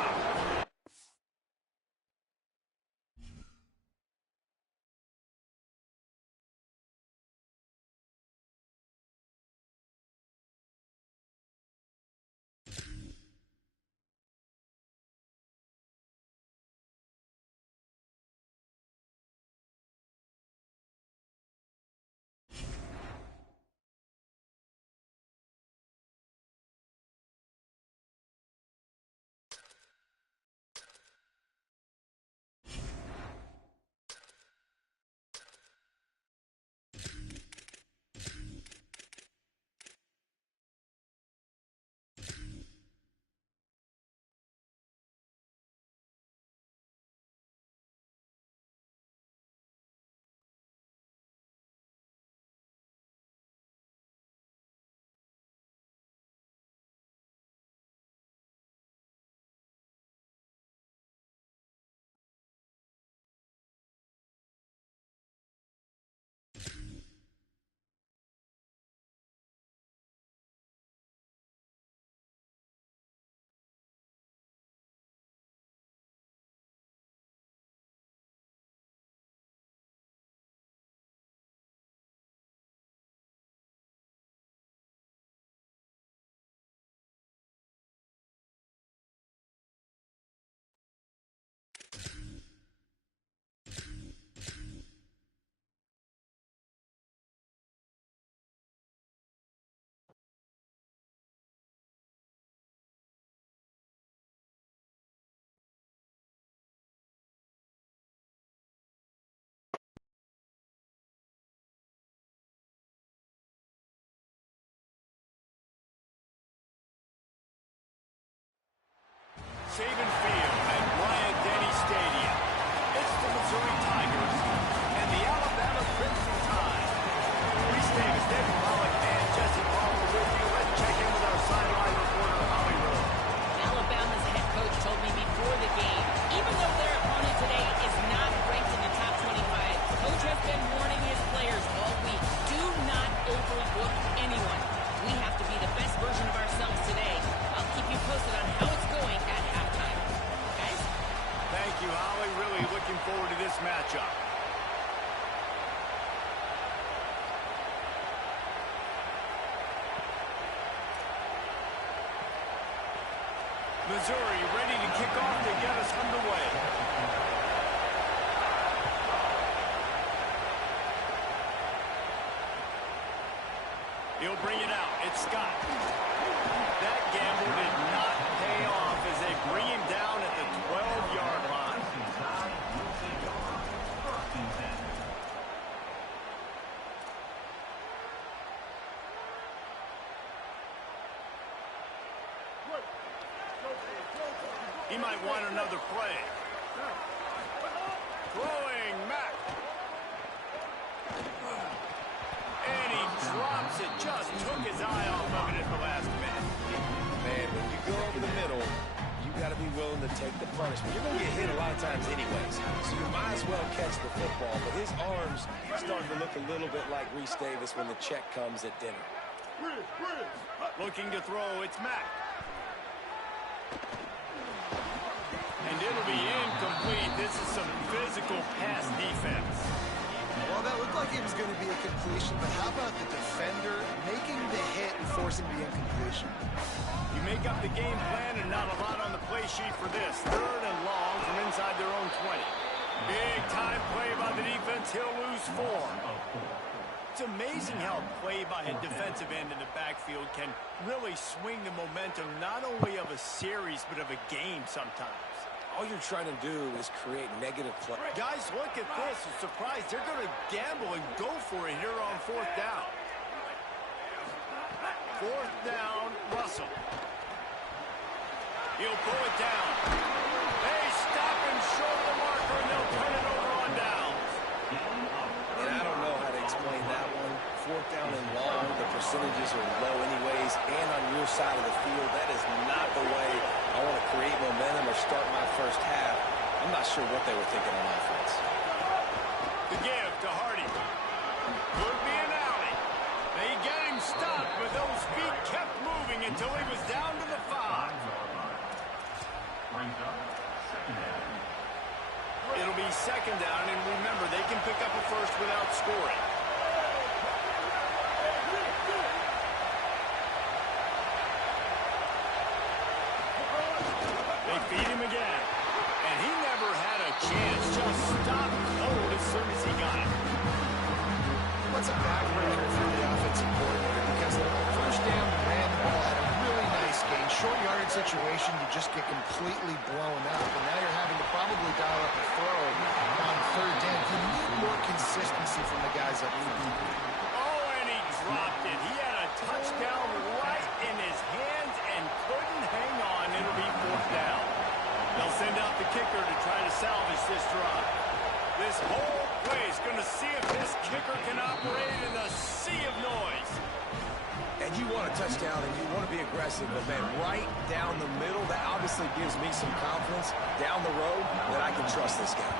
Saban Field at Bryant-Denny Stadium. It's the Missouri Tigers and the Alabama Crimson Tide. Reese Davis, David Pollock, and Jesse Palmer with you. Let's check in with our sideline reporter, Holly Rowe. Alabama's head coach told me before the game, even though their opponent today is not ranked in the top 25, coach has been warning his players all week. Do not overlook anyone. We have to be the best version of ourselves today. I'll keep you posted on how it's going at halftime. Guys? Thank you, Holly. Really looking forward to this matchup. Missouri ready to kick off to get us underway. He'll bring it out. It's Scott. That gamble did not pay off as they bring him down at the 12-yard line. He might want another play. Throwing Mack. And he drops it. Just took his eye off of it at the last minute. Man, when you go over the middle, you got to be willing to take the punishment. You're going to get hit a lot of times anyways, so you might as well catch the football. But his arms starting to look a little bit like Reese Davis when the check comes at dinner. Looking to throw, it's Mack. And it'll be incomplete. This is some physical pass defense. Well, that looked like it was going to be a completion, but how about the defender making the hit and forcing the incompletion? You make up the game plan and not a lot on the play sheet for this. 3rd and long from inside their own 20. Big time play by the defense. He'll lose 4. It's amazing how a play by a defensive end in the backfield can really swing the momentum not only of a series but of a game sometimes. All you're trying to do is create negative play. Guys, look at this. I'm surprised they're going to gamble and go for it here on 4th down. 4th down, Russell. He'll pull it down. They stop him short of the marker, and they'll turn it over on downs. And I don't know how to explain that one. Fourth down and long, the percentages are low anyways, and on your side of the field, that is not the way I want to create momentum or start my first half. I'm not sure what they were thinking on offense. The give to Hardy. Could be an alley. They got him stopped, but those feet kept moving until he was down to the 5. It'll be second down, and remember, they can pick up a first without scoring. They feed him again. And he never had a chance. Just stopped cold as soon as he got it. What's a backbreaker for the offensive coordinator? Because the first down, ran the ball, had a really nice gain. Short yardage situation, you just get completely blown up. And now you're having to probably dial up a throw on third down. You need more consistency from the guys up front. Oh, and he dropped it. He had a touchdown right in his hands and couldn't hang on. It'll be fourth down. They'll send out the kicker to try to salvage this drive. This whole place going to see if this kicker can operate in the sea of noise. And you want a touchdown and you want to be aggressive, but man, right down the middle, that obviously gives me some confidence down the road that I can trust this guy.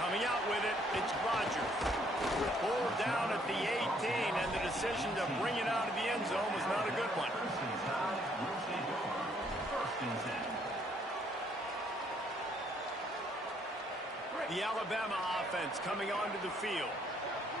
Coming out with it, it's Rodgers. Pulled down at the 18, and the decision to bring it out of the end zone was not a good one. The Alabama offense coming onto the field.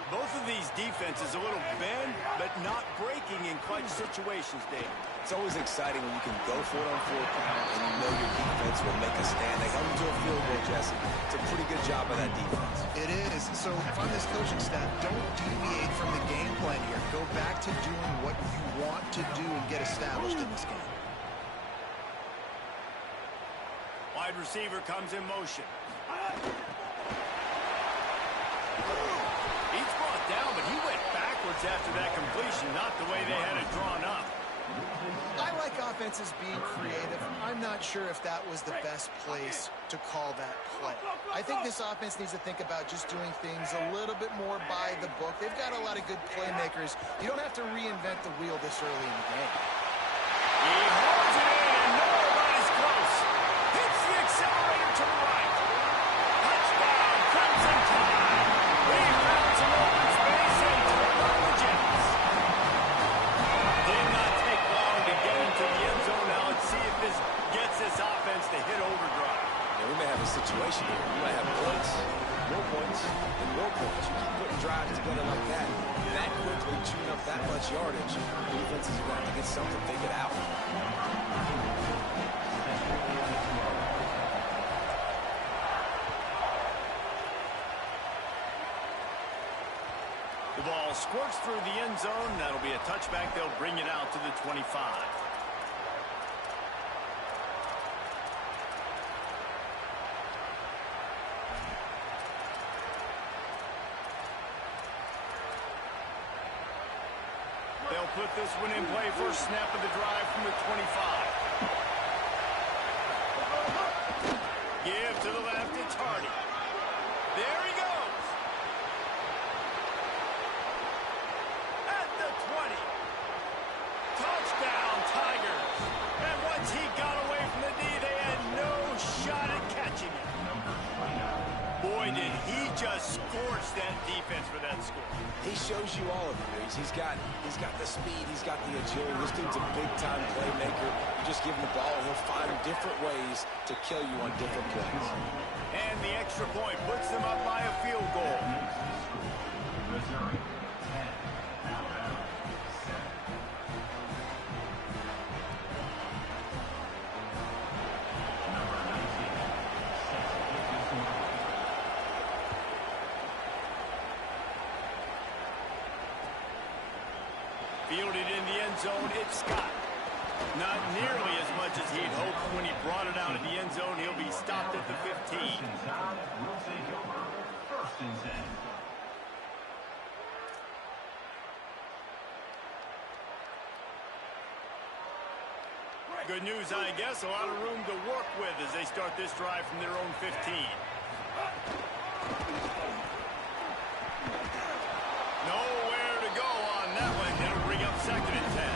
Both of these defenses a little bend, but not breaking in clutch situations, Dave. It's always exciting when you can go for it on fourth down and you know your defense will make a stand. They come to a field goal, Jesse. It's a pretty good job by that defense. It is. So if I'm this coaching staff, don't deviate from the game plan here. Go back to doing what you want to do and get established in this game. Wide receiver comes in motion. He's brought down, but he went backwards after that completion, not the way they had it drawn up. I like offenses being creative. I'm not sure if that was the best place to call that play. I think this offense needs to think about just doing things a little bit more by the book. They've got a lot of good playmakers. You don't have to reinvent the wheel this early in the game. He holds it in, and nobody's close. Hits the accelerator to the right. Touchdown, Crimson Tide. He found some open space and turned on the Jets. Did not take long to get into the end zone. Now let's see if this gets this offense to hit overdrive. Yeah, we may have a situation here. We might have points, and more points. You keep putting drives together like that quickly chewing up that much yardage, the defense is going to get something figured out. The ball squirts through the end zone. That'll be a touchback. They'll bring it out to the 25. They'll put this one in play. First snap of the drive from the 25. Give to the left. It's Hardy. There he goes. At the 20. Touchdown, Tigers. And once he got away from the D, they had no shot at catching him. Boy, did he just scorch that defense for that score. He shows you all of it, Reese. He's got the speed, he's got the agility. This dude's a big-time playmaker. You just give him the ball, and he'll find different ways to kill you on different plays. And the extra point puts them up by a field goal. Fielded in the end zone, it's Scott. Not nearly as much as he'd hoped when he brought it out of the end zone. He'll be stopped at the 15. Will take over first and 10. Good news, I guess. A lot of room to work with as they start this drive from their own 15. Nowhere to go on that one. It'll bring up 2nd and 10.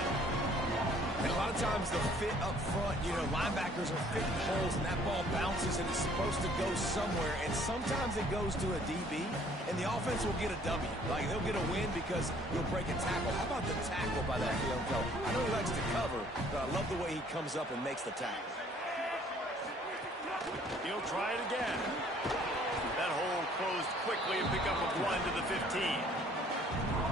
And a lot of times the fit up front, you know, linebackers are fitting holes and that ball bounces and it's supposed to go somewhere. And sometimes it goes to a DB and the offense will get a W. Like they'll get a win because you'll break a tackle. How about the tackle by that young fella? I know he likes to cover, but I love the way he comes up and makes the tackle. He'll try it again. That hole closed quickly and pick up a 1 to the 15.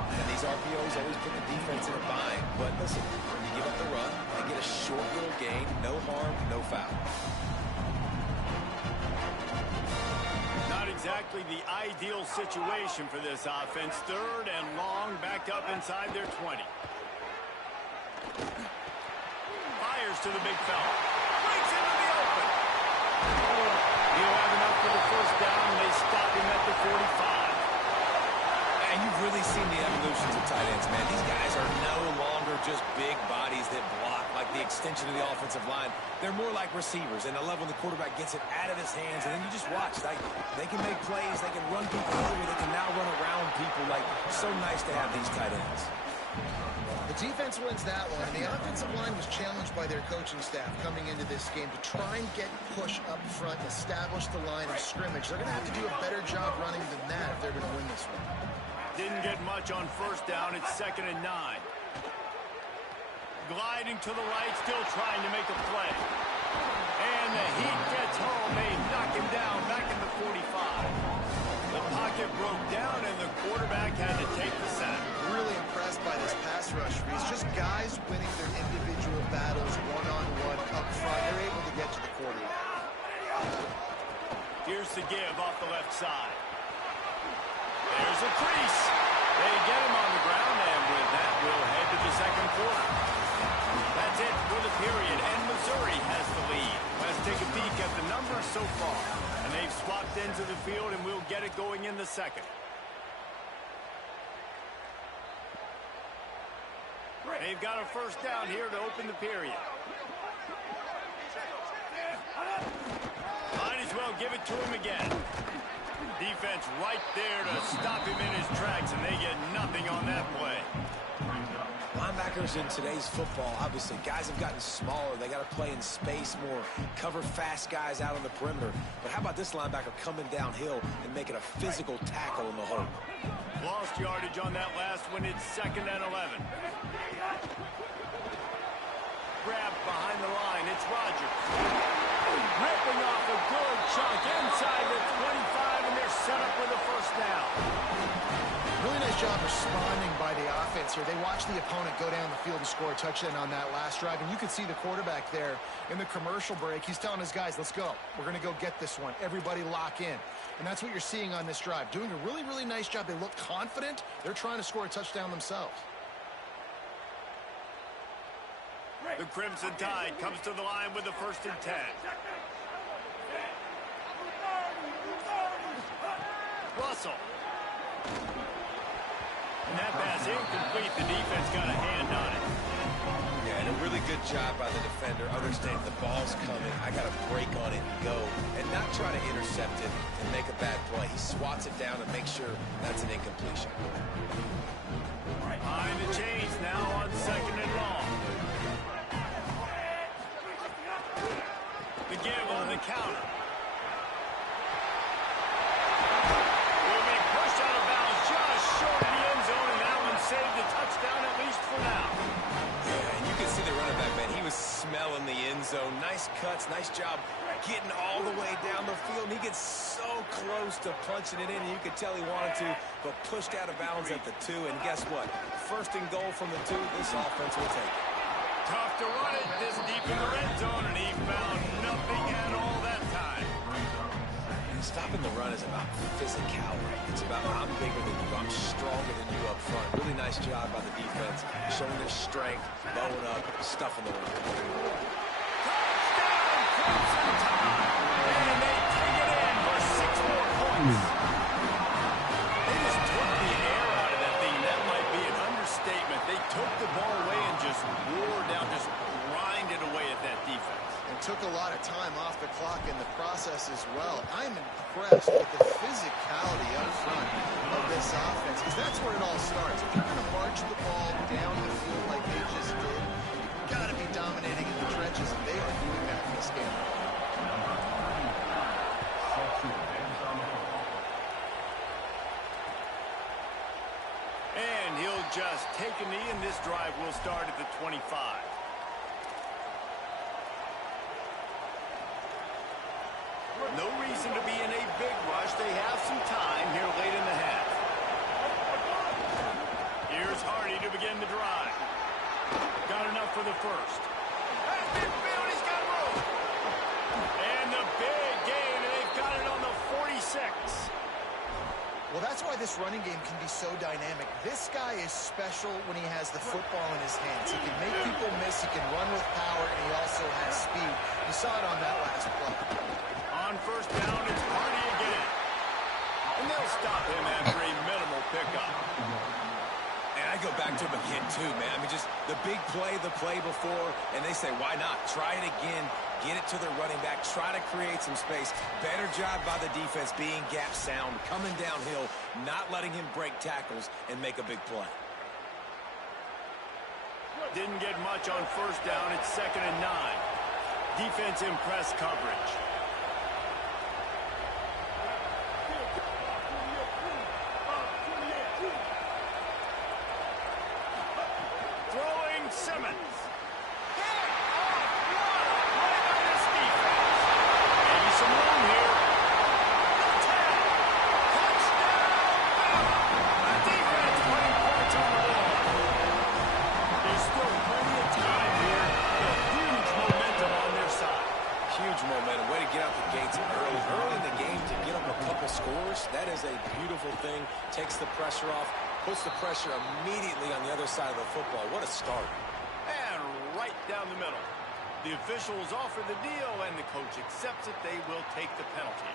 And these RPOs always put the defense in a bind. But listen, when you give up the run, they get a short little gain, no harm, no foul. Not exactly the ideal situation for this offense. 3rd and long, backed up inside their 20. Fires to the big fella. Breaks into the open. He'll have enough for the 1st down, and they stop him at the 45. And you've really seen the evolutions of tight ends, man. These guys are no longer just big bodies that block like the extension of the offensive line. They're more like receivers, and I love when the quarterback gets it out of his hands, and then you just watch. Like, they can make plays, they can run people over, they can now run around people. Like, so nice to have these tight ends. The defense wins that one, and the offensive line was challenged by their coaching staff coming into this game to try and get push up front and establish the line of scrimmage. They're going to have to do a better job running than that if they're going to win this one. Didn't get much on 1st down. It's 2nd and 9. Gliding to the right, still trying to make a play. And the heat gets home. They knock him down back in the 45. The pocket broke down, and the quarterback had to take the sack. Really impressed by this pass rush. It's just guys winning their individual battles one-on-one up front. They're able to get to the quarterback. Here's the give off the left side. There's a crease. They get him on the ground, and with that, we'll head to the 2nd quarter. That's it for the period, and Missouri has the lead. Let's take a peek at the numbers so far. And they've swapped ends of the field, and we'll get it going in the 2nd. They've got a 1st down here to open the period. Might as well give it to him again. Defense right there to stop him in his tracks, and they get nothing on that play. Linebackers in today's football, obviously, guys have gotten smaller. They got to play in space more, cover fast guys out on the perimeter. But how about this linebacker coming downhill and making a physical tackle in the hole? Lost yardage on that last one. It's 2nd and 11. Grab behind the line. It's Rodgers. Ripping off a good chunk inside the 25, and they're set up with a 1st down. Really nice job responding by the offense here. They watched the opponent go down the field and score a touchdown on that last drive, and you can see the quarterback there in the commercial break. He's telling his guys, let's go. We're going to go get this one. Everybody lock in. And that's what you're seeing on this drive. Doing a really, really nice job. They look confident. They're trying to score a touchdown themselves. The Crimson Tide comes to the line with the 1st and 10. Russell. And that pass incomplete. The defense got a hand on it. Yeah, and a really good job by the defender. Understanding the ball's coming. I got to break on it and go. And not try to intercept it and make a bad play. He swats it down and makes sure that's an incompletion. Behind the chains now on 2nd and long. The give on the counter. Will be pushed out of bounds just short of the end zone, and that one saved the touchdown at least for now. Yeah, and you can see the running back, man. He was smelling the end zone. Nice cuts, nice job getting all the way down the field. And he gets so close to punching it in, and you could tell he wanted to, but pushed out of bounds at the 2. And guess what? 1st and goal from the 2. This offense will take it. Tough to run it this deep in the red zone, and he found nothing at all that time. And stopping the run is about physicality. It's about I'm bigger than you, I'm stronger than you up front. Really nice job by the defense, showing their strength, bowing up, stuffing the run. Touchdown, Crimson Tide! And they take it in for 6 more points. They just took the air out of that thing. That might be an understatement. They took the ball away and just wore down, just grinded away at that clock in the process as well. I'm impressed with the physicality up front of this offense, because that's where it all starts. If you're going to march the ball down the field like they just did, you've got to be dominating in the trenches, and they are doing that in this game. And he'll just take a knee, and this drive will start at the 25. No reason to be in a big rush. They have some time here late in the half. Here's Hardy to begin the drive. Got enough for the first. Has been filled. He's got room. And the big gain, and they've got it on the 46. Well, that's why this running game can be so dynamic. This guy is special when he has the football in his hands. He can make people miss, he can run with power, and he also has speed. You saw it on that last play. On first down, it's Hardy again. And they'll stop him after a minimal pickup. And I go back to him again, too, man. I mean, just the big play, the play before, and they say, why not? Try it again. Get it to their running back. Try to create some space. Better job by the defense being gap sound, coming downhill, not letting him break tackles and make a big play. Didn't get much on first down. It's 2nd and 9. Defense in press coverage. Throwing Simmons. Maybe some room here. Touchdown! The defense putting points on the ball. There's still plenty of time here. Huge momentum on their side. Huge momentum. Way to get out the gates early. Early in the game to get up a couple scores, that is a beautiful thing. Takes the pressure off, puts the pressure immediately on the other side of the football. What a start. And right down the middle. The officials offer the deal, and the coach accepts it. They will take the penalty.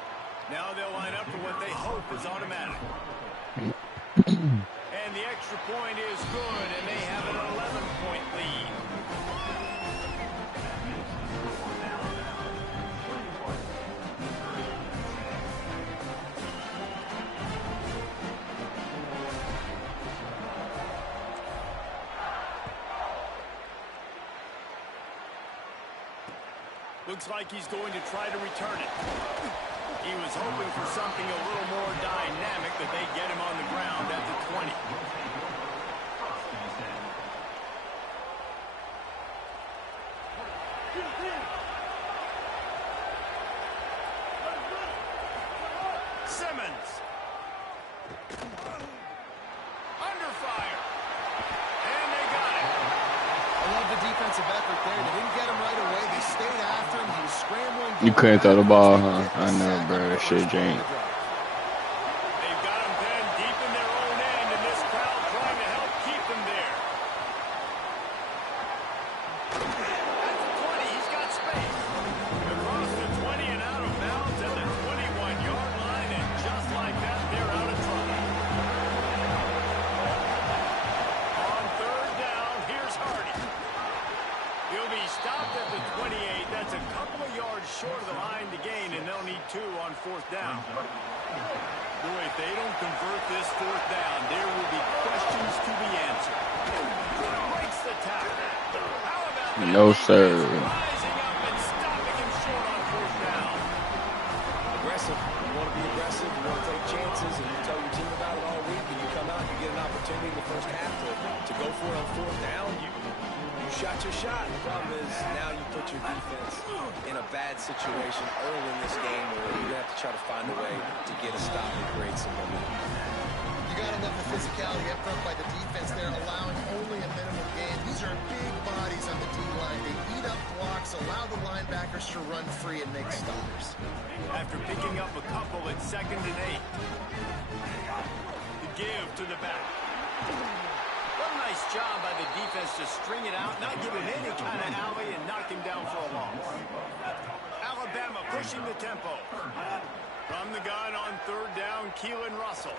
Now they'll line up for what they hope is automatic. And the extra point is good, and they have an 11-point lead. Looks like he's going to try to return it. He was hoping for something a little more dynamic, that they get him on the ground at the 20. Simmons. Under fire. And they got it. I love the defensive effort there. They didn't get him right away. They stayed after him. He was scrambling. You couldn't throw the ball, huh? I know, bro. That shit jank. They've got him pinned deep in their own end, and this crowd trying to help keep them there. At the 20, he's got space. Across the 20 and out of bounds at the 21-yard line, and just like that, they're out of trouble. On third down, here's Hardy. He'll be stopped at the 28. That's a couple of yards short of the line to gain, and they'll need 2 on fourth down. Boy, if they don't convert this fourth down, there will be questions to be answered. Breaks the tackle. How about that? No, sir. Rising up and stopping him short on fourth down. Aggressive. You want to be aggressive. You want to take chances, and you tell your team about it all week, and you come out and you get an opportunity in the first half to go for it on fourth down. You shot your shot. The problem is now you put your defense in a bad situation early in this game where you're going to have to try to find a way to get a stop and create some momentum. You got to love the physicality up front by the defense there, allowing only a minimum gain. These are big bodies on the D-line. They eat up blocks, allow the linebackers to run free and make stops. After picking up a couple at 2nd and 8. The give to the back. What a nice job by the defense to string it out, not give him any kind of alley, and knock him down for a loss. Alabama pushing the tempo. From the gun on third down, Keelan Russell.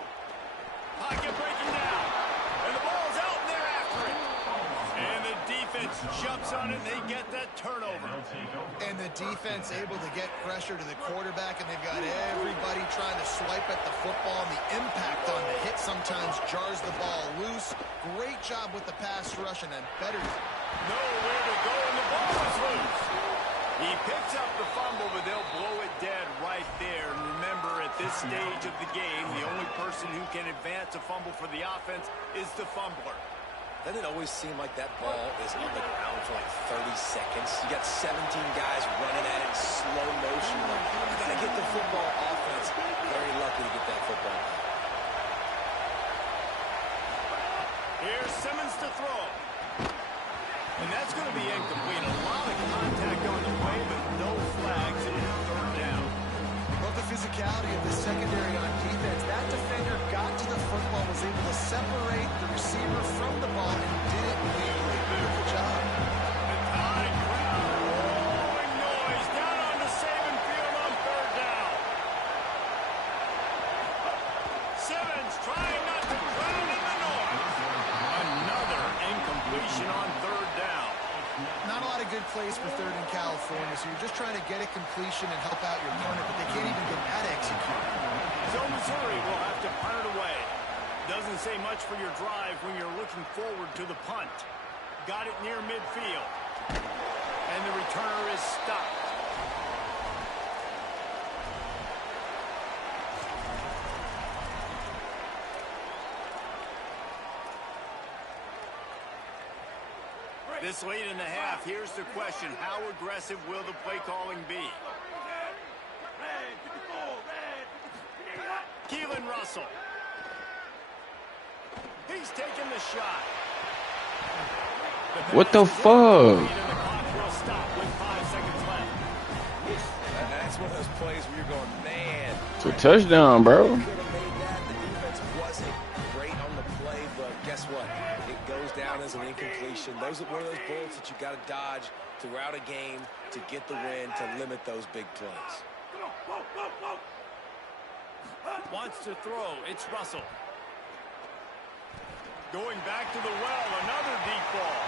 Pocket breaking down. And the ball's out, and they're after it. And the defense defense jumps on it, and they get that turnover. And the defense able to get pressure to the quarterback, and they've got everybody trying to swipe at the football, and the impact on the hit sometimes jars the ball loose. Great job with the pass rush, and then better. Nowhere to go, and the ball is loose. He picks up the fumble, but they'll blow it dead right there. And remember, at this stage of the game, the only person who can advance a fumble for the offense is the fumbler. Doesn't it always seem like that ball is on the ground for like 30 seconds? You got 17 guys running at it in slow motion. You got to get the football offense. Very lucky to get that football. Here's Simmons to throw. And that's going to be incomplete. A lot of contact on the way, but no flags in the third down. Love the physicality of the secondary on defense. That defender got to the football, was able to separate the receiver from the ball, and did it legally. Beautiful job. The Tide crowd rolling noise down on the Saban field on third down. Simmons trying not to drown in the noise. Another incompletion on third down. Not a lot of good plays for third in California, so you're just trying to get a completion and help out your opponent, but they can't even get that executed. So Missouri will have to punt it away. Doesn't say much for your drive when you're looking forward to the punt. Got it near midfield. And the returner is stopped. This late in the half, here's the question. How aggressive will the play calling be? Keelan Russell. He's taking the shot. What the fuck? And the clock will stop with 5 seconds left. That's one of those plays where you're going, man. It's a touchdown, bro. Could have made that. The defense wasn't great on the play, but guess what? It goes down as an incompletion. Those are one of those bullets that you got to dodge throughout a game to get the win, to limit those big plays. Wants to throw. It's Russell. Going back to the well. Another deep ball.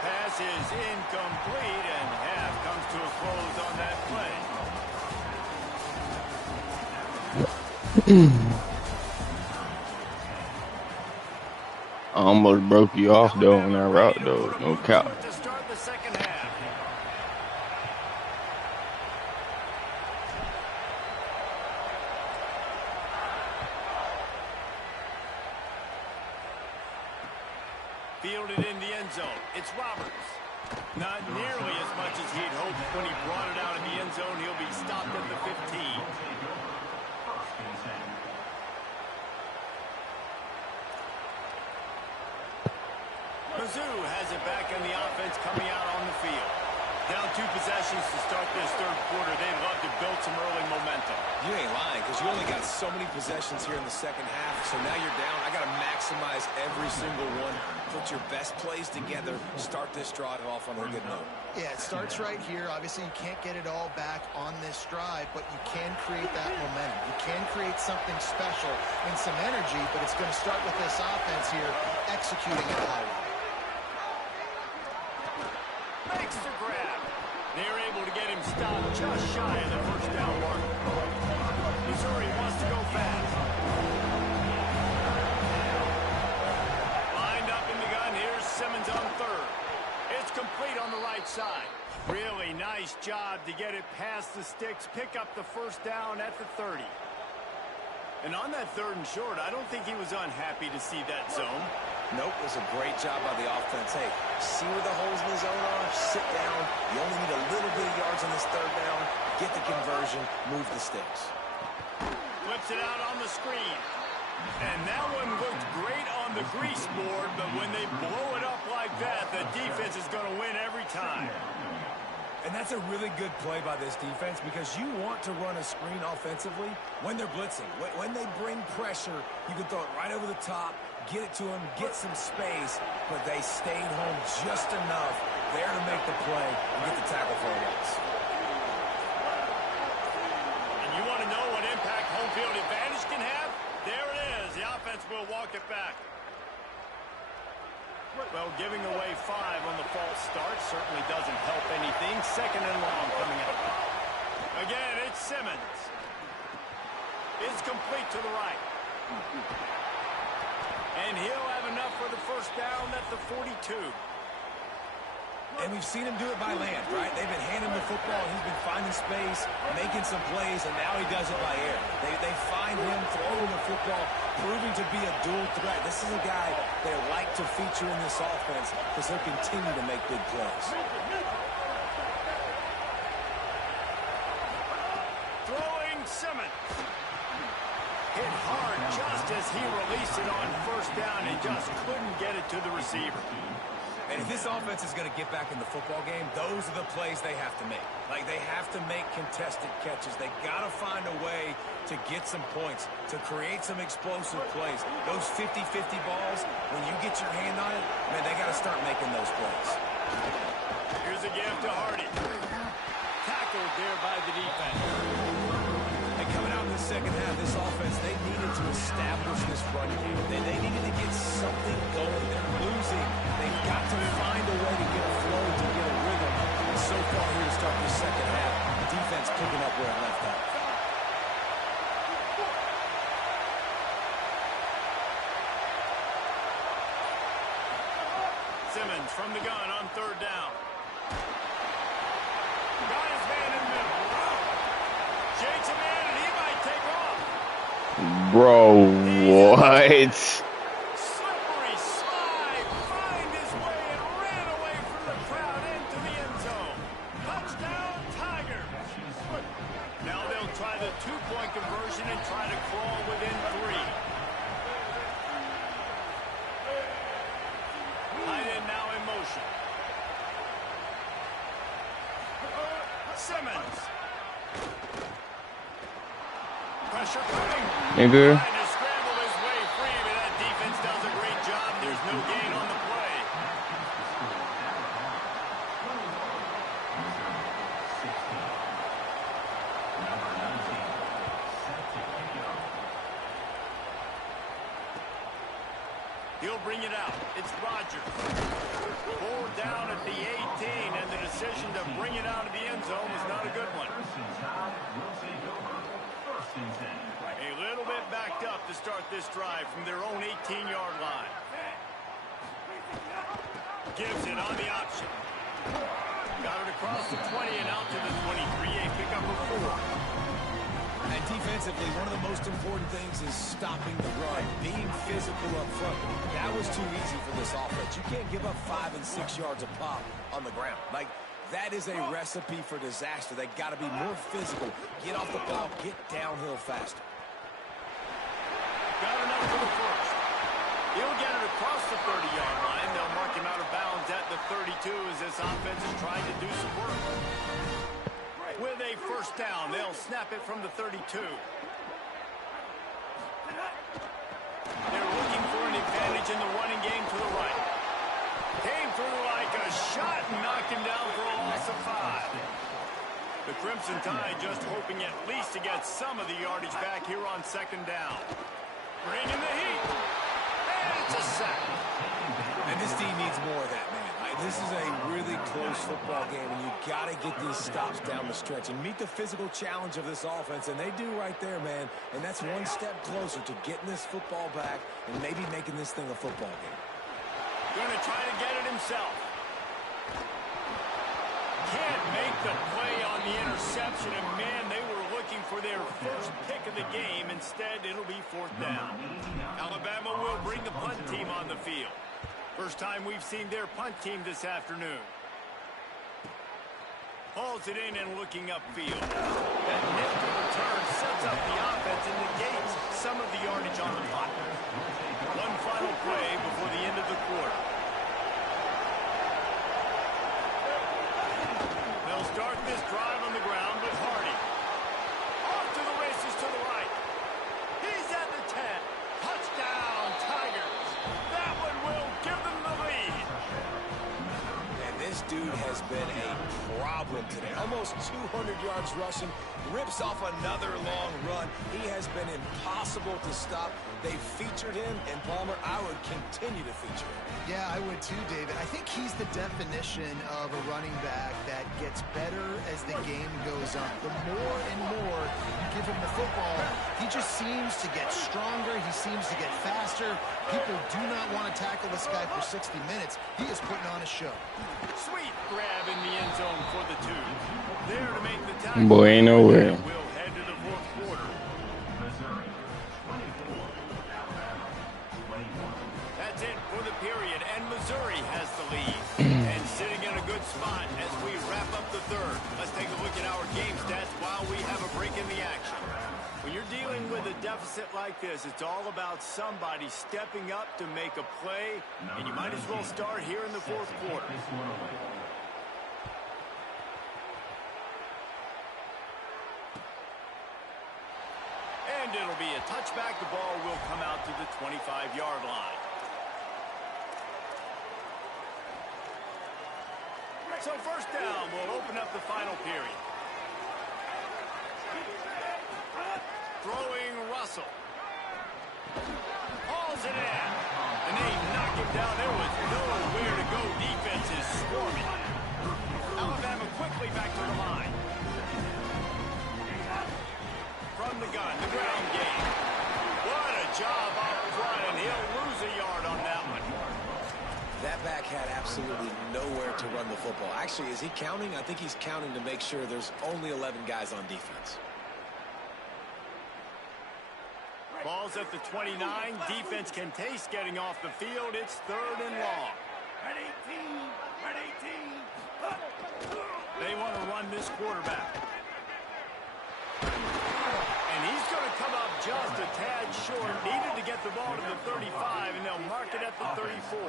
Pass is incomplete, and half comes to a close on that play. I almost broke you off, though, on that route, though. No cap. To start the second half. Fielded in the end zone. It's Roberts. Not nearly as much as he'd hoped when he brought it out of the end zone. He'll be stopped at the 15. Mizzou has it back, and the offense coming out on the field. Down 2 possessions to start this third quarter. They'd love to build some early momentum. You ain't lying, because you only got so many possessions here in the second half. So now you're down. I got to maximize every single one. Put your best plays together. Start this drive off on a good note. Yeah, it starts right here. Obviously, you can't get it all back on this drive, but you can create that momentum. You can create something special and some energy, but it's going to start with this offense here executing at a high level. Makes the grab. They're able to get him stopped just shy of the first down mark. Missouri wants to go fast. Lined up in the gun. Here's Simmons on third. It's complete on the right side. Really nice job to get it past the sticks. Pick up the first down at the 30. And on that third and short, I don't think he was unhappy to see that zone. Nope, it was a great job by the offense. Hey, see where the holes in the zone are? Sit down. You only need a little bit of yards on this third down. Get the conversion. Move the sticks. Flips it out on the screen. And that one looked great on the grease board, but when they blow it up like that, the defense is going to win every time. And that's a really good play by this defense, because you want to run a screen offensively when they're blitzing. When they bring pressure, you can throw it right over the top, get it to them, get some space, but they stayed home just enough there to make the play and get the tackle for a loss. And you want to know what impact home field advantage can have? There it is. The offense will walk it back. Well, giving away 5 on the false start certainly doesn't help anything. 2nd and long coming up. Again, it's Simmons. It's complete to the right. And he'll have enough for the first down at the 42. And we've seen him do it by land, right? They've been handing him the football. He's been finding space, making some plays, and now he does it by air. They find him, throwing the football, proving to be a dual threat. This is a guy they like to feature in this offense because he'll continue to make big plays. Throwing Simmons. Hit hard just as he released it on first down and just couldn't get it to the receiver. And if this offense is going to get back in the football game, those are the plays they have to make. Like, they have to make contested catches. They got to find a way to get some points, to create some explosive plays. Those 50-50 balls, when you get your hand on it, man, they got to start making those plays. Here's a give to Hardy. Tackled there by the defense. And coming out in the second half, this offense, they needed to establish this run game. They needed to get something going. They're losing. They've got to find a way to get a flow, to get a rhythm. And so far here to start the second half, the defense picking up where it left off. Simmons from the gun on 3rd down. Got his man in the middle. Shakes him in, and he might take off. Bro, what? Slippery slide, find his way, and ran away from the crowd into the end zone. Touchdown, Tigers. Now they'll try the 2-point conversion and try to crawl within 3. Tight end now in motion. Simmons. Pressure coming. Nigga. Trying to scramble his way free, but that defense does a great job. There's no gain on the play. He'll bring it out. It's Rodgers. Pulled down at the 18, and the decision to bring it out of the end zone was not a good one. A little bit backed up to start this drive from their own 18-yard line. Gives it on the option. Got it across the 20 and out to the 23. A pickup of 4. And defensively, one of the most important things is stopping the run, being physical up front. That was too easy for this offense. You can't give up 5 and 6 yards a pop on the ground. Like, that is a recipe for disaster. They got to be more physical. Get off the ball, get downhill faster. Got enough for the first. He'll get it across the 30-yard line. They'll mark him out of bounds at the 32 as this offense is trying to do some work. With a first down, they'll snap it from the 32. They're looking for an advantage in the running game to the right. Came through like a shot and knocked him down for a loss of 5. The Crimson Tide just hoping at least to get some of the yardage back here on 2nd down. Bringing the heat. And it's a sack. And this team needs more of that, man. This is a really close football game, and you got to get these stops down the stretch and meet the physical challenge of this offense, and they do right there, man. And that's one step closer to getting this football back and maybe making this thing a football game. Going to try to get it himself. Can't make the play on the interception, and man, they were looking for their first pick of the game. Instead, it'll be 4th down. Alabama will bring the punt team on the field. First time we've seen their punt team this afternoon. Hauls it in and looking upfield. That nifty return sets up the offense and negates some of the yardage on the clock. One final play before the end of the quarter. They'll start this drive on the ground with Hardy. Off to the races to the right. He's at the 10. Touchdown, Tigers. That one will give them the lead. And this dude has been a problem today. Almost 200 yards rushing, rips off another long run. He has been impossible to stop. They've featured him, and Palmer, I would continue to feature him. Yeah, I would too, David. I think he's the definition of a running back that gets better as the game goes on. The more and more you give him the football, he just seems to get stronger. He seems to get faster. People do not want to tackle this guy for 60 minutes. He is putting on a show. Sweet grab in the end zone for the 2. There to make the tackle. Boy, ain't no way. We'll head to the 4th quarter. Missouri, 24, Alabama, 21. That's it for the period, and Missouri has the lead. And sitting in a good spot as we wrap up the 3rd. Let's take a look at our game stats while we have a break in the action. When you're dealing with a deficit like this, it's all about somebody stepping up to make a play, and you might as well start here in the 4th quarter. And it'll be a touchback. The ball will come out to the 25-yard line. So first down, we'll open up the final period. Throwing Russell. Hauls it in. And they knock him down. There was nowhere to go. Defense is swarming. Alabama quickly back to the line. From the gun, the ground game. What a job up front, and he'll lose a yard on that one. That back had absolutely nowhere to run the football. Actually, is he counting? I think he's counting to make sure there's only 11 guys on defense. Ball's at the 29. Defense can taste getting off the field. It's 3rd and long. Red 18, red 18. They want to run this quarterback. And he's going to come up just a tad short. Needed to get the ball to the 35, and they'll mark it at the 34.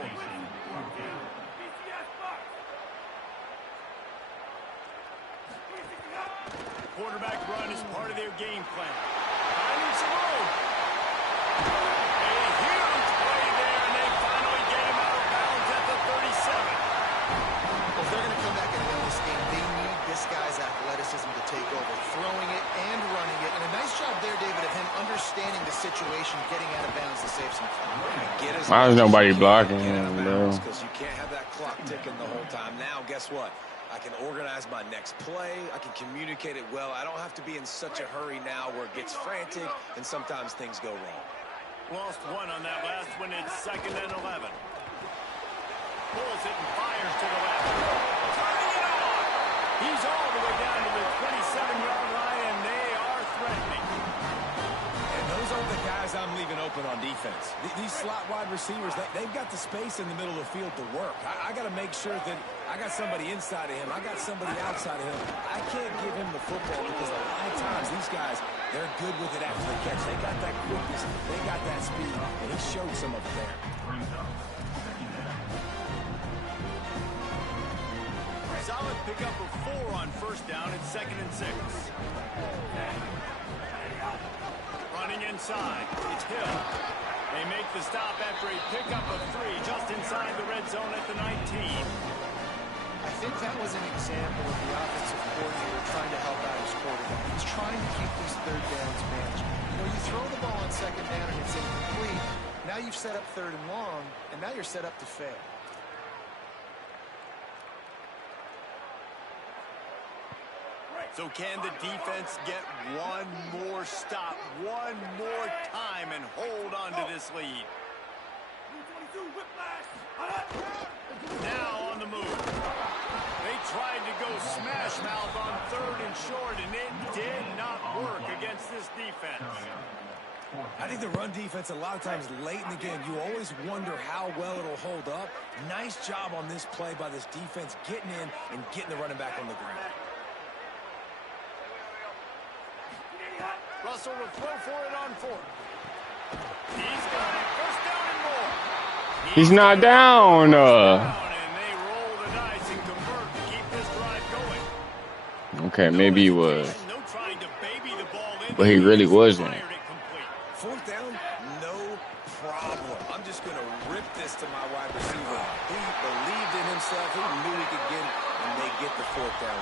Quarterback run is part of their game plan. Finding some room. A huge play there, and they finally get him out of bounds at the 37. Well, if they're going to come back and win this game, they need this guy's athleticism to take over, throwing it and running it. And a nice job there, David, of him understanding the situation, getting out of bounds to save some time. Why is nobody blocking him, bro? Because you can't have that clock ticking the whole time. Now, guess what? I can organize my next play. I can communicate it well. I don't have to be in such a hurry now where it gets frantic and sometimes things go wrong. Lost one on that last one. It's 2nd and 11. Pulls it and fires to the left. Turning it on. He's all the way down to the 27-yard line, and they are threatening. And those aren't the guys I'm leaving open on defense. These slot wide receivers, they've got the space in the middle of the field to work. I got to make sure that I got somebody inside of him. I got somebody outside of him. I can't give him the football because a lot of times these guys, they're good with it after the catch. They got that quickness. They got that speed. And he showed some of it there. Solid pickup of 4 on first down. It's 2nd and 6. Running inside. It's Hill. They make the stop after a pickup of 3 just inside the red zone at the 19. I think that was an example of the offensive coordinator trying to help out his quarterback. He's trying to keep these 3rd downs manageable. You know, you throw the ball on 2nd down and it's incomplete. Now you've set up 3rd and long, and now you're set up to fail. So can the defense get one more stop, one more time, and hold on to this lead? Now on the move. They tried to go smash mouth on 3rd and short, and it did not work against this defense. I think the run defense, a lot of times late in the game, you always wonder how well it'll hold up. Nice job on this play by this defense, getting in and getting the running back on the ground. Russell will throw for it on 4th. He's got it. First down and more. He's not down. And they roll the dice and convert to keep this drive going. Okay, maybe he was. No trying to baby the ball in. But he really wasn't. Fired it complete. 4th down, no problem. I'm just going to rip this to my wide receiver. He believed in himself. He knew he could get it, and they get the 4th down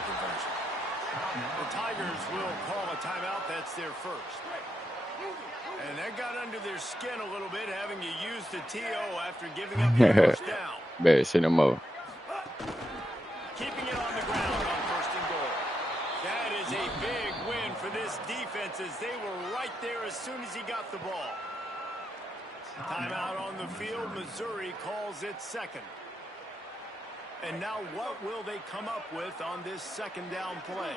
gets there first. And that got under their skin a little bit, having to use the TO after giving up the first down. Better say no more. Keeping it on the ground on first and goal. That is a big win for this defense as they were right there as soon as he got the ball. Timeout on the field. Missouri calls it second. And now what will they come up with on this second down play?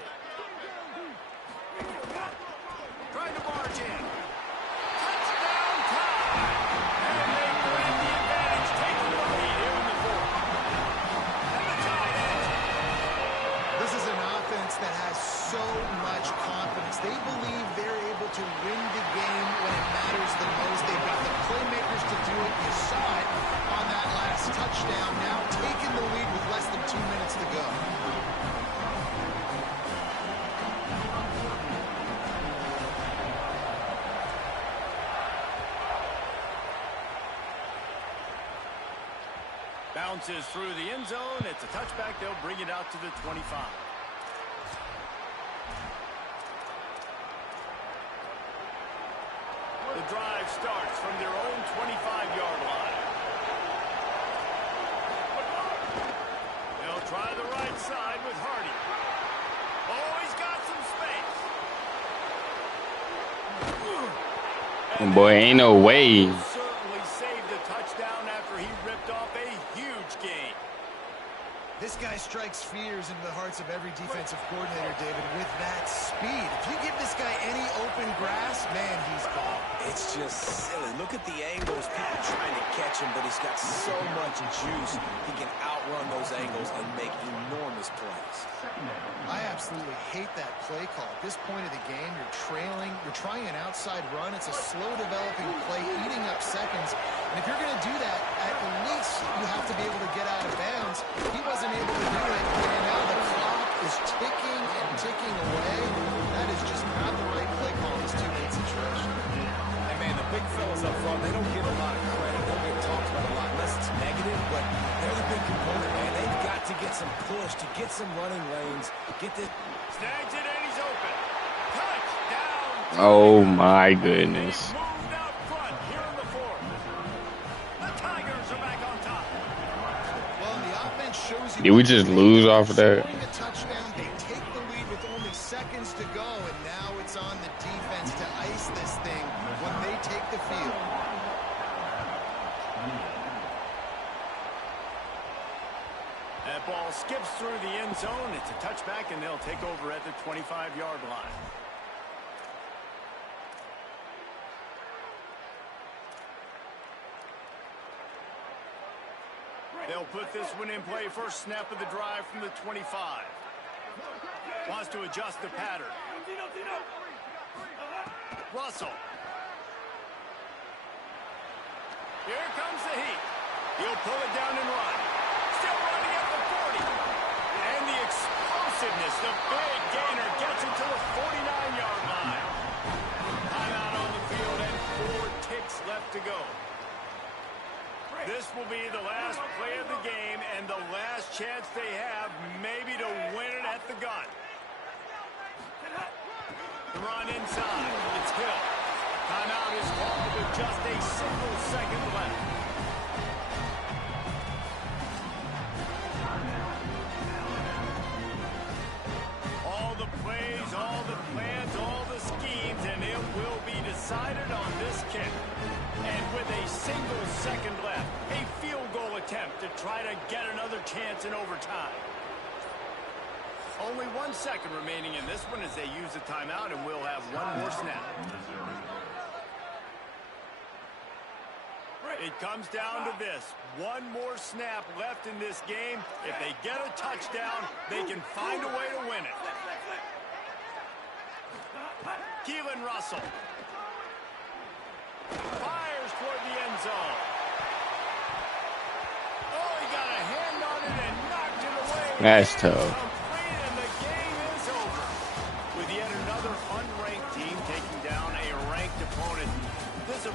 Trying to barge in. Touchdown time! And they grab the advantage, taking the lead here in the fourth. And the Giants. This is an offense that has so much confidence. They believe they're able to win the game when it matters the most. They've got the playmakers to do it. You saw it on that last touchdown. Now taking the lead with less than 2 minutes to go. Bounces through the end zone. It's a touchback. They'll bring it out to the 25. The drive starts from their own 25-yard line. They'll try the right side with Hardy. Oh, he's got some space. Boy, ain't no way. Certainly saved a touchdown after he ripped off a huge gain. This guy strikes fears into the hearts of every defensive coordinator, David, with that speed. If you give this guy any open grass, man, he's gone. It's just silly. Look at the angles, people trying to catch him, but he's got so much juice. He can outrun those angles and make enormous plays. I absolutely hate that play call. At this point of the game, you're trailing, you're trying an outside run. It's a slow developing play, eating up seconds. And if you're going to do that, at least you have to be able to get out of bounds. He wasn't able to do it, and now the clock is ticking and ticking away. That is just not the right play call in this two-minute situation. Hey, man, the big fellas up front, they don't get a lot of credit. They don't get talked about a lot unless it's negative, but they're the big component, man. They've got to get some push, to get some running lanes, get this. Snags it and he's open. Touchdown. Oh my goodness. Moved out front here in the fourth. The Tigers are back on top. Well, the offense shows you. Did we just lose off of that? Scoring a touchdown, they take the lead with only seconds to go, and now it's on the defense to ice this thing when they take the field. That ball skips through the end zone. It's a touchback, and they'll take over at the 25-yard line. They'll put this one in play. First snap of the drive from the 25. Wants to adjust the pattern. Russell. Here comes the heat. He'll pull it down and run. Still running at the 40. And the explosiveness, the big gainer gets him to the 49-yard line. Timeout on the field and 4 ticks left to go. This will be the last play of the game and the last chance they have maybe to win it at the gun. The run inside. It's Hill. Timeout is called with just a single second left. All the plays, all the plans, all the schemes, and it will be decided on this kick. And with a single second left, a field goal attempt to try to get another chance in overtime. Only 1 second remaining in this one as they use the timeout, and we'll have one more snap. It comes down to this. One more snap left in this game. If they get a touchdown, they can find a way to win it. Keelan Russell fires toward the end zone. Oh, he got a hand on it and knocked it away. That's tough. Complete, and the game is over. With yet another unranked team taking down a ranked opponent. This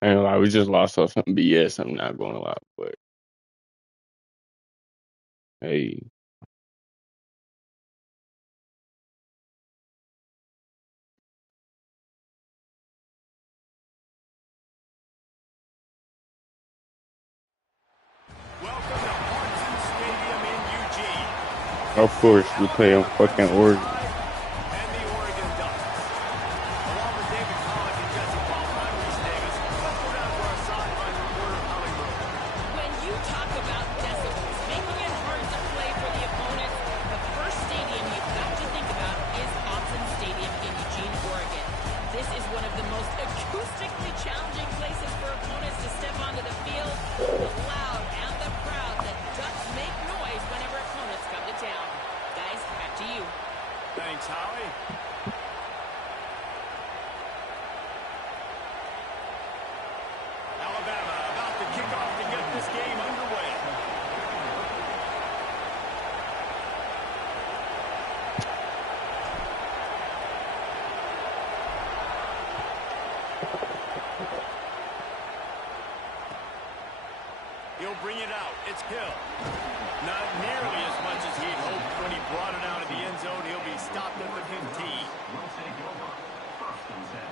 I ain't gonna lie, we just lost off some BS. I'm not gonna lie, but hey, Welcome to Hartson Stadium in Eugene. of course we play on fucking Oregon. And the Oregon Ducks. Along with David Collins and Jesse Paul, I'm Reese Davis. Let's go down to our sideline reporter, Holly Rowe. When you talk about decibels, making it hard to play for the opponents, the first stadium you've got to think about is Autzen Stadium in Eugene, Oregon. This is one of the most acoustically challenging places for opponents to step onto the field. The loud and the proud, the Ducks make noise whenever opponents come to town. Guys, back to you. Thanks, Holly. Alabama about to kick off to get this game underway. He'll bring it out. It's Hill. Not nearly as much as he'd hoped when he brought it out of the end zone. He'll be stopped at the 15. Will take over. First and 10.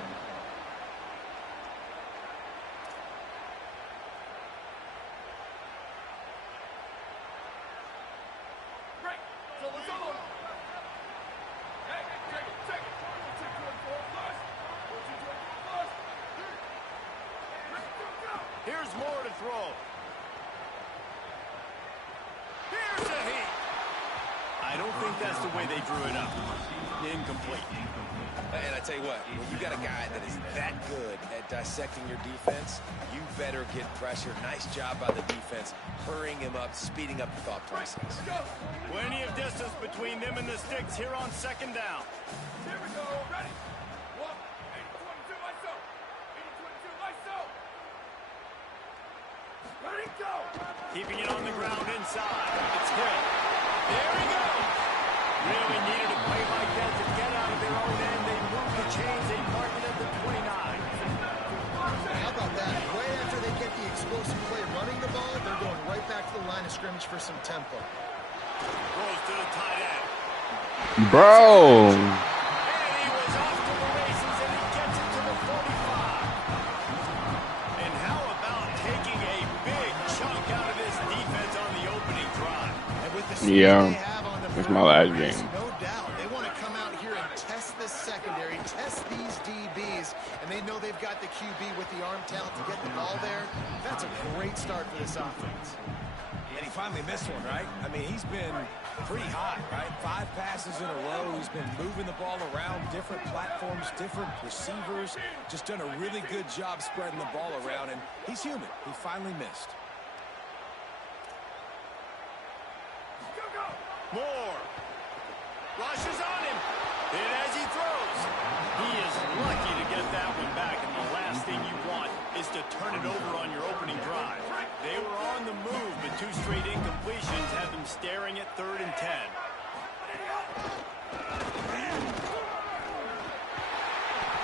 Here's more to throw. Here's a heat. I don't think that's the way they drew it up. Incomplete. And I tell you what, when you got a guy that is that good at dissecting your defense, you better get pressure. Nice job by the defense, hurrying him up, speeding up the thought process. Plenty of distance between them and the sticks here on second down. Here we go. Ready? 1, 8, 22, ISO. 8, 22, ISO. Ready, go. Keeping it on the ground inside. It's Hill. There he goes. Really needed a play like that to get out of their own end. They moved the chains. They mark it at the 29. How about that? Right after they get the explosive play running the ball, they're going right back to the line of scrimmage for some tempo. Throws to the tight end. Bro, And he was off to the races, and he gets it to the 45. And how about taking a big chunk out of this defense on the opening drive? And with the Yeah, speed they have on the it's my last perimeter, game. no doubt. They want to come out here and test this secondary, test these DBs, and they know they've got the QB with the arm talent to get the ball there. That's a great start for this offense. And he finally missed one, right? I mean, he's been pretty hot, right? 5 passes in a row. He's been moving the ball around different platforms, different receivers. Just done a really good job spreading the ball around, and he's human. He finally missed. Moore rushes on him. And as he throws, he is lucky to get that one back. And the last thing you want is to turn it over on your opening drive. They were on the move, but 2 straight incompletions had them staring at 3rd and 10.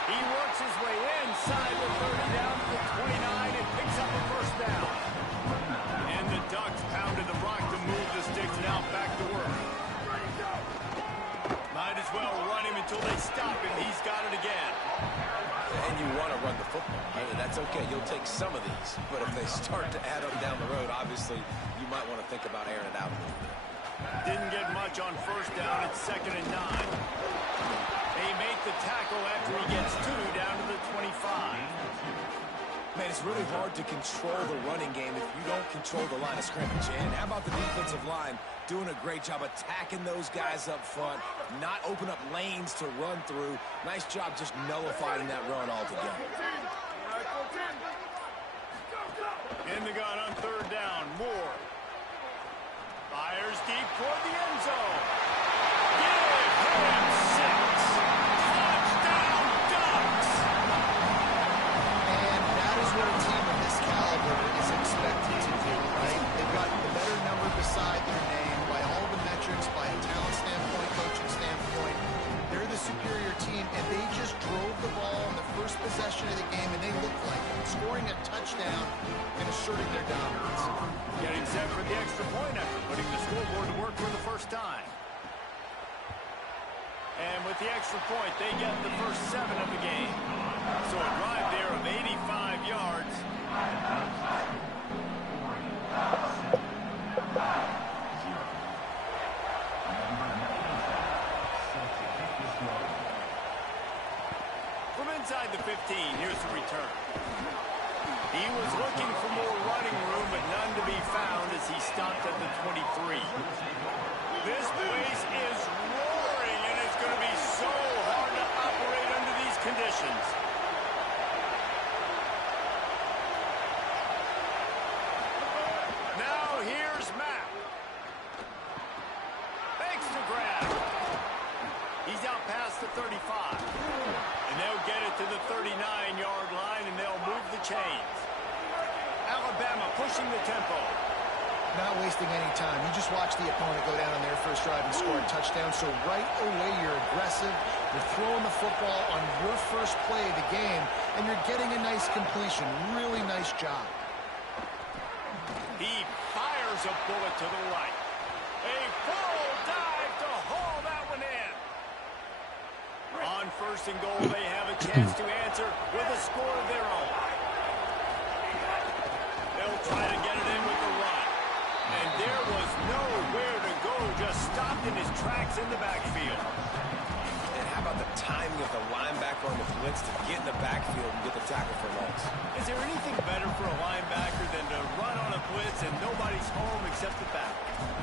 He works his way inside the 30 down to the 29 and picks up a first down. And the Ducks pounded the rock to move the sticks. Now back to work. Might as well run him until they stop him. He's got it again. And you want to run the football. That's okay. You'll take some of these. But if they start to add up down the road, obviously, you might want to think about airing it out a little bit. Didn't get much on first down. It's 2nd and 9. They make the tackle after he gets 2 down to the 25. Man, it's really hard to control the running game if you don't control the line of scrimmage. And how about the defensive line doing a great job attacking those guys up front, not open up lanes to run through. Nice job just nullifying that run altogether. In the gun on 3rd down. Moore fires deep toward the end zone. Give him 6. Touchdown, Ducks! And that is what a team of this caliber is expected to do, right? They've got the better number beside their name by all the metrics, by a talent standpoint, coaching standpoint. They're the superior team, and they just drove the ball on the first possession of the game, and they looked like it. Scoring at asserting their dominance. Getting set for the extra point after putting the scoreboard to work for the first time. And with the extra point, they get the first 7 of the game. So a drive there of 85 yards. From inside the 15, here's the return. He was looking for more running room, but none to be found as he stopped at the 23. This place is roaring, and it's going to be so hard to operate under these conditions. Now here's Matt. Makes the grab. He's out past the 35. And they'll get it to the 39-yard line, and they'll move the chains. Alabama pushing the tempo. Not wasting any time. You just watch the opponent go down on their first drive and score a touchdown. So right away, you're aggressive. You're throwing the football on your first play of the game, and you're getting a nice completion. Really nice job. He fires a bullet to the right. A full dive to haul that one in. On first and goal, they have a chance to answer with a score of their own. They'll try to get it in with the run. And there was nowhere to go, just stopped in his tracks in the backfield. And how about the timing of the linebacker on the blitz to get in the backfield and get the tackle for loss? Is there anything better for a linebacker than to run on a blitz and nobody's home except the back?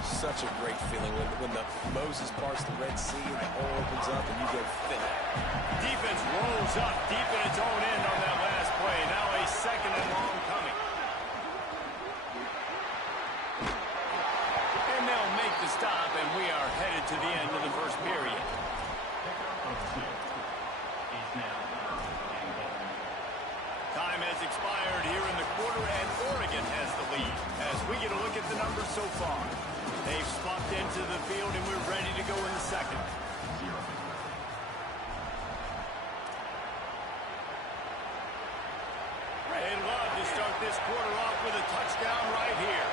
Such a great feeling when the Moses parts the Red Sea and the hole opens up and you go thin. Defense rolls up deep in its own end on that last play. Now a second and long coming. And they'll make the stop, and we are headed to the end of the first period. Time has expired here in the quarter, and Oregon has the lead. As we get a look at the numbers so far, they've swapped into the field, and we're ready to go in the second. They'd love to start this quarter off with a touchdown right here.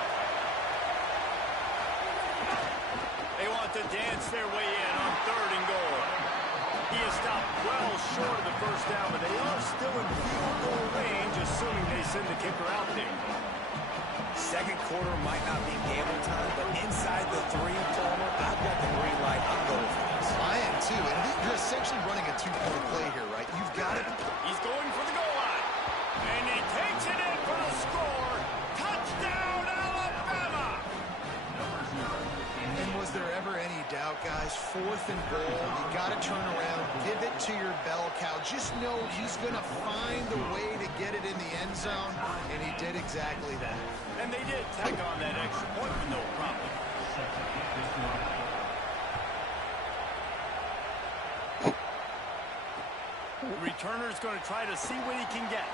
They want to dance their way in on third and goal. He is stopped well short of the first down, but they are still in field goal range, assuming they send the kicker out there. Second quarter might not be gamble time, but inside the 3, Palmer, I've got the green light. I'm going for this. I am too. And you're essentially running a 2-point play here, right? You've got it. He's going for the goal line. And he takes it in for the score. Touchdown, Alabama! And was there ever any doubt, guys? 4th and goal. You got to turn around. Give it to your bell cow. Just know he's going to find a way to get it in the end zone, and he did exactly that. And they did tack on that extra point with no problem. The returner's going to try to see what he can get.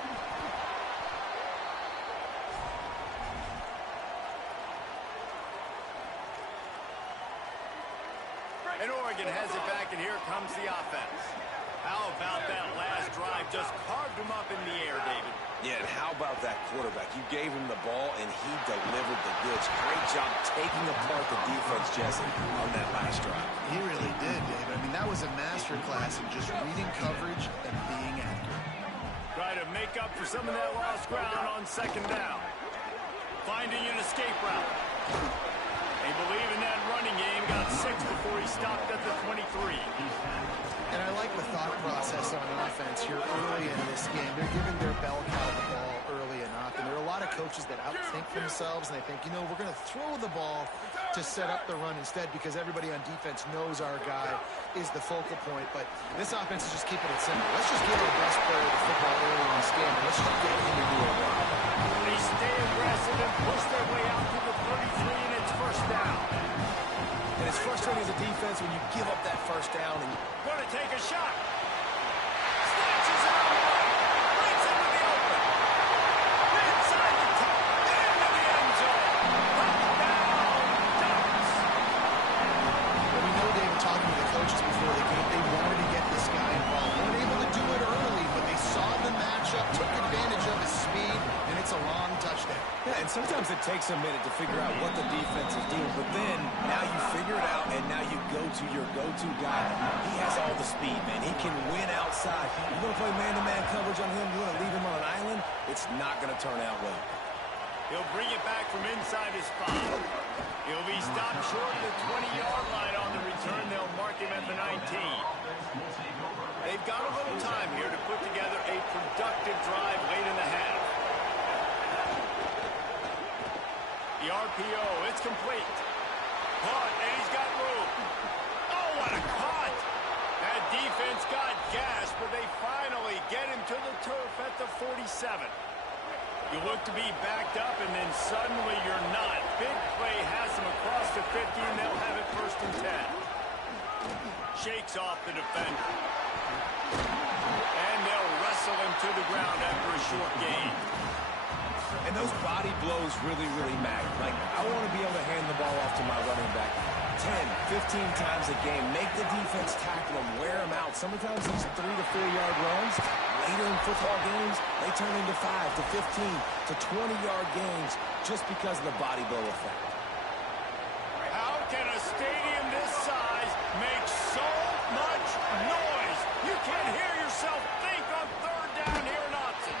And Oregon has it back, and here comes the offense. How about that last drive? Just carved him up in the air, David. Yeah, and how about that quarterback? You gave him the ball, and he delivered the goods. Great job taking apart the defense, Jesse, on that last drive. He really did, David. I mean, that was a masterclass in just reading coverage and being accurate. Try to make up for some of that lost ground on second down. Finding an escape route. They believe in that running game. Got 6 before he stopped at the 23. And I like the thought process on offense here early in this game. They're giving their bell cow the ball early enough. And there are a lot of coaches that outthink themselves, and they think, you know, we're going to throw the ball to set up the run instead because everybody on defense knows our guy is the focal point. But this offense is just keeping it simple. Let's just give our best player the football early in this game, and let's just get him to do it well. They stay aggressive and push their way out to the 33, and it's first down. And it's frustrating as a defense when you give up that first down and Going to take a shot. Snatches it out of the right. Breaks into the open. Inside the 10. Into the end zone. Touchdown, Ducks. But we know, David, talking to the coaches before the game, they wanted to get this guy involved. Weren't able to do it early, but they saw the matchup, took advantage of his speed, and it's a long touchdown. touchdown. Yeah, and sometimes it takes a minute to figure out what the defense is doing, but then now you figure it out, and now you go to your go-to guy. He has all the speed, man. He can win outside. You want to play man-to-man coverage on him? You want to leave him on an island? It's not going to turn out well. He'll bring it back from inside his 5. He'll be stopped short of the 20-yard line on the return. They'll mark him at the 19. They've got a little time here to put together a productive drive late in the half. The RPO, it's complete. Caught, and he's got room. Oh, what a cut! That defense got gas, but they finally get him to the turf at the 47. You look to be backed up, and then suddenly you're not. Big play has them across the 50, and they'll have it 1st and 10. Shakes off the defender. And they'll wrestle him to the ground after a short gain. And those body blows really, really matter. Like, I want to be able to hand the ball off to my running back 10, 15 times a game. Make the defense tackle him, wear him out. Sometimes these 3 to 4 yard runs, later in football games, they turn into 5 to 15 to 20-yard gains just because of the body blow effect. How can a stadium this size make so much noise? You can't hear yourself think on 3rd down here in Austin.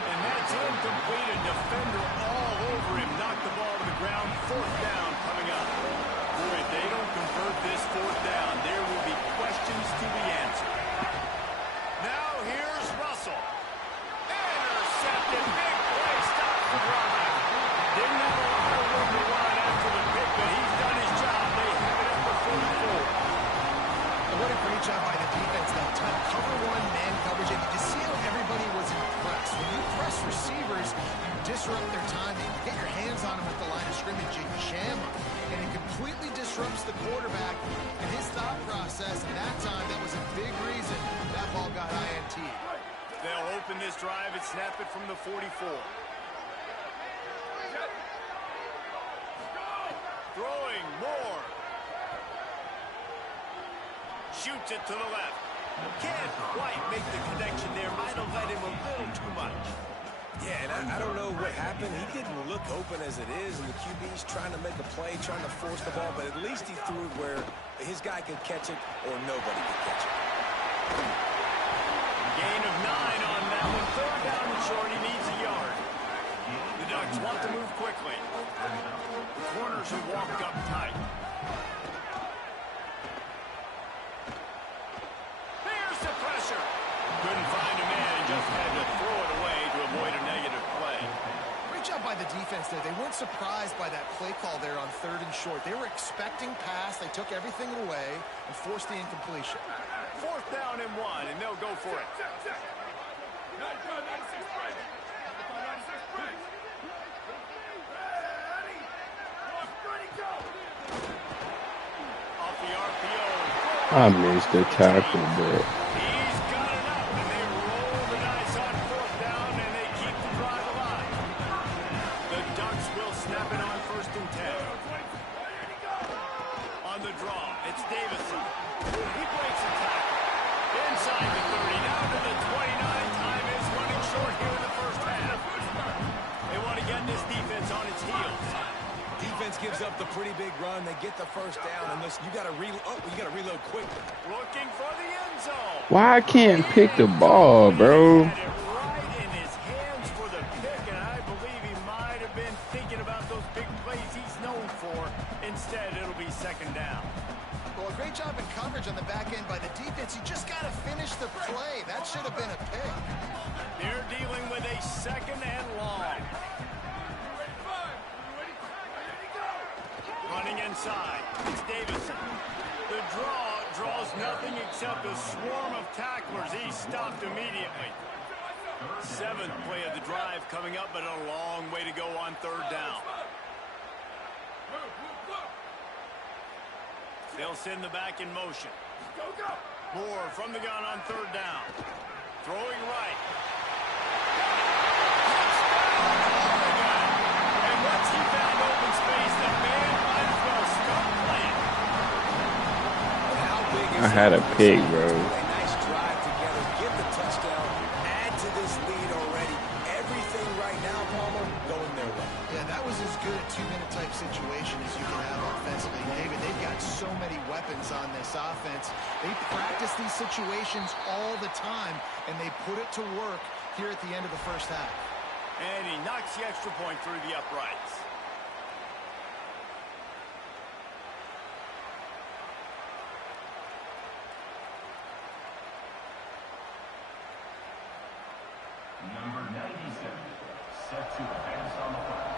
And that's incomplete. A defender all over him. Knocked the ball to the ground. 4th down coming up. Boy, if they don't convert this 4th down, there will be questions to be answered. Now here's Russell. Intercepted. Big play. Stops the drive. Didn't have a lot of room to run after the pick, but he's done his job. They have it at the 44. And what a great job by the defense that time. Cover 1 man coverage, and you can see how everybody was impressed. When you press receivers, you disrupt their timing. You get your hands on them at the line of scrimmage, you jam them, and it completely disrupts the quarterback and his thought process. And that time, that was a big reason that ball got INT. They'll open this drive and snap it from the 44. Throwing more. Shoots it to the left. Can't quite make the connection there. Might have let him a little too much. Yeah, and I don't know what happened. He didn't look open as it is, and the QB's trying to make a play, trying to force the ball, but at least he threw it where his guy could catch it or nobody could catch it. Gain of 9 on that one. 3rd down and short. He needs a yard. The Ducks want to move quickly. The corners have walked up tight. Here's the pressure. Couldn't find a man and just had to throw it away to avoid a negative play. Great job by the defense there. They weren't surprised by that play call there on 3rd and short. They were expecting pass. They took everything away and forced the incompletion. 4th down and 1, and they'll go for it. Off the RPO. I missed the tackle, but He's got it up, and they roll the dice on 4th down, and they keep the drive alive. The Ducks will snap it on 1st and 10. On the draw, it's Davison. He breaks a tackle. Inside the 30, down to the 29. Time is running short here in the 1st half. They want to get this defense on its heels. Defense gives up the pretty big run. They get the 1st down, and listen, you got to reload quickly. Looking for the end zone. why I can't pick the ball, bro? He had it right in his hands for the pick, and I believe he might have been thinking about those big plays he's known for. Instead, it'll be 2nd down. Well, a great job in coverage on the back end by the defense. You just got to finish the play. That should have been a pick. They're dealing with a 2nd and long. Running inside. It's Davison. The draw draws nothing except a swarm of tacklers. He's stopped immediately. 7th play of the drive coming up, but a long way to go on 3rd down. They'll send the back in motion. Moore from the gun on 3rd down. Throwing right. And once he found open space, the man might as well start playing. How big is I had a pick, bro. A nice drive together, get the touchdown, add to this lead already. Everything right now, Palmer, going their situation as you can have offensively. David, they've got so many weapons on this offense. They practice these situations all the time, and they put it to work here at the end of the first half. And he knocks the extra point through the uprights. Number 97, set to advance on the flag.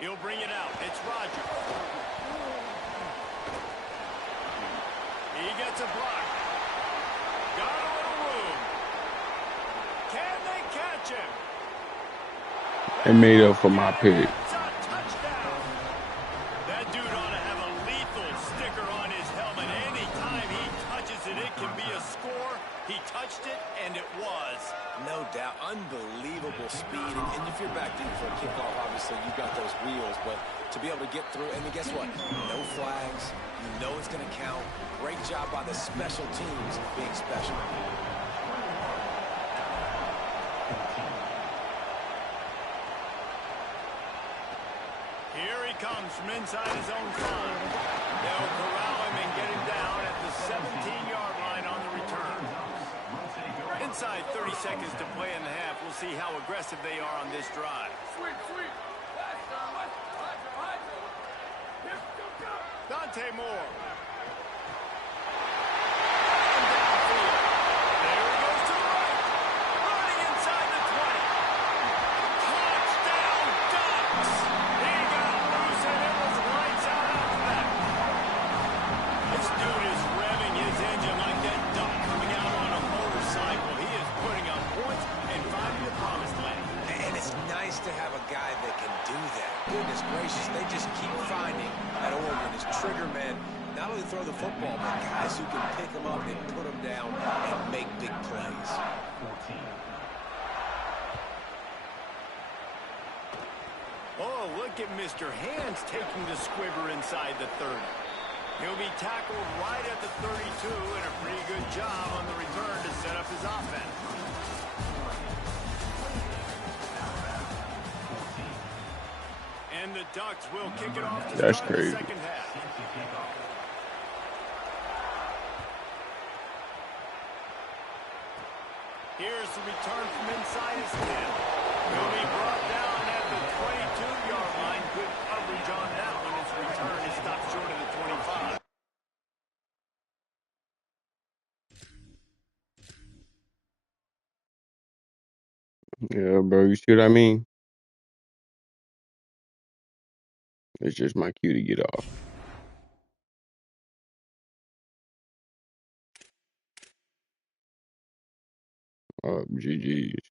He'll bring it out. It's Rodgers. He gets a block. Got a little room. Can they catch him? It made up for my pick. It's a touchdown. That dude ought to have a lethal sticker on his helmet. Anytime he touches it, it can be a score. He touched it, and it was. No doubt. Unbelievable speed. And if you're back in for a kickoff, obviously you've got those wheels. But to be able to get through, and guess what? No flags. You know it's going to count. Great job by the special teams being special. Here he comes from inside his own 5. They'll corral him and get him down at the 17-yard line on the return. Inside 30 seconds to play in the half. We'll see how aggressive they are on this drive. Sweet, sweet. Dante Moore. And downfield. There he goes to the right. Running inside the 20. Touchdown Ducks. He got loose and it was lights out after that. This dude is revving his engine like that duck coming out on a motorcycle. He is putting up points and finding the promised land. And it's nice to have a guy that can do that. Goodness gracious, they just keep finding at Oregon is trigger men. Not only throw the football, but guys who can pick them up and put them down and make big plays. 14. Oh, look at Mr. Hands taking the squibber inside the 30. He'll be tackled right at the 32, and a pretty good job on the return to set up his offense. And the Ducks will kick it off to That's start crazy. the second half. Here's the return from inside his 10. He'll be brought down at the 22-yard line. Good coverage on that one. His return is stopped short of the 25. Yeah, bro. You see what I mean? It's just my cue to get off. GG's.